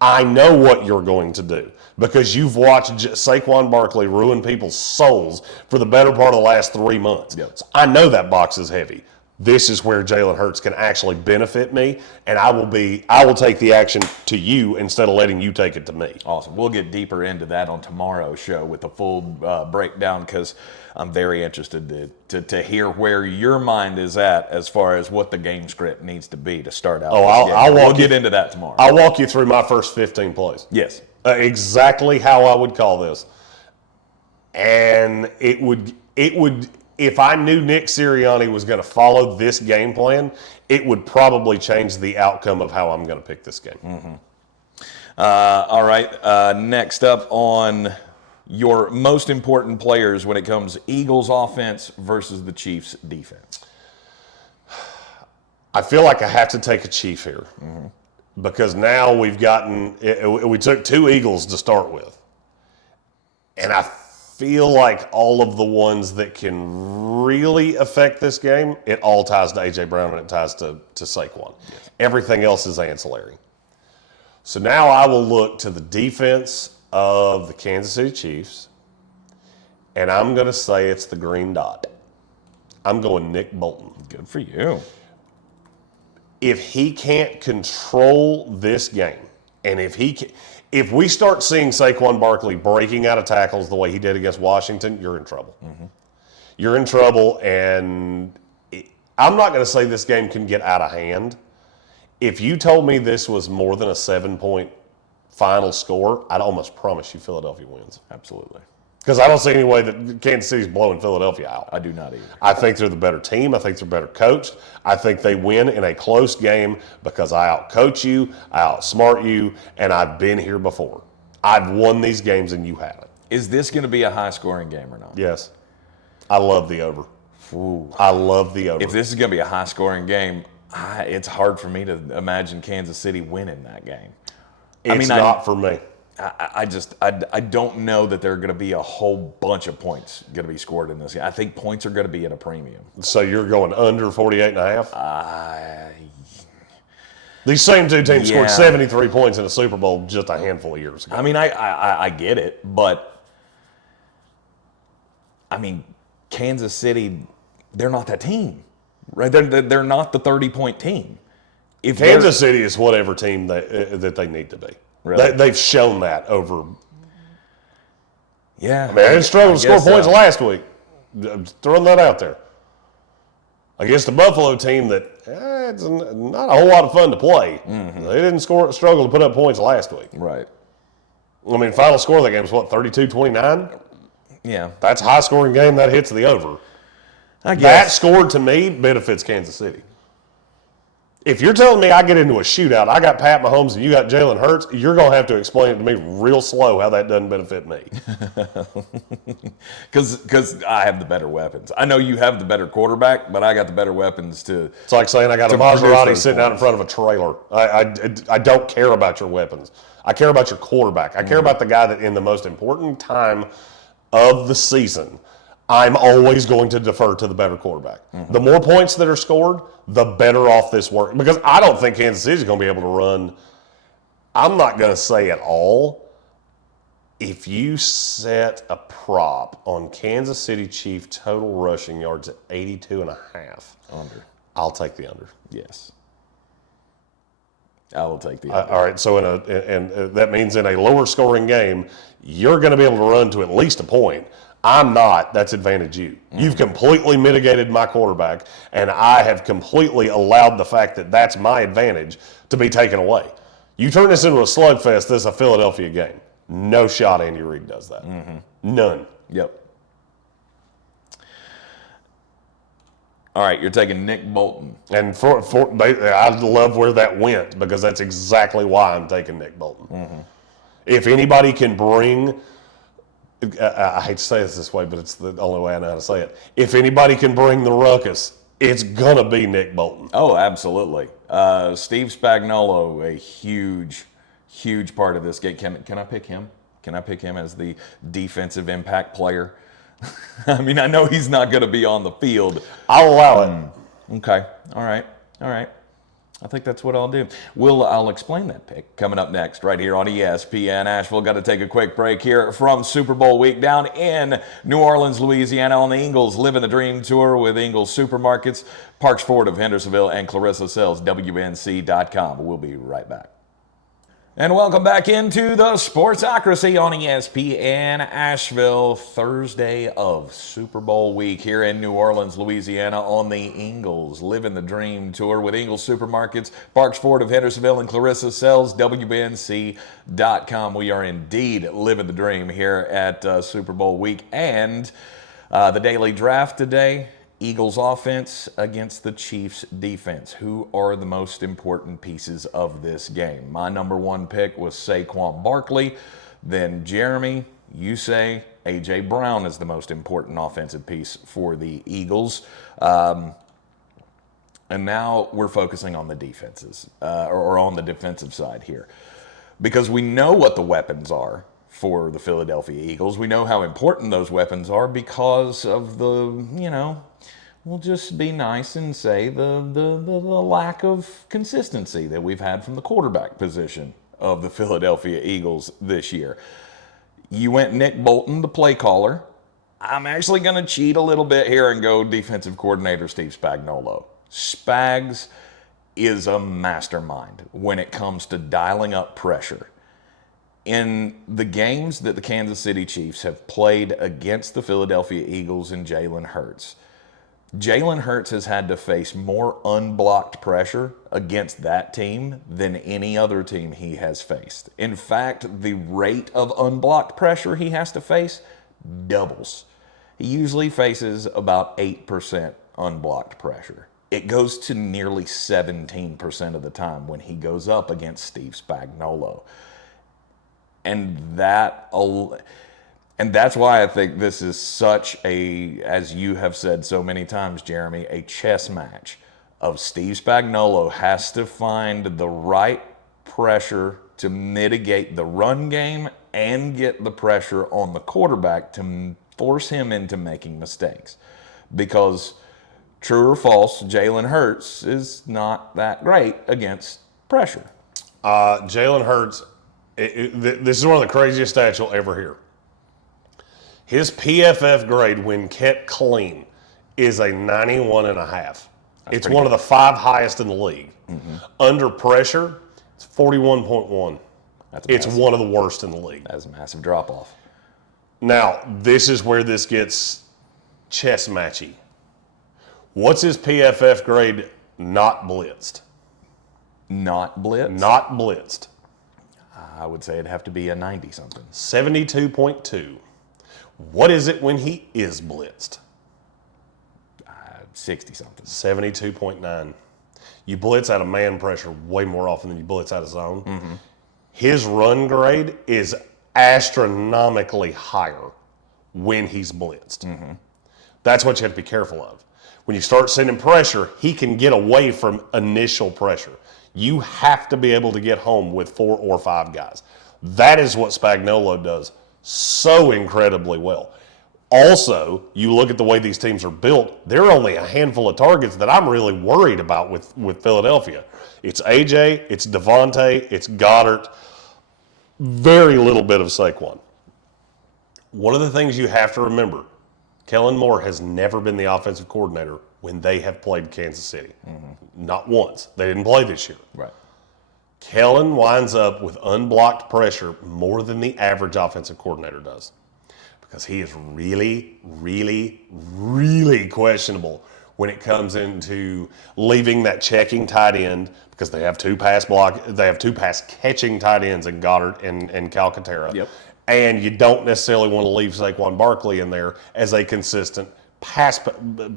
I know what you're going to do because you've watched Saquon Barkley ruin people's souls for the better part of the last 3 months. Yep. So I know that box is heavy. This is where Jalen Hurts can actually benefit me, and I will take the action to you instead of letting you take it to me. Awesome. We'll get deeper into that on tomorrow's show with the full breakdown because I'm very interested to hear where your mind is at as far as what the game script needs to be to start out. We'll get into that tomorrow. I'll walk you through my first 15 plays. Yes. Exactly how I would call this. And it would if I knew Nick Sirianni was going to follow this game plan, it would probably change the outcome of how I'm going to pick this game. All right. Next up on your most important players when it comes Eagles offense versus the Chiefs defense. I feel like I have to take a Chief here because now we took 2 Eagles to start with. And I feel like all of the ones that can really affect this game, it all ties to A.J. Brown and it ties to Saquon. Yes. Everything else is ancillary. So now I will look to the defense of the Kansas City Chiefs, and I'm going to say it's the green dot. I'm going Nick Bolton. Good for you. If he can't control this game, and if we start seeing Saquon Barkley breaking out of tackles the way he did against Washington, you're in trouble. You're in trouble, and I'm not going to say this game can get out of hand. If you told me this was more than a 7-point final score, I'd almost promise you Philadelphia wins. Absolutely. Because I don't see any way that Kansas City's blowing Philadelphia out. I do not either. I think they're the better team. I think they're better coached. I think they win in a close game because I outcoach you, I outsmart you, and I've been here before. I've won these games and you haven't. Is this going to be a high-scoring game or not? Yes. I love the over. Ooh. I love the over. If this is going to be a high-scoring game, it's hard for me to imagine Kansas City winning that game. It's not for me. I don't know that there are going to be a whole bunch of points going to be scored in this game. I think points are going to be at a premium. So you're going under 48.5? These same 2 teams scored 73 points in a Super Bowl just a handful of years ago. I mean, I get it, but I mean, Kansas City, they're not that team, right? They're not the 30-point team. If Kansas City is whatever team that they need to be. Really? They've shown that over. Yeah. I mean, they didn't struggle to score points last week. I'm throwing that out there. Against a Buffalo team that it's not a whole lot of fun to play. They didn't struggle to put up points last week. Right. I mean, final score of that game was what, 32-29? Yeah. That's a high-scoring game. That hits the over. I That guess. score to me benefits Kansas City. If you're telling me I get into a shootout, I got Pat Mahomes and you got Jalen Hurts, you're going to have to explain it to me real slow how that doesn't benefit me. Because I have the better weapons. I know you have the better quarterback, but I got the better weapons to. It's like saying I got a To produce Maserati those sitting out in points. front of a trailer. I don't care about your weapons. I care about your quarterback. I care about the guy that in the most important time of the season, I'm always going to defer to the better quarterback. The more points that are scored, the better off this works. Because I don't think Kansas City is going to be able to run. I'm not going to say at all. If you set a prop on Kansas City Chief total rushing yards at 82.5, Under. I'll take the under. Yes. I will take the. All right, so that means in a lower scoring game, you're going to be able to run to at least a point. I'm not. That's advantage you. You've completely mitigated my quarterback, and I have completely allowed the fact that that's my advantage to be taken away. You turn this into a slugfest, this is a Philadelphia game. No shot Andy Reid does that. None. Yep. All right, you're taking Nick Bolton. And I love where that went because that's exactly why I'm taking Nick Bolton. If anybody can bring, I hate to say this way, but it's the only way I know how to say it. If anybody can bring the ruckus, it's going to be Nick Bolton. Oh, absolutely. Steve Spagnuolo, a huge part of this game. Can I pick him? Can I pick him as the defensive impact player? I mean, I know he's not going to be on the field. I'll allow it. Okay. All right. I think that's what I'll do. I'll explain that pick coming up next right here on ESPN Asheville. Got to take a quick break here from Super Bowl week down in New Orleans, Louisiana on the Ingles Living the Dream Tour with Ingles Supermarkets, Parks Ford of Hendersonville, and Clarissa Sells, WNC.com. We'll be right back. And welcome back into the Sportsocracy on ESPN Asheville, Thursday of Super Bowl week here in New Orleans, Louisiana on the Ingles Living the Dream Tour with Ingles Supermarkets, Parks Ford of Hendersonville, and Clarissa Sells, WNC.com. We are indeed living the dream here at Super Bowl week. And the daily draft today, Eagles offense against the Chiefs defense. Who are the most important pieces of this game? My number one pick was Saquon Barkley. Then Jeremy, you say A.J. Brown is the most important offensive piece for the Eagles. And now we're focusing on the defenses, or on the defensive side here. Because we know what the weapons are for the Philadelphia Eagles. We know how important those weapons are because of the, we'll just be nice and say the lack of consistency that we've had from the quarterback position of the Philadelphia Eagles this year. You went Nick Bolton, the play caller. I'm actually going to cheat a little bit here and go defensive coordinator Steve Spagnuolo. Spags is a mastermind when it comes to dialing up pressure. In the games that the Kansas City Chiefs have played against the Philadelphia Eagles and Jalen Hurts has had to face more unblocked pressure against that team than any other team he has faced. In fact, the rate of unblocked pressure he has to face doubles. He usually faces about 8% unblocked pressure. It goes to nearly 17% of the time when he goes up against Steve Spagnuolo. And that's why I think this is such a, as you have said so many times, Jeremy, a chess match of Steve Spagnuolo has to find the right pressure to mitigate the run game and get the pressure on the quarterback to force him into making mistakes. Because true or false, Jalen Hurts is not that great against pressure. Jalen Hurts, this is one of the craziest stats you'll ever hear. His PFF grade when kept clean is a 91.5. It's one of the 5 highest in the league. Mm-hmm. Under pressure, it's 41.1. It's one of the worst in the league. That's a massive drop-off. Now, this is where this gets chess matchy. What's his PFF grade not blitzed? Not blitzed? Not blitzed. I would say it'd have to be a 90-something. 72.2. What is it when he is blitzed? 60-something. 72.9. You blitz out of man pressure way more often than you blitz out of zone. His run grade is astronomically higher when he's blitzed. That's what you have to be careful of. When you start sending pressure, he can get away from initial pressure. You have to be able to get home with 4 or 5 guys. That is what Spagnuolo does so incredibly well. Also, you look at the way these teams are built, there are only a handful of targets that I'm really worried about with Philadelphia. It's AJ, it's Devontae, it's Goddard, very little bit of Saquon. One of the things you have to remember, Kellen Moore has never been the offensive coordinator when they have played Kansas City. Not once. They didn't play this year. Right. Kellen winds up with unblocked pressure more than the average offensive coordinator does, because he is really, really, really questionable when it comes into leaving that checking tight end, because they have two pass catching tight ends in Goddard and Calcaterra. Yep. And you don't necessarily want to leave Saquon Barkley in there as a consistent pass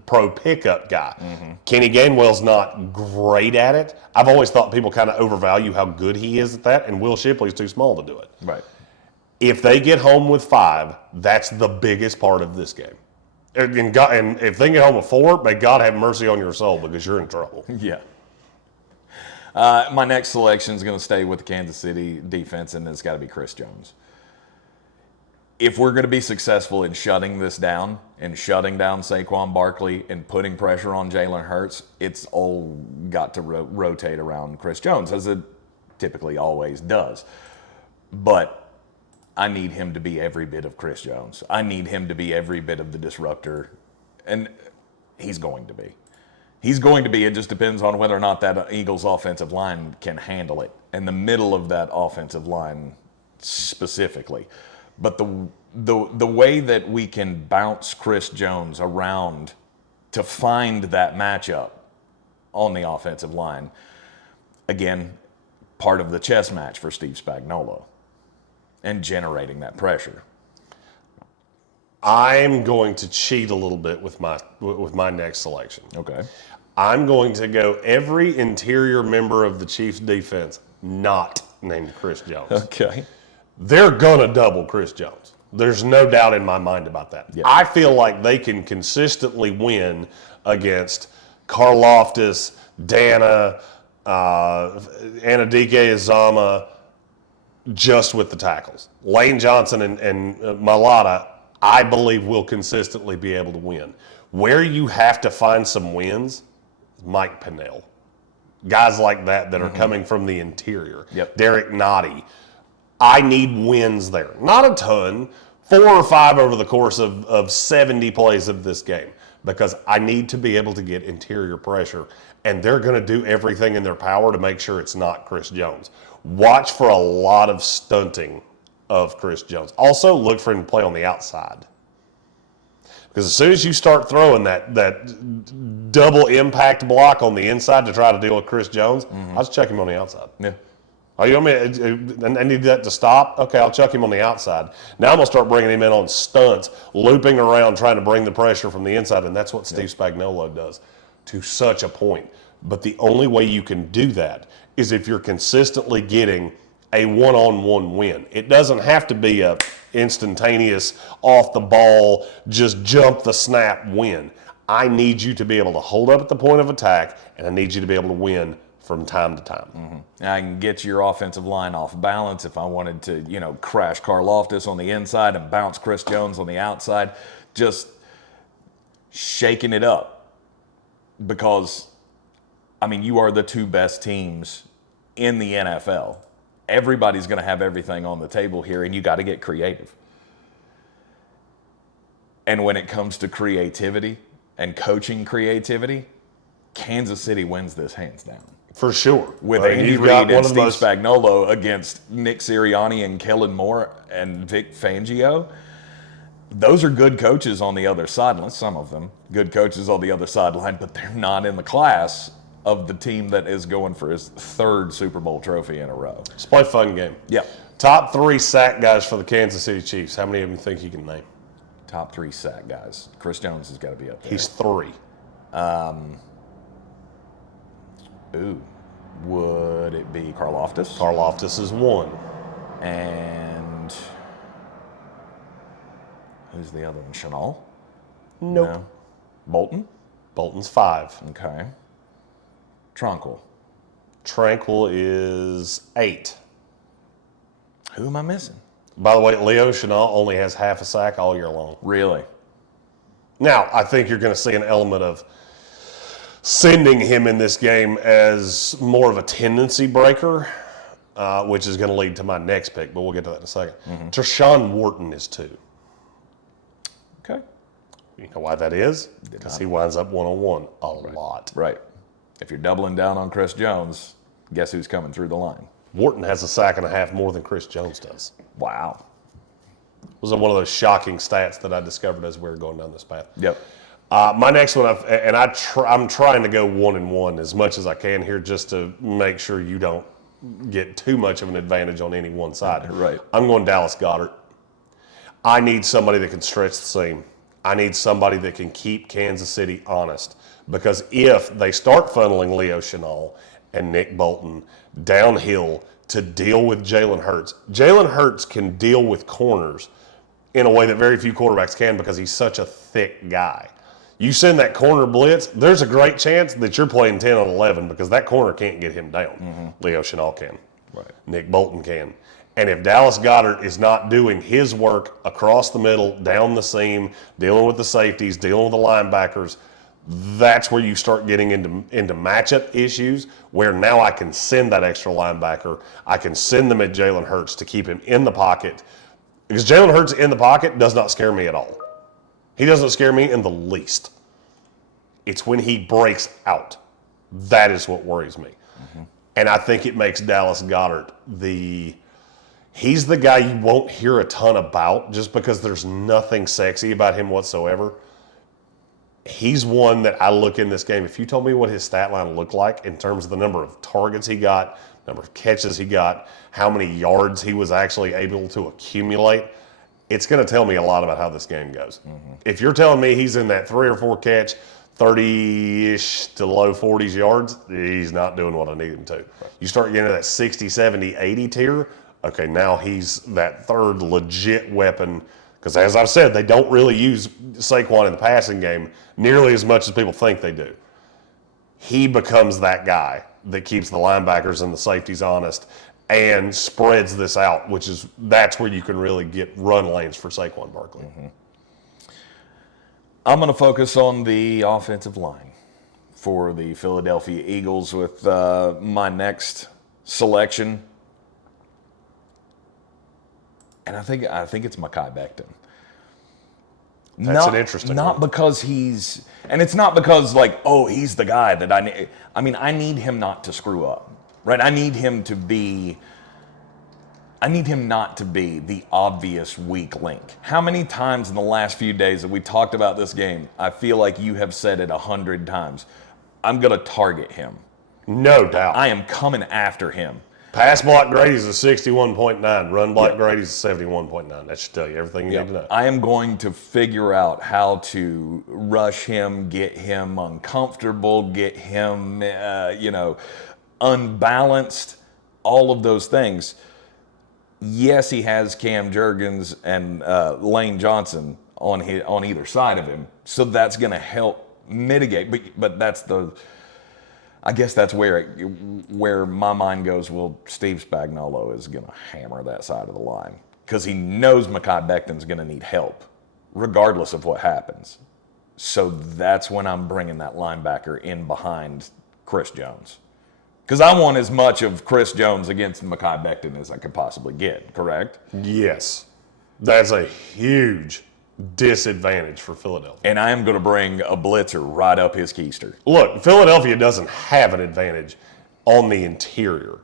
pro pickup guy. Kenny Gainwell's not great at it. I've always thought people kind of overvalue how good he is at that, and Will Shipley's too small to do it. Right. If they get home with 5, that's the biggest part of this game. And if they get home with 4, may God have mercy on your soul, because you're in trouble. Yeah. My next selection is going to stay with the Kansas City defense, and it's got to be Chris Jones. If we're going to be successful in shutting this down and shutting down Saquon Barkley and putting pressure on Jalen Hurts, it's all got to rotate around Chris Jones, as it typically always does. But I need him to be every bit of Chris Jones. I need him to be every bit of the disruptor, and he's going to be. He's going to be. It just depends on whether or not that Eagles offensive line can handle it, and the middle of that offensive line specifically. But the way that we can bounce Chris Jones around to find that matchup on the offensive line, again, part of the chess match for Steve Spagnuolo and generating that pressure. I'm going to cheat a little bit with my next selection. Okay. I'm going to go every interior member of the Chiefs defense not named Chris Jones. Okay. They're going to double Chris Jones. There's no doubt in my mind about that. Yeah. I feel like they can consistently win against Karlaftis, Dana, Anadike Azama, just with the tackles. Lane Johnson and Malata, I believe, will consistently be able to win. Where you have to find some wins, Mike Pennell. Guys like that are coming from the interior. Yep. Derek Nottie. I need wins there. Not a ton, 4 or 5 over the course of 70 plays of this game, because I need to be able to get interior pressure, and they're going to do everything in their power to make sure it's not Chris Jones. Watch for a lot of stunting of Chris Jones. Also, look for him to play on the outside. Because as soon as you start throwing that double impact block on the inside to try to deal with Chris Jones, I'll just check him on the outside. Yeah. Oh, you want me? I need that to stop? Okay, I'll chuck him on the outside. Now I'm going to start bringing him in on stunts, looping around, trying to bring the pressure from the inside, and that's what Steve Spagnuolo does to such a point. But the only way you can do that is if you're consistently getting a one-on-one win. It doesn't have to be a instantaneous, off-the-ball, just jump the snap win. I need you to be able to hold up at the point of attack, and I need you to be able to win from time to time. I can get your offensive line off balance if I wanted to, crash Karlaftis on the inside and bounce Chris Jones on the outside. Just shaking it up, because, you are the 2 best teams in the NFL. Everybody's going to have everything on the table here, and you got to get creative. And when it comes to creativity and coaching creativity, Kansas City wins this hands down. For sure. With Andy Reid and Steve Spagnuolo against Nick Sirianni and Kellen Moore and Vic Fangio, those are good coaches on the other sideline. Some of them good coaches on the other sideline, but they're not in the class of the team that is going for his 3rd Super Bowl trophy in a row. Let's play a fun game. Yeah. Top 3 sack guys for the Kansas City Chiefs. How many of them think you can name? Top 3 sack guys. Chris Jones has got to be up there. He's 3. Would it be Karlaftis? Karlaftis is 1. And who's the other one? Chanel? Nope. No. Bolton? Bolton's 5. Okay. Tranquil. Tranquil is 8. Who am I missing? By the way, Leo Chanel only has half a sack all year long. Really? Now, I think you're going to see an element of sending him in this game as more of a tendency breaker, which is going to lead to my next pick, but we'll get to that in a second. Tershawn Wharton is 2. Okay. You know why that is? Because he winds up one-on-one a lot. Right. If you're doubling down on Chris Jones, guess who's coming through the line? Wharton has a sack and a half more than Chris Jones does. Wow. It was one of those shocking stats that I discovered as we were going down this path. Yep. My next one, I'm trying to go 1-1 as much as I can here, just to make sure you don't get too much of an advantage on any one side. Right. I'm going Dallas Goedert. I need somebody that can stretch the seam. I need somebody that can keep Kansas City honest, because if they start funneling Leo Chenal and Nick Bolton downhill to deal with Jalen Hurts can deal with corners in a way that very few quarterbacks can, because he's such a thick guy. You send that corner blitz, there's a great chance that you're playing 10 on 11, because that corner can't get him down. Leo Chenal can. Right. Nick Bolton can. And if Dallas Goedert is not doing his work across the middle, down the seam, dealing with the safeties, dealing with the linebackers, that's where you start getting into matchup issues, where now I can send that extra linebacker. I can send them at Jalen Hurts to keep him in the pocket. Because Jalen Hurts in the pocket does not scare me at all. He doesn't scare me in the least. It's when he breaks out. That is what worries me. And I think it makes Dallas Goedert he's the guy you won't hear a ton about, just because there's nothing sexy about him whatsoever. He's one that I look in this game. If you told me what his stat line looked like in terms of the number of targets he got, number of catches he got, how many yards he was actually able to accumulate, it's going to tell me a lot about how this game goes. If you're telling me he's in that 3 or 4 catch, 30-ish to low 40s yards, he's not doing what I need him to. You start getting to that 60, 70, 80 tier, okay, now he's that third legit weapon. Because as I've said, they don't really use Saquon in the passing game nearly as much as people think they do. He becomes that guy that keeps the linebackers and the safeties honest and spreads this out, that's where you can really get run lanes for Saquon Barkley. I'm going to focus on the offensive line for the Philadelphia Eagles with my next selection. And I think it's Mekhi Becton. That's an interesting Not one. because and it's not because he's the guy that I need. I mean, I need him not to screw up, right? I need him not to be the obvious weak link. How many times in the last few days that we talked about this game, I feel like you have said it 100 times. I'm going to target him. No doubt. I am coming after him. Pass block Grady's a 61.9. Run block Grady's a 71.9. That should tell you everything you need to know. I am going to figure out how to rush him, get him uncomfortable, get him, unbalanced, all of those things. Yes, he has Cam Jurgens and Lane Johnson on either side of him, so that's going to help mitigate. But I guess that's where my mind goes. Well, Steve Spagnuolo is going to hammer that side of the line because he knows Mekhi Becton's going to need help, regardless of what happens. So that's when I'm bringing that linebacker in behind Chris Jones. Because I want as much of Chris Jones against Mekhi Becton as I could possibly get, correct? Yes. That's a huge disadvantage for Philadelphia. And I am going to bring a blitzer right up his keister. Look, Philadelphia doesn't have an advantage on the interior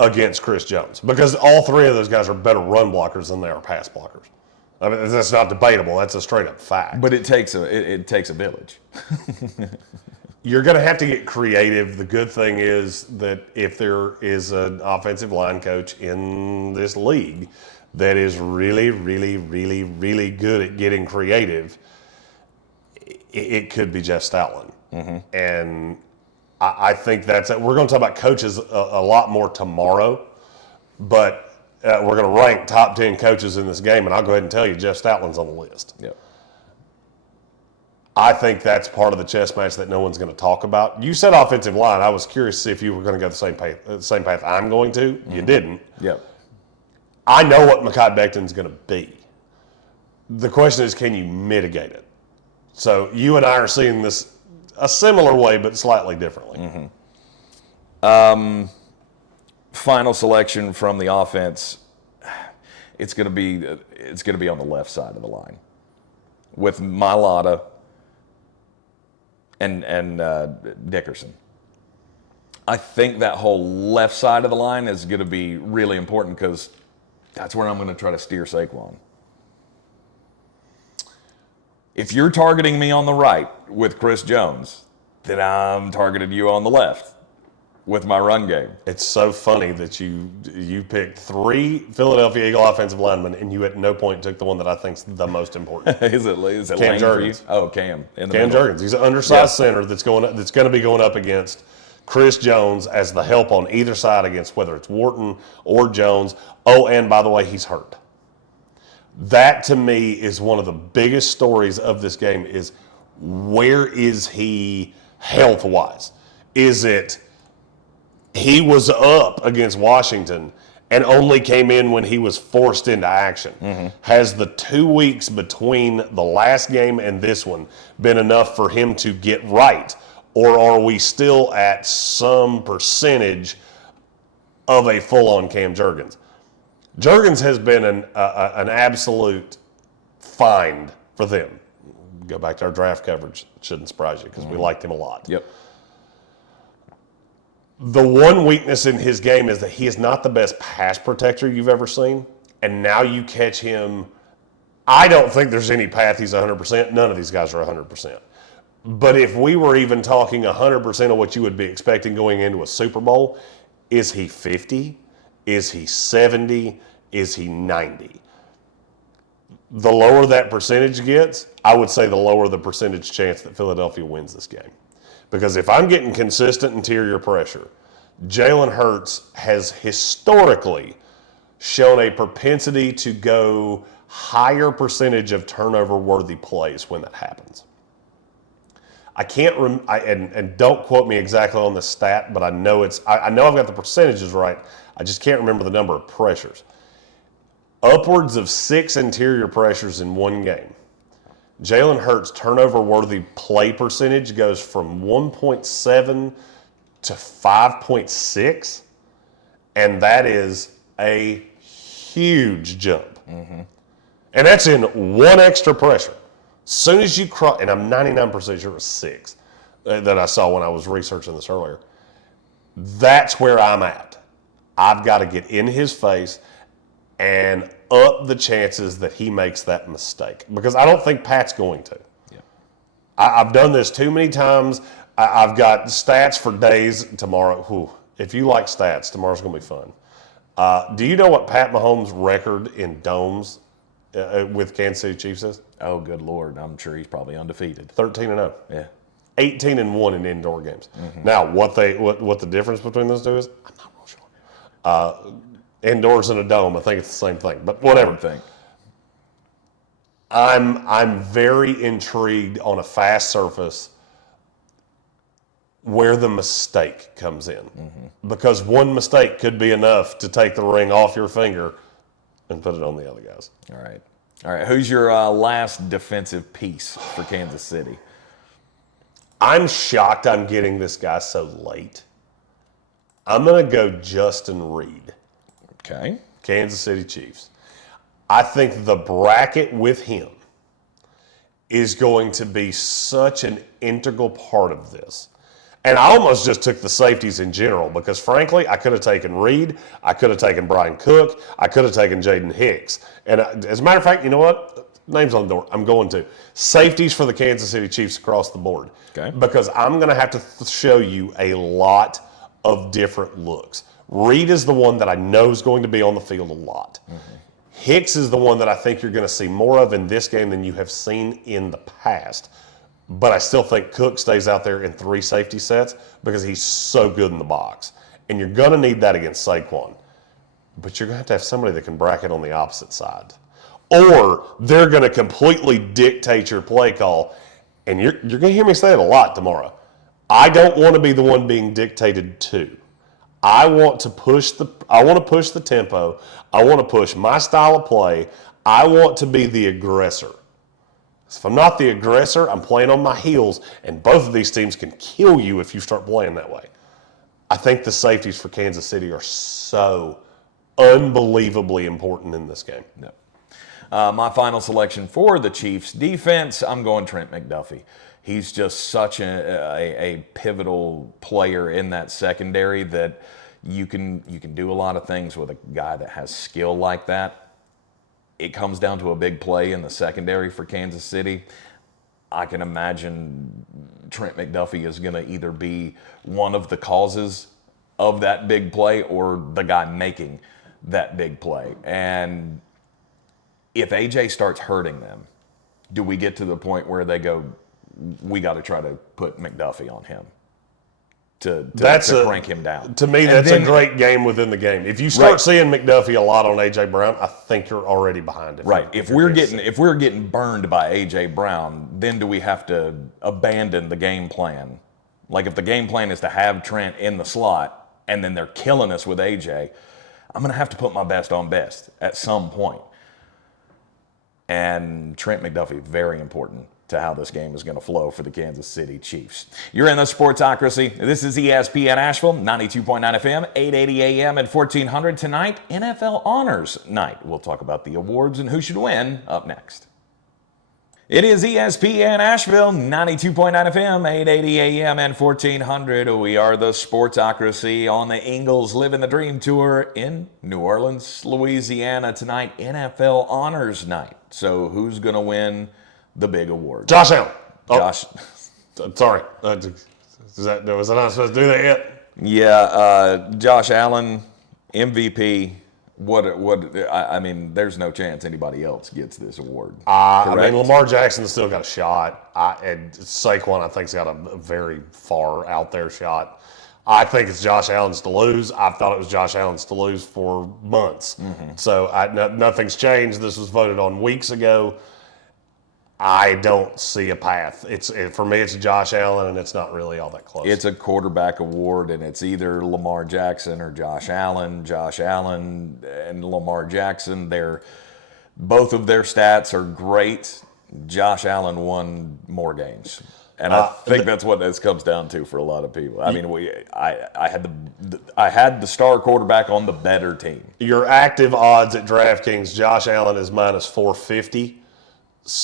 against Chris Jones, because all 3 of those guys are better run blockers than they are pass blockers. I mean, that's not debatable. That's a straight up fact. But it takes a village. You're going to have to get creative. The good thing is that if there is an offensive line coach in this league that is really, really, really, really good at getting creative, it could be Jeff Stoutland. And I think that's it. We're going to talk about coaches a lot more tomorrow, but we're going to rank top 10 coaches in this game, and I'll go ahead and tell you Jeff Stoutland's on the list. Yep. I think that's part of the chess match that no one's going to talk about. You said offensive line. I was curious to see if you were going to go the same path I'm going to. You didn't. Yep. I know what Mekhi Becton's going to be. The question is, can you mitigate it? So you and I are seeing this a similar way, but slightly differently. Final selection from the offense. It's going to be on the left side of the line with Mailata and Dickerson. I think that whole left side of the line is going to be really important because that's where I'm going to try to steer Saquon. If you're targeting me on the right with Chris Jones, then I'm targeting you on the left with my run game. It's so funny that you picked 3 Philadelphia Eagle offensive linemen, and you at no point took the one that I think's the most important. Is it Cam Lane Jurgens. for you? Oh, Cam. Cam Jurgens. He's an undersized center that's going to be going up against Chris Jones as the help on either side against whether it's Wharton or Jones. Oh, and by the way, he's hurt. That to me is one of the biggest stories of this game is where is he health-wise? Is it he was up against Washington and only came in when he was forced into action? Has the 2 weeks between the last game and this one been enough for him to get right? Or are we still at some percentage of a full-on Cam Jurgens? Jurgens has been an absolute find for them. Go back to our draft coverage. It shouldn't surprise you because we liked him a lot. Yep. The one weakness in his game is that he is not the best pass protector you've ever seen. And now you catch him. I don't think there's any path he's 100%. None of these guys are 100%. But if we were even talking 100% of what you would be expecting going into a Super Bowl, is he 50? Is he 70? Is he 90? The lower that percentage gets, I would say the lower the percentage chance that Philadelphia wins this game. Because if I'm getting consistent interior pressure, Jalen Hurts has historically shown a propensity to go higher percentage of turnover-worthy plays when that happens. I can't and don't quote me exactly on the stat, but I know I know I've got the percentages right. I just can't remember the number of pressures. Upwards of 6 interior pressures in one game. Jalen Hurts' turnover-worthy play percentage goes from 1.7 to 5.6, and that is a huge jump. And that's in one extra pressure. Soon as you cross, and I'm 99% sure it was 6 that I saw when I was researching this earlier. That's where I'm at. I've got to get in his face and up the chances that he makes that mistake. Because I don't think Pat's going to. Yeah. I've done this too many times. I've got stats for days tomorrow. Whew. If you like stats, tomorrow's going to be fun. Do you know what Pat Mahomes' record in domes with Kansas City Chiefs is? Oh, good Lord. I'm sure he's probably undefeated. 13-0. Yeah. 18-1 in indoor games. Now, what the difference between those two is, I'm not real sure. Indoors in a dome, I think it's the same thing, but whatever. I'm very intrigued on a fast surface where the mistake comes in, because one mistake could be enough to take the ring off your finger and put it on the other guys. All right. Who's your last defensive piece for Kansas City? I'm shocked I'm getting this guy so late. I'm going to go Justin Reed. Okay. Kansas City Chiefs. I think the bracket with him is going to be such an integral part of this. And I almost just took the safeties in general because, frankly, I could have taken Reed. I could have taken Brian Cook. I could have taken Jaden Hicks. And as a matter of fact, you know what? Name's on the door. I'm going to. Safeties for the Kansas City Chiefs across the board. Okay. Because I'm going to have to show you a lot of different looks. Reed is the one that I know is going to be on the field a lot. Hicks is the one that I think you're going to see more of in this game than you have seen in the past. But I still think Cook stays out there in 3 safety sets because he's so good in the box. And you're going to need that against Saquon. But you're going to have somebody that can bracket on the opposite side. Or they're going to completely dictate your play call. And you're going to hear me say it a lot tomorrow. I don't want to be the one being dictated to. I want to push the tempo. I want to push my style of play. I want to be the aggressor. If I'm not the aggressor, I'm playing on my heels, and both of these teams can kill you if you start playing that way. I think the safeties for Kansas City are so unbelievably important in this game. No. My final selection for the Chiefs defense, I'm going Trent McDuffie. He's just such a pivotal player in that secondary that you can do a lot of things with a guy that has skill like that. It comes down to a big play in the secondary for Kansas City. I can imagine Trent McDuffie is going to either be one of the causes of that big play or the guy making that big play. And if AJ starts hurting them, do we get to the point where they go, we got to try to put McDuffie on him to crank him down? To me, that's a great game within the game. If you start seeing McDuffie a lot on A.J. Brown, I think you're already behind it. Right. If we're getting burned by A.J. Brown, then do we have to abandon the game plan? Like if the game plan is to have Trent in the slot and then they're killing us with A.J., I'm going to have to put my best on best at some point. And Trent McDuffie, very important to how this game is going to flow for the Kansas City Chiefs. You're in the Sportsocracy. This is ESPN Asheville, 92.9 FM, 880 AM and 1400. Tonight, NFL Honors Night. We'll talk about the awards and who should win up next. It is ESPN Asheville, 92.9 FM, 880 AM and 1400. We are the Sportsocracy on the Ingles Living the Dream Tour in New Orleans, Louisiana. Tonight, NFL Honors Night. So who's going to win the big award? Josh Allen. Josh. Sorry. Was I not supposed to do that yet? Yeah, Josh Allen, MVP. I mean, there's no chance anybody else gets this award. I mean, Lamar Jackson's still got a shot. And Saquon, I think, has got a very far out there shot. I think it's Josh Allen's to lose. I've thought it was Josh Allen's to lose for months. Mm-hmm. So nothing's changed. This was voted on weeks ago. I don't see a path. For me, it's Josh Allen, and it's not really all that close. It's a quarterback award, and it's either Lamar Jackson or Josh Allen. Josh Allen and Lamar Jackson, both of their stats are great. Josh Allen won more games. And I think that's what this comes down to for a lot of people. I mean, I had the star quarterback on the better team. Your active odds at DraftKings, Josh Allen is minus 450.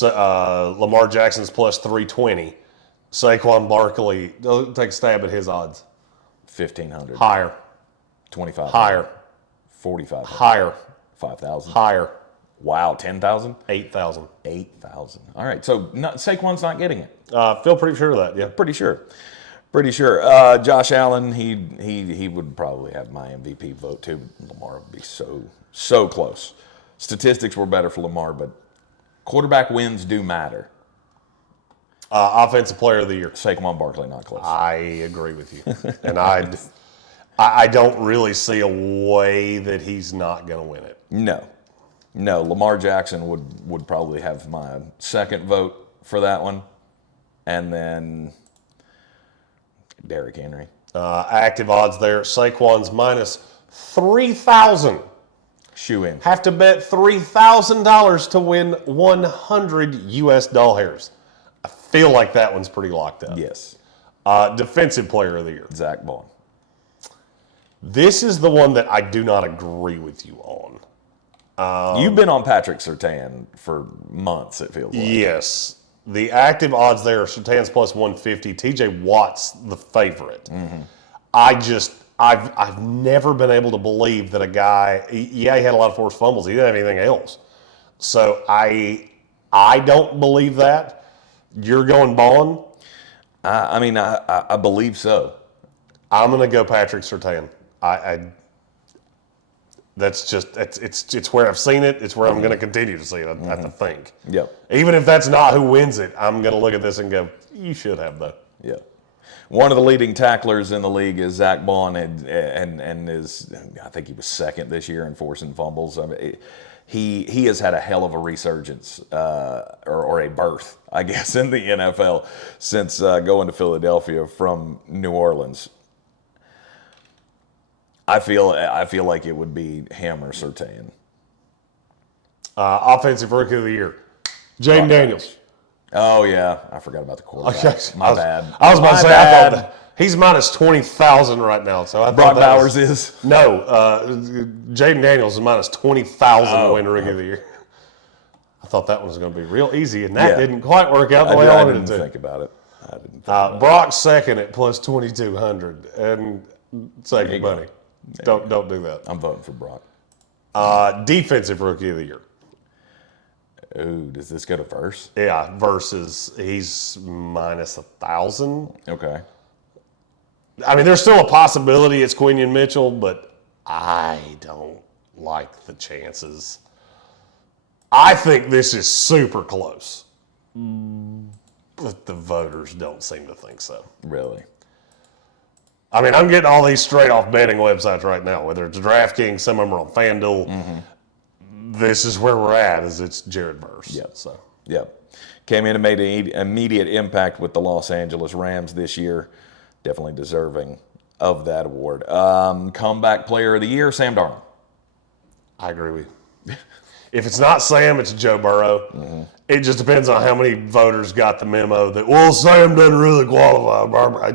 Lamar Jackson's plus 320. Saquon Barkley, take a stab at his odds. 1,500. Higher. 2,500. Higher. 4,500. Higher. 5,000. Higher. Wow, 10,000? 8,000. 8,000. All right, so Saquon's not getting it. Feel pretty sure of that, yeah. Pretty sure. Josh Allen, he would probably have my MVP vote too. Lamar would be so close. Statistics were better for Lamar, but quarterback wins do matter. Offensive player of the year. Saquon Barkley, not close. I agree with you. And I don't really see a way that he's not going to win it. No, Lamar Jackson would probably have my second vote for that one. And then Derrick Henry. Active odds there. Saquon's minus 3,000. Shoe in. Have to bet $3,000 to win 100 U.S. doll hairs. I feel like that one's pretty locked up. Yes. Defensive player of the year. Zach Bond. This is the one that I do not agree with you on. You've been on Patrick Surtain for months, it feels like. Yes. The active odds there are Surtain's plus 150. T.J. Watt's the favorite. Mm-hmm. I've never been able to believe that a guy, he had a lot of forced fumbles. He didn't have anything else. So I don't believe that. You're going Bond? I believe so. I'm going to go Patrick Surtain. That's just it's where I've seen it. It's where I'm going to continue to see it. I have to think. Yep. Even if that's not who wins it, I'm going to look at this and go, you should have though. Yeah. One of the leading tacklers in the league is Zach Bond, and is, I think he was second this year in forcing fumbles. I mean, he has had a hell of a resurgence or a birth, I guess, in the NFL since going to Philadelphia from New Orleans. I feel like it would be him or Surtain. Offensive Rookie of the Year, Jaden Daniels. Oh yeah, I forgot about the quarterback. Okay. My bad. I was about to say, bad. I thought that he's minus 20,000 right now. So I thought Brock that Bowers is. No, Jaden Daniels is minus 20,000 to win Rookie of the Year. I thought that one was going to be real easy, and that didn't quite work out the way I wanted it to. I didn't think about it. Brock's second at plus 2,200, and save your money. Don't do that. I'm voting for Brock. Defensive Rookie of the Year. Ooh, does this go to verse? Yeah, versus he's minus 1,000. Okay. I mean, there's still a possibility it's Quinion Mitchell, but I don't like the chances. I think this is super close, but the voters don't seem to think so. Really? I mean, I'm getting all these straight off betting websites right now, whether it's DraftKings, some of them are on FanDuel. Mm-hmm. This is where we're at, is it's Jared Verse. Yep. So. Yep. Came in and made an immediate impact with the Los Angeles Rams this year. Definitely deserving of that award. Comeback Player of the Year, Sam Darnold. I agree with you. If it's not Sam, it's Joe Burrow. Mm-hmm. It just depends on how many voters got the memo that, well, Sam doesn't really qualify.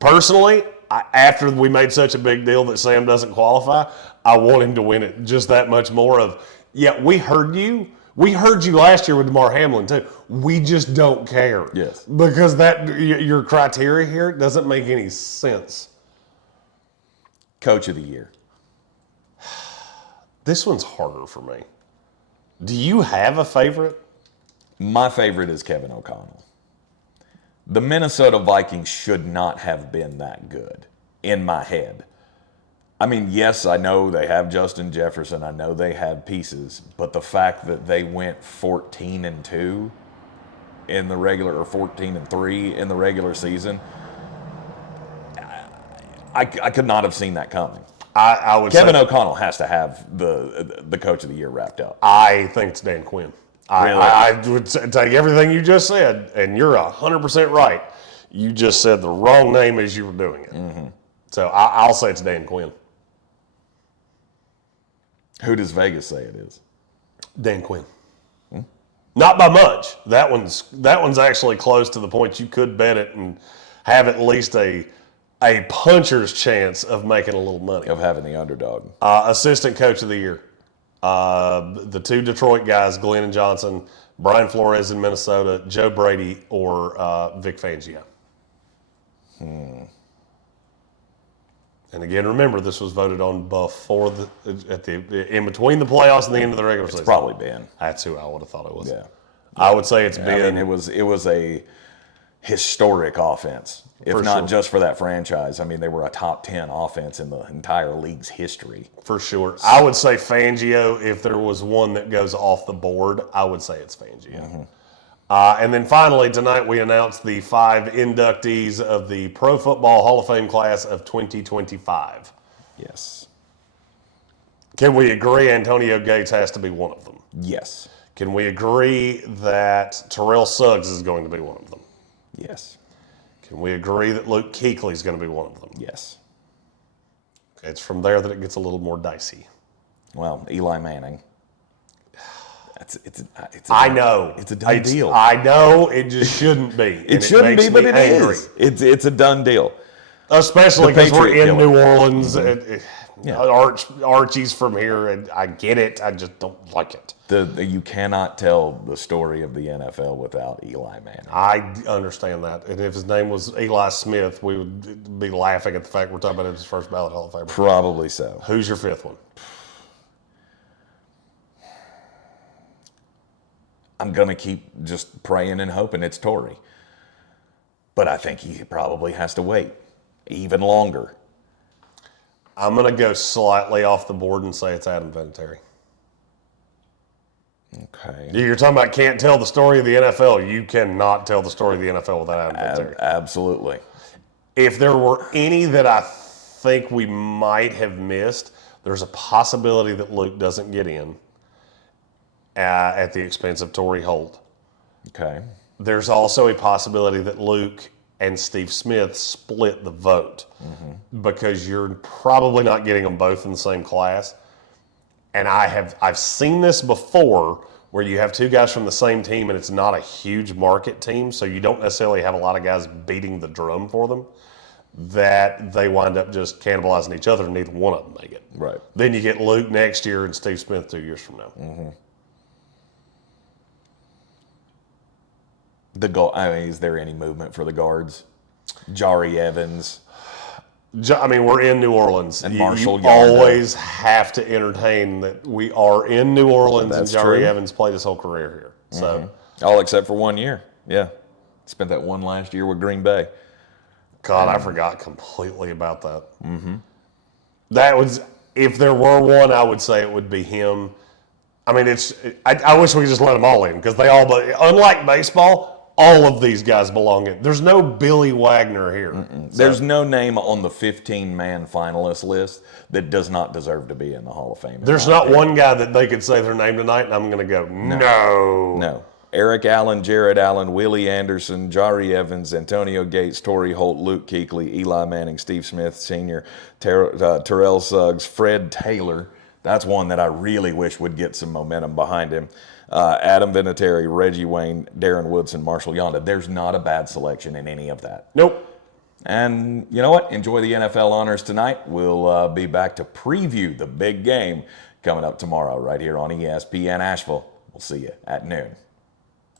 Personally, after we made such a big deal that Sam doesn't qualify, I want him to win it just that much more of, yeah, we heard you. We heard you last year with DeMar Hamlin, too. We just don't care. Yes. Because your criteria here doesn't make any sense. Coach of the Year. This one's harder for me. Do you have a favorite? My favorite is Kevin O'Connell. The Minnesota Vikings should not have been that good in my head. I mean, yes, I know they have Justin Jefferson. I know they have pieces, but the fact that they went 14-2 in the regular, or 14-3 in the regular season, I could not have seen that coming. I would Kevin say O'Connell has to have the Coach of the Year wrapped up. I think it's Dan Quinn. Really? I would take everything you just said, and you're 100% right. You just said the wrong name as you were doing it. Mm-hmm. So I'll say it's Dan Quinn. Who does Vegas say it is? Dan Quinn. Not by much. That one's actually close to the point you could bet it and have at least a puncher's chance of making a little money. Of having the underdog. Assistant Coach of the Year. The two Detroit guys, Glenn and Johnson, Brian Flores in Minnesota, Joe Brady, or Vic Fangio. And again, remember, this was voted on before in between the playoffs and the end of the regular season. It's probably Ben. That's who I would have thought it was. Yeah. I would say it's Ben. I mean, it was a historic offense, if For not sure. just for that franchise. I mean, they were a top 10 offense in the entire league's history. For sure. I would say Fangio, if there was one that goes off the board, I would say it's Fangio. Mm-hmm. And then finally, tonight we announced the 5 inductees of the Pro Football Hall of Fame class of 2025. Yes. Can we agree Antonio Gates has to be one of them? Yes. Can we agree that Terrell Suggs is going to be one of them? Yes. Can we agree that Luke Kuechly is going to be one of them? Yes. It's from there that it gets a little more dicey. Well, Eli Manning. I know. It's a done deal. I know. It just shouldn't be. It shouldn't be, but it angry. is. It's a done deal. Especially because we're Patriot in killer. New Orleans. Yeah. Archie's from here, and I get it. I just don't like it. You cannot tell the story of the NFL without Eli Manning. I understand that. And if his name was Eli Smith, we would be laughing at the fact we're talking about his first ballot Hall of Famer. Probably so. Who's your fifth one? I'm going to keep just praying and hoping it's Torrey. But I think he probably has to wait even longer. I'm going to go slightly off the board and say it's Adam Vinatieri. Okay. You're talking about can't tell the story of the NFL. You cannot tell the story of the NFL without Adam Vinatieri. Absolutely. If there were any that I think we might have missed, there's a possibility that Luke doesn't get in at the expense of Torrey Holt. Okay. There's also a possibility that Luke and Steve Smith split the vote because you're probably not getting them both in the same class. And I've seen this before where you have two guys from the same team and it's not a huge market team, so you don't necessarily have a lot of guys beating the drum for them, that they wind up just cannibalizing each other and neither one of them make it. Right. Then you get Luke next year and Steve Smith 2 years from now. Is there any movement for the guards? Jari Evans. We're in New Orleans. And Marshall you Yonda. always have to entertain that we are in New Orleans and That's Jari true. Evans played his whole career here. So, All except for 1 year. Yeah. Spent that one last year with Green Bay. God, I forgot completely about that. That was, if there were one, I would say it would be him. I mean, I wish we could just let them all in because they all, but unlike baseball, all of these guys belong in. There's no Billy Wagner here. So, There's no name on the 15-man finalist list that does not deserve to be in the Hall of Fame. there's not one guy that they could say their name tonight, and I'm going to go, no. No. Eric Allen, Jared Allen, Willie Anderson, Jari Evans, Antonio Gates, Torrey Holt, Luke Kuechly, Eli Manning, Steve Smith Sr., Terrell Suggs, Fred Taylor. That's one that I really wish would get some momentum behind him. Adam Vinatieri, Reggie Wayne, Darren Woodson, Marshall Yonda. There's not a bad selection in any of that. Nope. And you know what? Enjoy the NFL honors tonight. We'll be back to preview the big game coming up tomorrow right here on ESPN Asheville. We'll see you at noon.